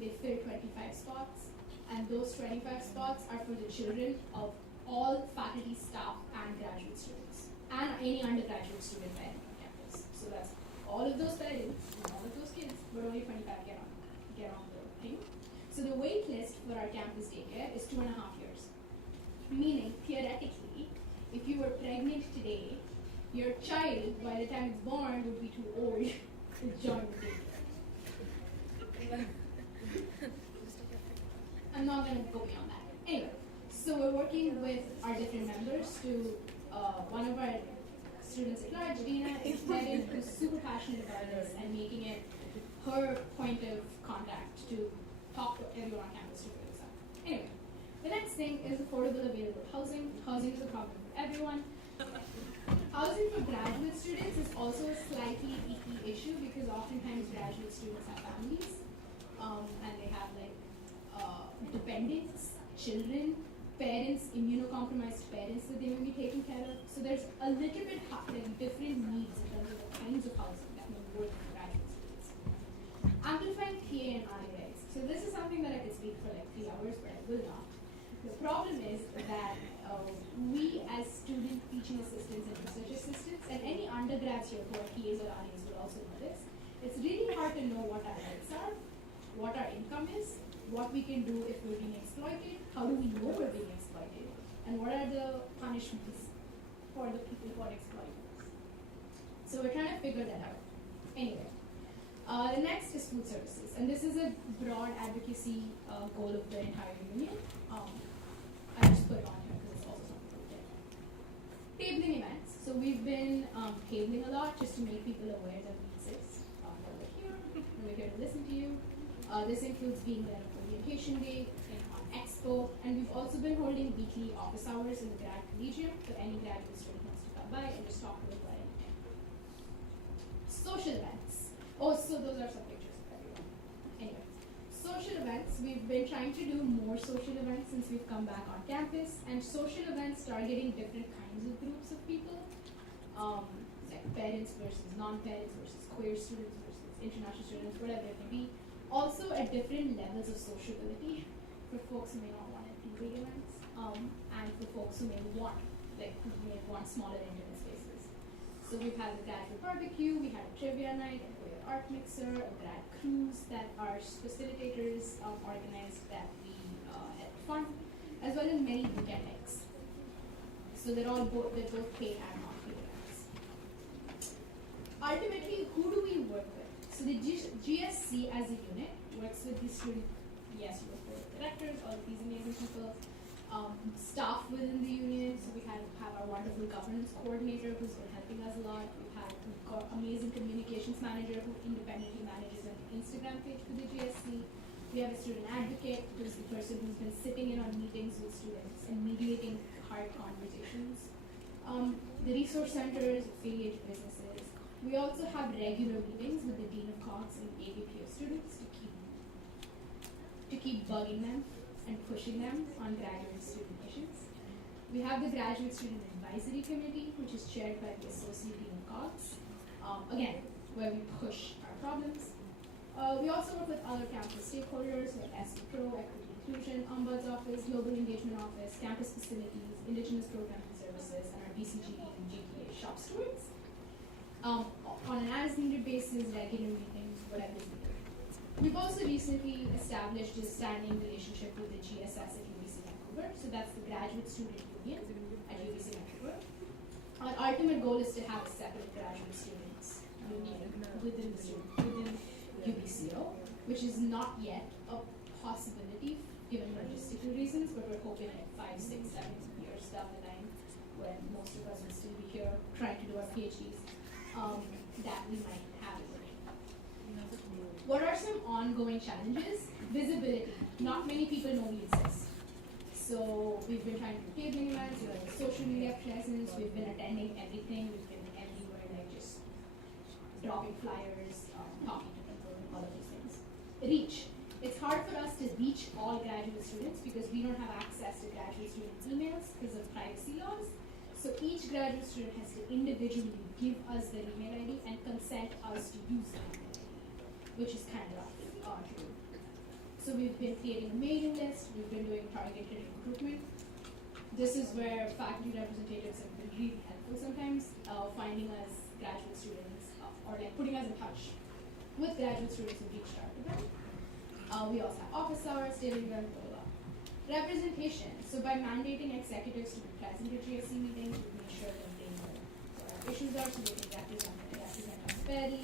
They fill 25 spots, and those 25 spots are for the children of all faculty, staff, and graduate students, and any undergraduate student on campus. So that's all of those parents and all of those kids, but only 25 get on the thing. So the wait list for our campus daycare is 2.5 years. Meaning, theoretically, if you were pregnant today, your child, by the time it's born, would be too old to join the daycare. I'm not going to go beyond that. Anyway, so we're working with our different members to, one of our students at large, Dina, is Megan, who's super passionate about this and making it her point of contact to talk to everyone on campus to figure this out. Anyway, the next thing is affordable, available housing. Housing is a problem for everyone. Housing for graduate students is also a slightly icky issue because oftentimes graduate students have families, and they have dependents, children, parents, immunocompromised parents that they may be taking care of. So there's a little bit different needs in terms of the kinds of housing that may work for graduate students. Amplifying TA and RA rights. So this is something that I could speak for like 3 hours, but I will not. The problem is that we as student teaching assistants and research assistants, and any undergrads here who are TAs or RAs will also know this, it's really hard to know what our rights are, what our income is, what we can do if we're being exploited, how do we know we're being exploited, and what are the punishments for the people who are exploiting us. So we're trying to figure that out. Anyway, the next is food services, and this is a broad advocacy goal of the entire union. I just put it on here because it's also something we did. Tabling events. So we've been tabling a lot just to make people aware that we exist. We're here, and we're here to listen to you. This includes being there on Orientation Day, on Expo, and we've also been holding weekly office hours in the Grad Collegium, so any graduate student wants to come by and just talk to us about anything. Social events. Oh, so those are some pictures of everyone. Anyway, social events. We've been trying to do more social events since we've come back on campus, and social events targeting different kinds of groups of people, like parents versus non-parents versus queer students versus international students, whatever it may be. Also at different levels of sociability for folks who may not want to do big events, and for folks who may want smaller intimate spaces. So we've had the graduate barbecue, we had a trivia night, a queer art mixer, a grad cruise that our facilitators organized that we helped fund, as well as many weekend nights. So they're both paid and not paid events. Ultimately, who do we work with? So the GSC as a unit works with the student, yes, you work with directors, all of these amazing people, staff within the union. So we have our wonderful governance coordinator who's been helping us a lot. We've got amazing communications manager who independently manages an Instagram page for the GSC. We have a student advocate who's the person who's been sitting in on meetings with students and mediating hard conversations. The resource centers, affiliate businesses. We also have regular meetings with the Dean of COGS and AVPO students to keep bugging them and pushing them on graduate student issues. We have the Graduate Student Advisory Committee, which is chaired by the Associate Dean of COGS, again, where we push our problems. We also work with other campus stakeholders like SC Pro, Equity Inclusion, Ombuds Office, Global Engagement Office, Campus Facilities, Indigenous Programs and Services, and our BCGE and GPA shop stewards. On an as-needed basis, regular meetings, whatever is needed. We've also recently established a standing relationship with the GSS at UBC Vancouver, so that's the Graduate Student Union at UBC Vancouver. Our ultimate goal is to have a separate graduate students union within UBCO, which is not yet a possibility given logistical reasons, but we're hoping like 5, 6, 7 years down the line, when most of us will still be here trying to do our PhDs, that we might have it. What are some ongoing challenges? Visibility. Not many people know we exist. So we've been trying to do tabling events, social media presence, we've been attending everything, we've been everywhere, like just dropping flyers, talking to people, all of these things. Reach. It's hard for us to reach all graduate students because we don't have access to graduate students' emails because of privacy laws. So each graduate student has to individually give us their email ID and consent us to use their email ID, which is kind of rough to do. So we've been creating a mailing list, we've been doing targeted recruitment. This is where faculty representatives have been really helpful sometimes, finding us graduate students, or like putting us in touch with graduate students who reached out to them. We also have office hours, daily event, blah, blah, blah. Representation. So by mandating executives to be present at GSC meetings, we make sure that they know what our issues are, so they can represent us fairly.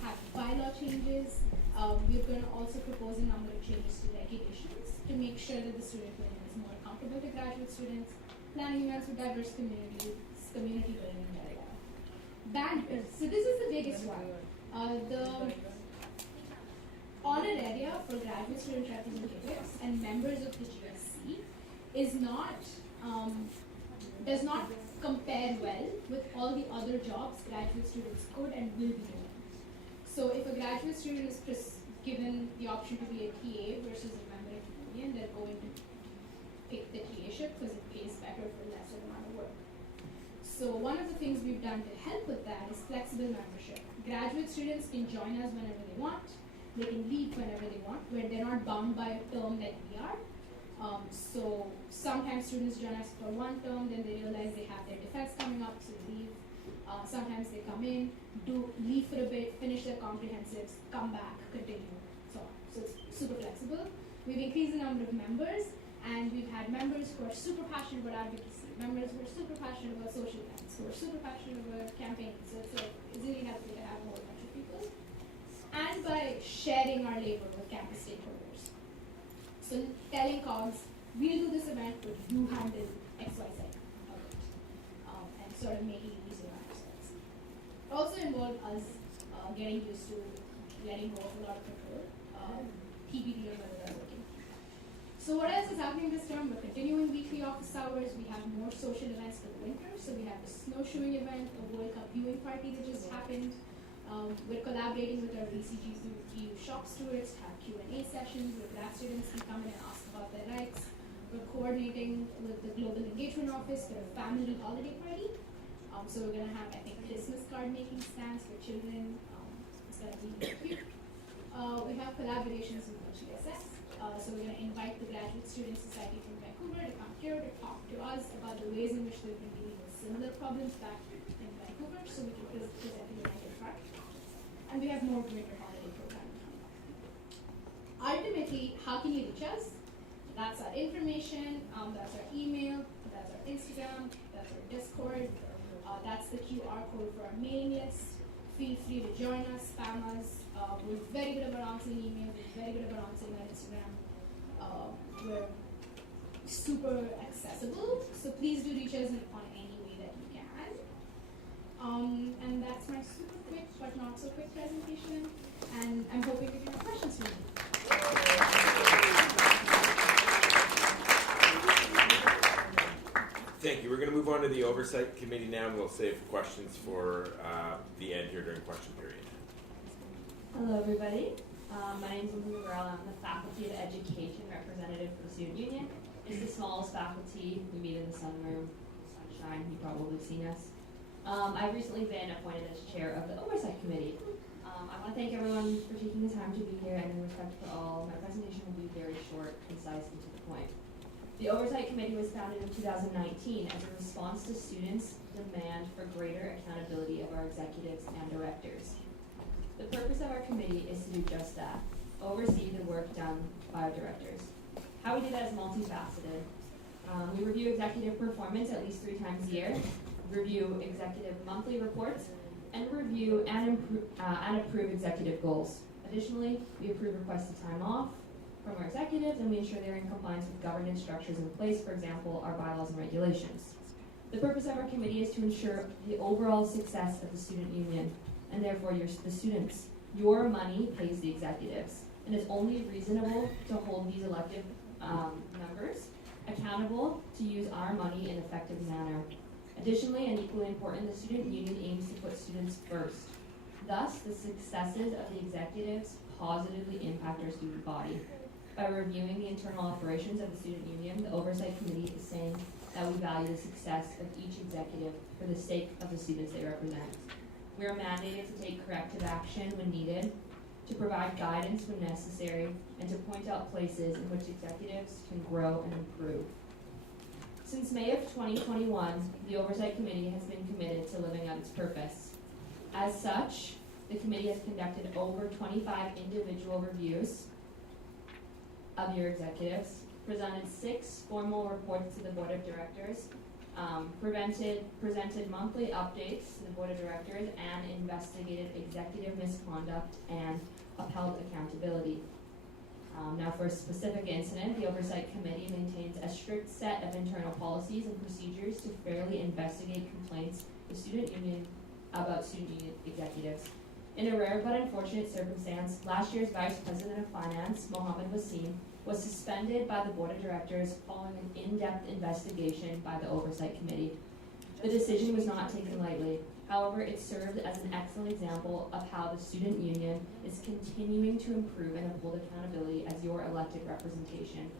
Have bylaw changes. We're going to also propose a number of changes to regulations to make sure that the student union is more accountable to graduate students, planning events with diverse communities, community building, etc. Bandwidth. So this is the biggest one. The honor area for graduate student representatives and members of the GSC is not does not compare well with all the other jobs graduate students could and will be doing. So if a graduate student is given the option to be a TA versus a member of the union, they're going to pick the TA-ship because it pays better for lesser amount of work. So one of the things we've done to help with that is flexible membership. Graduate students can join us whenever they want. They can leave whenever they want, where they're not bound by a term like we are. So sometimes students join us for one term, then they realize they have their defense coming up, so they leave. Sometimes they come in, leave for a bit, finish their comprehensives, come back, continue, so on. So it's super flexible. We've increased the number of members, and we've had members who are super passionate about advocacy, members who are super passionate about social events, who are super passionate about campaigns. So it's really helpful to have a whole bunch of people. And by sharing our labor with campus stakeholders. So telling COGS, we'll do this event, but you handle XYZ of it. And sort of making it easier on ourselves. Also involved us getting used to letting go of a lot of control, TBD on whether they're working. So what else is happening this term? We're continuing weekly office hours. We have more social events for the winter. So we have the snowshoeing event, a World Cup viewing party that just happened. We're collaborating with our BCG EU shop stewards to have Q&A sessions where grad students can come in and ask about their rights. We're coordinating with the Global Engagement Office for a family holiday party. So we're going to have, I think, Christmas card making stands for children. It's going to be cute. We have collaborations with GSS. So we're going to invite the Graduate Student Society from Vancouver to come here to talk to us about the ways in which they've been dealing with similar problems back in Vancouver, so we can present the United Front. And we have more winter holiday programming coming up. Ultimately, how can you reach us? That's our information, that's our email, that's our Instagram, that's our Discord, that's the QR code for our mailing list. Feel free to join us, spam us. We're very good about answering emails, we're very good about answering our Instagram. We're super accessible, so please do reach us on any way that you can. And that's my super quick but not so quick presentation, and I'm hoping you can have questions for me. Thank you. We're going to move on to the Oversight Committee now, and we'll save questions for the end here during question period. Hello, everybody. My name is Lindsay McGraw. I'm the Faculty of Education representative for the Student Union. It's the smallest faculty. We meet in the sunroom, sunshine. You've probably seen us. I've recently been appointed as chair of the Oversight Committee. I want to thank everyone for taking the time to be here, and in respect for all, my presentation will be very short, concise, and to the point. The Oversight Committee was founded in 2019 as a response to students' demand for greater accountability of our executives and directors. The purpose of our committee is to do just that, oversee the work done by our directors. How we do that is multifaceted. We review executive performance at least 3 times a year. review executive monthly reports, and review and approve executive goals. Additionally, we approve requested time off from our executives, and we ensure they're in compliance with governance structures in place, for example, our bylaws and regulations. The purpose of our committee is to ensure the overall success of the student union, and therefore the students. Your money pays the executives, and it's only reasonable to hold these elected members accountable to use our money in an effective manner. Additionally, and equally important, the student union aims to put students first. Thus, the successes of the executives positively impact our student body. By reviewing the internal operations of the student union, the oversight committee is saying that we value the success of each executive for the sake of the students they represent. We are mandated to take corrective action when needed, to provide guidance when necessary, and to point out places in which executives can grow and improve. Since May of 2021, the Oversight Committee has been committed to living out its purpose. As such, the committee has conducted over 25 individual reviews of your executives, presented 6 formal reports to the Board of Directors, presented monthly updates to the Board of Directors, and investigated executive misconduct and upheld accountability. Now, for a specific incident, the Oversight Committee maintains a strict set of internal policies and procedures to fairly investigate complaints about student union executives. In a rare but unfortunate circumstance, last year's Vice President of Finance, Mohammed Wasim, was suspended by the Board of Directors following an in-depth investigation by the Oversight Committee. The decision was not taken lightly. However, it served as an excellent example of how the student union is continuing to improve and uphold accountability as your elected representation.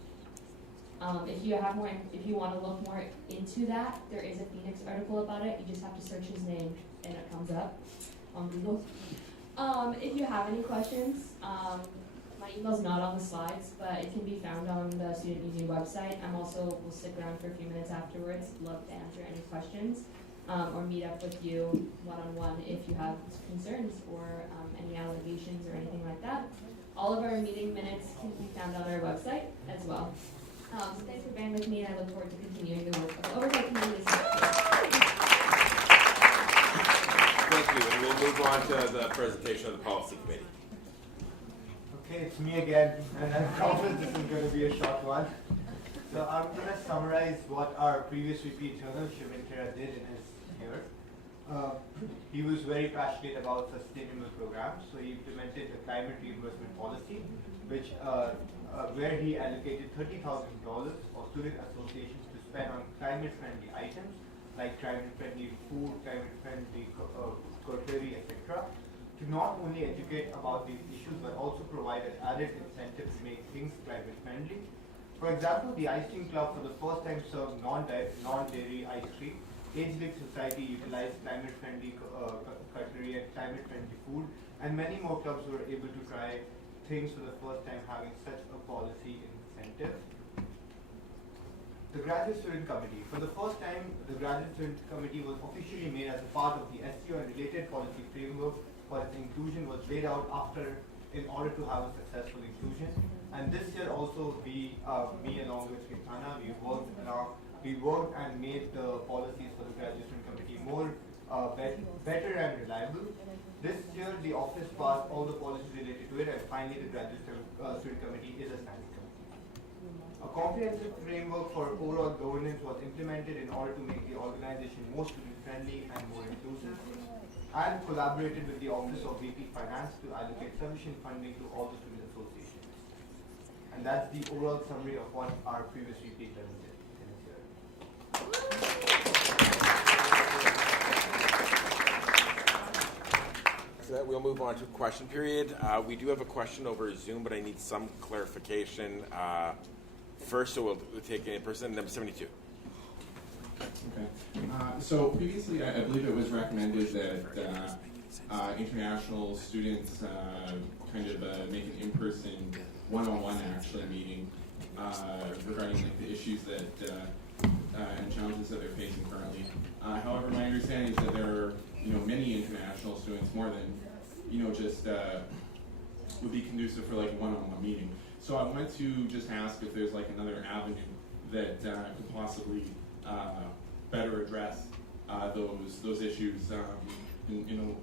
If you want to look more into that, there is a Phoenix article about it. You just have to search his name and it comes up on Google. If you have any questions, my email's not on the slides, but it can be found on the Student Union website. We'll stick around for a few minutes afterwards. Love to answer any questions or meet up with you one-on-one if you have concerns or any allegations or anything like that. All of our meeting minutes can be found on our website as well. So thanks for bearing with me, and I look forward to continuing the work of the Oversight Committee this year. Thank you, and we'll move on to the presentation of the Policy Committee. Okay, it's me again, and I promise this is going to be a short one. So I'm going to summarize what our previous VP Internal, Shivan Khera, did in his year. He was very passionate about sustainable programs, so he implemented the climate reimbursement policy, which where he allocated $30,000 for student associations to spend on climate-friendly items like climate-friendly food, climate-friendly cutlery, etc. To not only educate about these issues, but also provide an added incentive to make things climate-friendly. For example, the Ice Cream Club for the first time served non-dairy ice cream. Age League Society utilized climate-friendly cutlery and climate-friendly food, and many more clubs were able to try things for the first time, having such a policy incentive. The Graduate Student Committee. For the first time, the Graduate Student Committee was officially made as a part of the SCO, and related policy framework for its inclusion was laid out in order to have a successful inclusion. And this year also, me along with Kitana, we worked and made the policies for the Graduate Student Committee more better and reliable. This year, the office passed all the policies related to it, and finally, the Graduate Student Committee is a standing committee. A comprehensive framework for overall governance was implemented in order to make the organization more student-friendly and more inclusive, and collaborated with the Office of VP Finance to allocate sufficient funding to all the student associations. And that's the overall summary of what our previous VP did in this year. We'll move on to question period. We do have a question over Zoom, but I need some clarification first, so we'll take it in person. Number 72. Okay. So previously, I believe it was recommended that international students kind of make an in-person, one-on-one actually meeting regarding like the issues that and challenges that they're facing currently. However, my understanding is that there are many international students, more than just would be conducive for like a one-on-one meeting. So I wanted to just ask if there's like another avenue that could possibly better address those issues in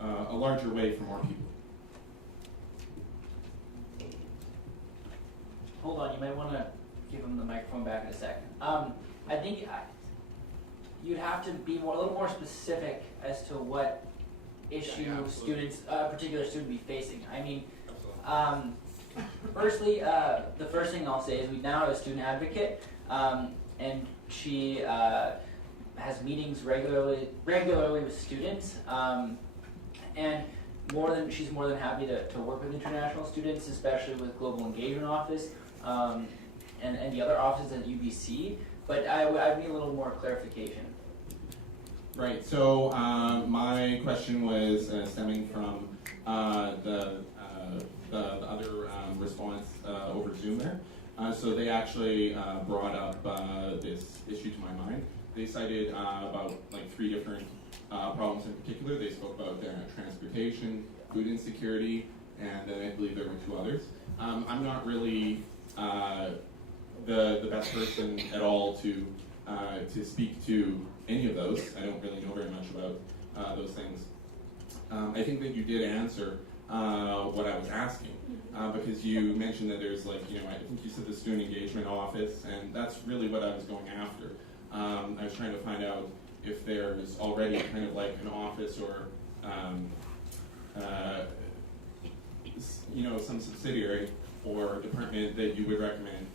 a larger way for more people. Hold on, you might want to give him the microphone back in a second. I think you'd have to be a little more specific as to what issue a particular student be facing. I mean, firstly, the first thing I'll say is we now have a student advocate, and she has meetings regularly with students, and she's more than happy to work with international students, especially with Global Engagement Office and the other offices at UBC. But I need a little more clarification. Right. So my question was stemming from the other response over Zoom there. So they actually brought up this issue to my mind. They cited about like 3 different problems in particular. They spoke about transportation, food insecurity, and then I believe there were 2 others. I'm not really the best person at all to speak to any of those. I don't really know very much about those things. I think that you did answer what I was asking, because you mentioned that there's like, I think you said the student engagement office, and that's really what I was going after. I was trying to find out if there's already kind of like an office or some subsidiary or department that you would recommend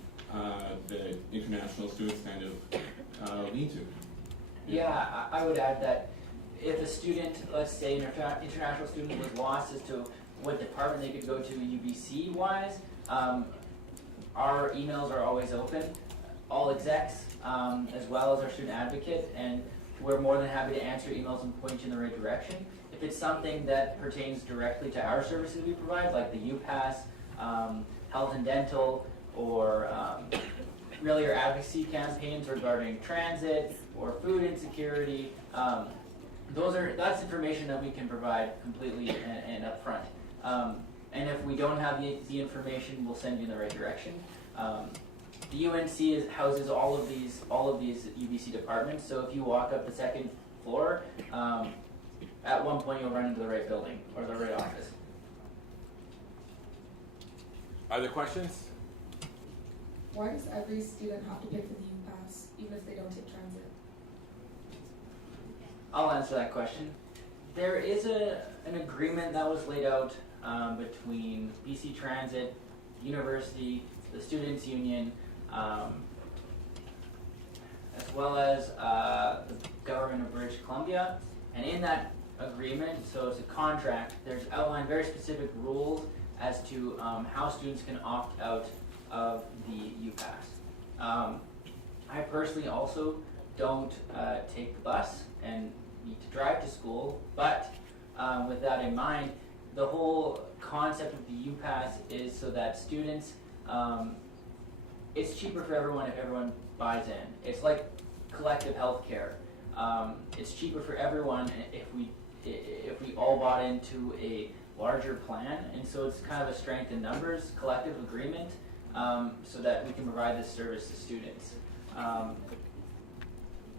that international students kind of lean to. Yeah, I would add that if a student, let's say an international student, was lost as to what department they could go to UBC-wise, our emails are always open, all execs, as well as our student advocate, and we're more than happy to answer emails and point you in the right direction. If it's something that pertains directly to our services we provide, like the UPass, health and dental, or really our advocacy campaigns regarding transit or food insecurity, that's information that we can provide completely and upfront. And if we don't have the information, we'll send you in the right direction. The UNC houses all of these UBC departments. So if you walk up the 2nd floor, at one point you'll run into the right building or the right office. Other questions? Why does every student have to pay for the UPass, even if they don't take transit? I'll answer that question. There is an agreement that was laid out between BC Transit, university, the Students' Union, as well as the government of British Columbia. And in that agreement, so it's a contract, there's outlined very specific rules as to how students can opt out of the UPass. I personally also don't take the bus and need to drive to school, but with that in mind, the whole concept of the UPass is so that students, it's cheaper for everyone if everyone buys in. It's like collective health care. It's cheaper for everyone if we all bought into a larger plan, and so it's kind of a strength in numbers, collective agreement, so that we can provide this service to students.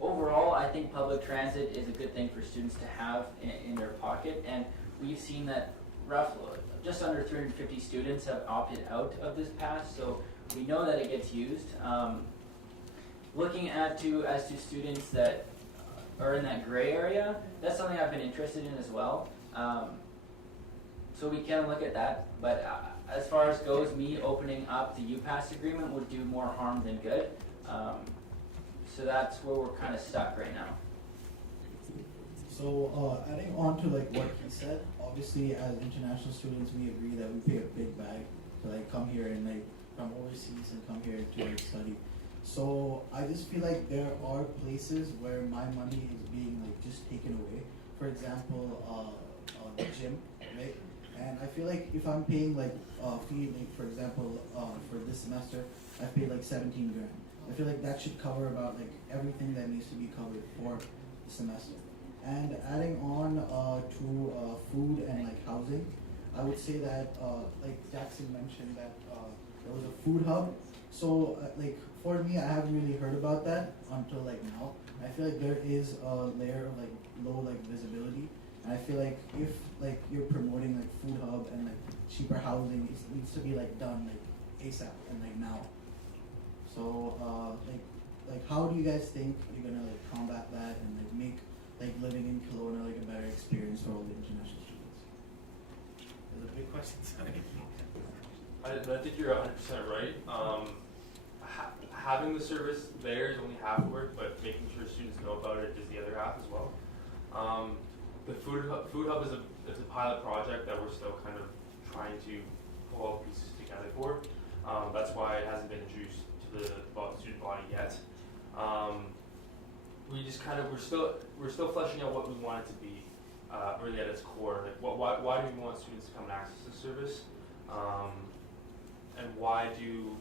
Overall, I think public transit is a good thing for students to have in their pocket, and we've seen that roughly just under 350 students have opted out of this pass, so we know that it gets used. Looking as to students that are in that gray area, that's something I've been interested in as well. So we can look at that, but as far as goes, me opening up the UPass agreement would do more harm than good. So that's where we're kind of stuck right now. So adding on to like what he said, obviously as international students we agree that we pay a big bag to like come here and like from overseas and come here to like study. So I just feel like there are places where my money is being like just taken away. For example, the gym, right? And I feel like if I'm paying like fee, like for example, for this semester, I paid like 17 grand. I feel like that should cover about like everything that needs to be covered for the semester. And adding on to food and like housing, I would say that like Jackson mentioned that there was a food hub. So like for me, I haven't really heard about that until like now. I feel like there is a layer of like low like visibility, and I feel like if like you're promoting like food hub and like cheaper housing, it needs to be like done like ASAP and like now. So like how do you guys think you're gonna like combat that and like make like living in Kelowna like a better experience for all the international students? That's a big question, sorry. I think you're 100% right. Having the service there is only half the work, but making sure students know about it is the other half as well. The food hub is a pilot project that we're still kind of trying to pull all the pieces together for. That's why it hasn't been introduced to the student body yet. We're still fleshing out what we want it to be, really at its core. Like, why do we want students to come and access the service, and why do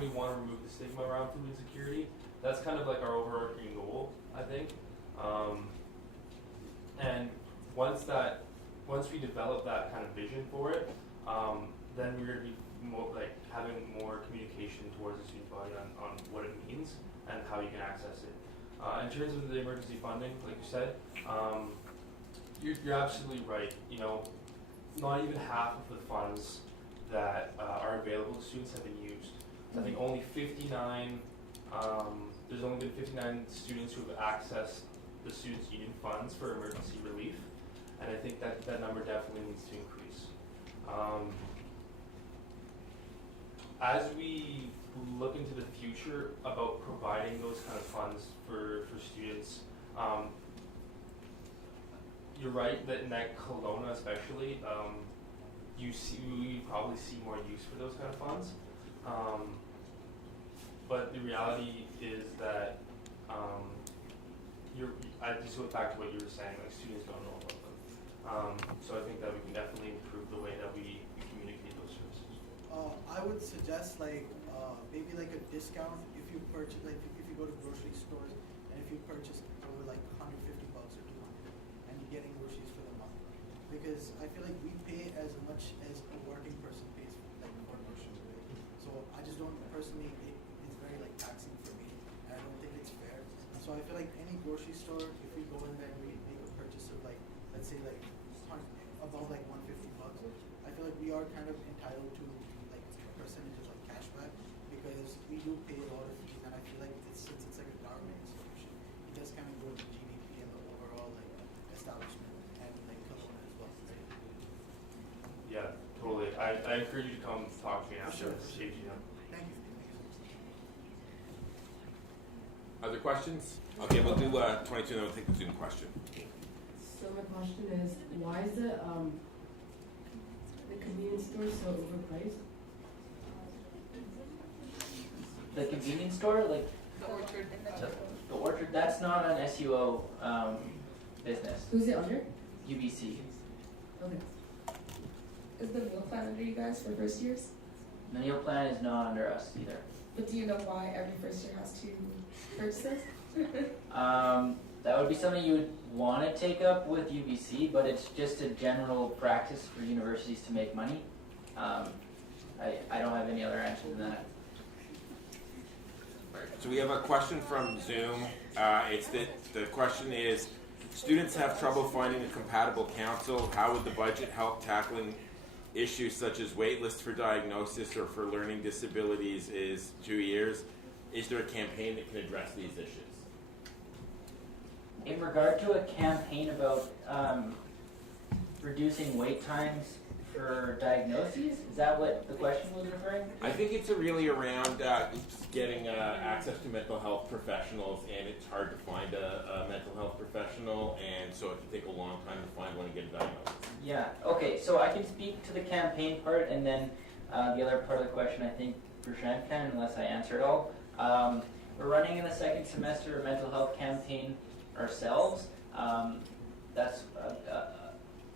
we want to remove the stigma around food insecurity? That's kind of like our overarching goal, I think. And once we develop that kind of vision for it, then we're going to be having more communication towards the student body on what it means and how you can access it. In terms of the emergency funding, like you said, you're absolutely right. You know, not even half of the funds that are available to students have been used. I think only 59. There's only been 59 students who have accessed the Students' Union funds for emergency relief, and I think that number definitely needs to increase. As we look into the future about providing those kind of funds for students, you're right that in Kelowna especially, we probably see more use for those kind of funds. But the reality is that I just went back to what you were saying, like students don't know about them. So I think that we can definitely improve the way that we communicate those services. I would suggest like maybe like a discount if you purchase, like if you go to grocery stores and if you purchase over like $150 or $200 and you're getting groceries for the month. Because I feel like we pay as much as a working person pays like for groceries, right? So I just don't personally, it's very like taxing for me and I don't think it's fair. So I feel like any grocery store, if we go in there and we make a purchase of like, let's say like about like $150, I feel like we are kind of entitled to like a percentage of like cashback because we do pay a lot of fees, and I feel like since it's like a government institution, it does kind of go to GDP and the overall like establishment and like Kelowna as well, right? Yeah, totally. I encourage you to come talk to me after. Sure. Thank you. Thank you. Other questions? Okay, we'll do 22 and then we'll take the Zoom question. So my question is, why is the convenience store so overpriced? The convenience store, like The Orchard. the Orchard, that's not an SUO business. Who's it under? UBC. Okay. Is the meal plan under you guys for first years? The meal plan is not under us either. But do you know why every first year has to purchase this? That would be something you would want to take up with UBC, but it's just a general practice for universities to make money. I don't have any other answer than that. So we have a question from Zoom. The question is, students have trouble finding a compatible counsel. How would the budget help tackling issues such as wait lists for diagnosis or for learning disabilities is 2 years? Is there a campaign that can address these issues? In regard to a campaign about reducing wait times for diagnoses, is that what the question was referring to? I think it's really around getting access to mental health professionals, and it's hard to find a mental health professional, and so it can take a long time to find one and get a diagnosis. Yeah, okay, so I can speak to the campaign part, and then the other part of the question I think Prashant can, unless I answer it all. We're running in the second semester a mental health campaign ourselves.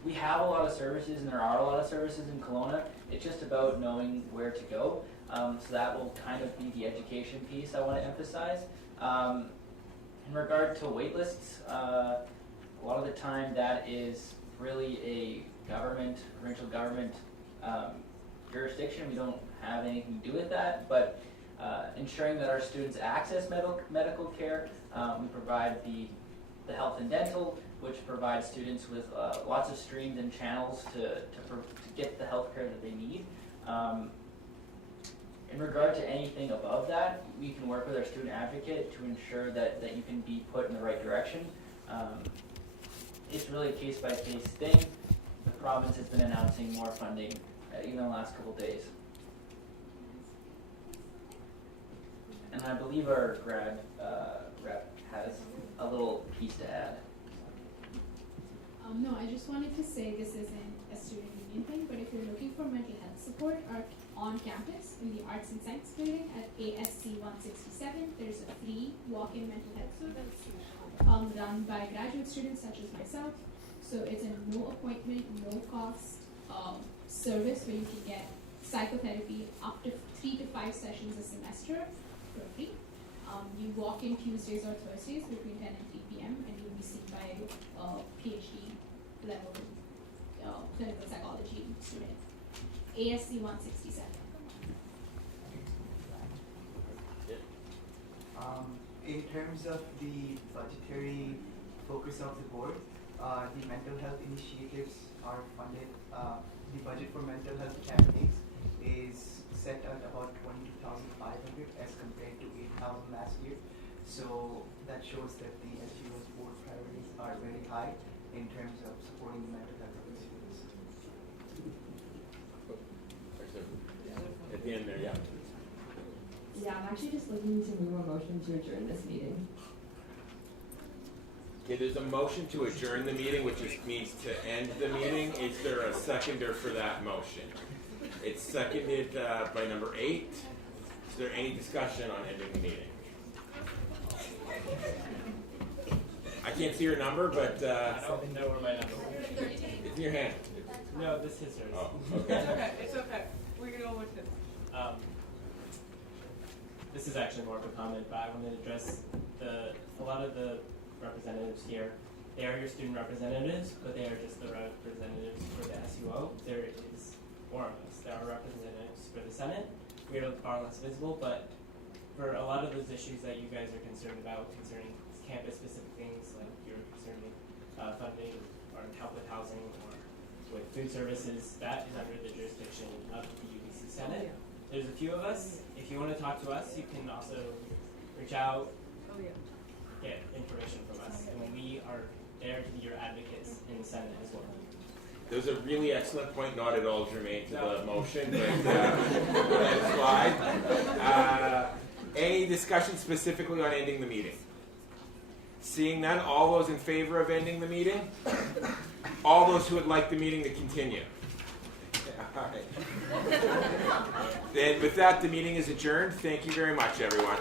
We have a lot of services, and there are a lot of services in Kelowna. It's just about knowing where to go. So that will kind of be the education piece I want to emphasize. In regard to wait lists, a lot of the time that is really a provincial government jurisdiction. We don't have anything to do with that, but ensuring that our students access medical care. We provide the health and dental, which provides students with lots of streams and channels to get the health care that they need. In regard to anything above that, we can work with our student advocate to ensure that you can be put in the right direction. It's really a case-by-case thing. The province has been announcing more funding even in the last couple days. And I believe our grad rep has a little piece to add. No, I just wanted to say this isn't a student union thing, but if you're looking for mental health support on campus in the Arts and Science building at ASC 167, there's a free walk-in mental health service run by graduate students such as myself. So it's a no appointment, no cost service where you can get psychotherapy up to 3 to 5 sessions a semester for free. You walk in Tuesdays or Thursdays between 10 and 3 p.m. and you'll be seen by a PhD level clinical psychology student. ASC 167. In terms of the budgetary focus of the board, the mental health initiatives are funded. The budget for mental health campaigns is set at about 22,500 as compared to 8,000 last year. So that shows that the SUS board priorities are very high in terms of supporting the mental health of the students. At the end there, yeah. Yeah, I'm actually just looking to move a motion to adjourn this meeting. Okay, there's a motion to adjourn the meeting, which means to end the meeting. Is there a seconder for that motion? It's seconded by number 8. Is there any discussion on ending the meeting? I can't see your number, but I don't know where my number is. it's in your hand. No, this is hers. Oh, okay. It's okay, it's okay. We're gonna go with it. This is actually more of a comment, but I want to address a lot of the representatives here. They are your student representatives, but they are just the representatives for the SUO. There is more of us. There are representatives for the Senate. We are far less visible, but for a lot of those issues that you guys are concerned about, concerning campus-specific things, like you're concerned with funding or help with housing or with food services, that is under the jurisdiction of the UBC Senate. There's a few of us. If you want to talk to us, you can also reach out, get information from us, and we are there to be your advocates in the Senate as well. There's a really excellent point, not at all germane to the motion, but let's slide. Any discussion specifically on ending the meeting? Seeing none, all those in favor of ending the meeting? All those who would like the meeting to continue? All right. Then with that, the meeting is adjourned. Thank you very much, everyone.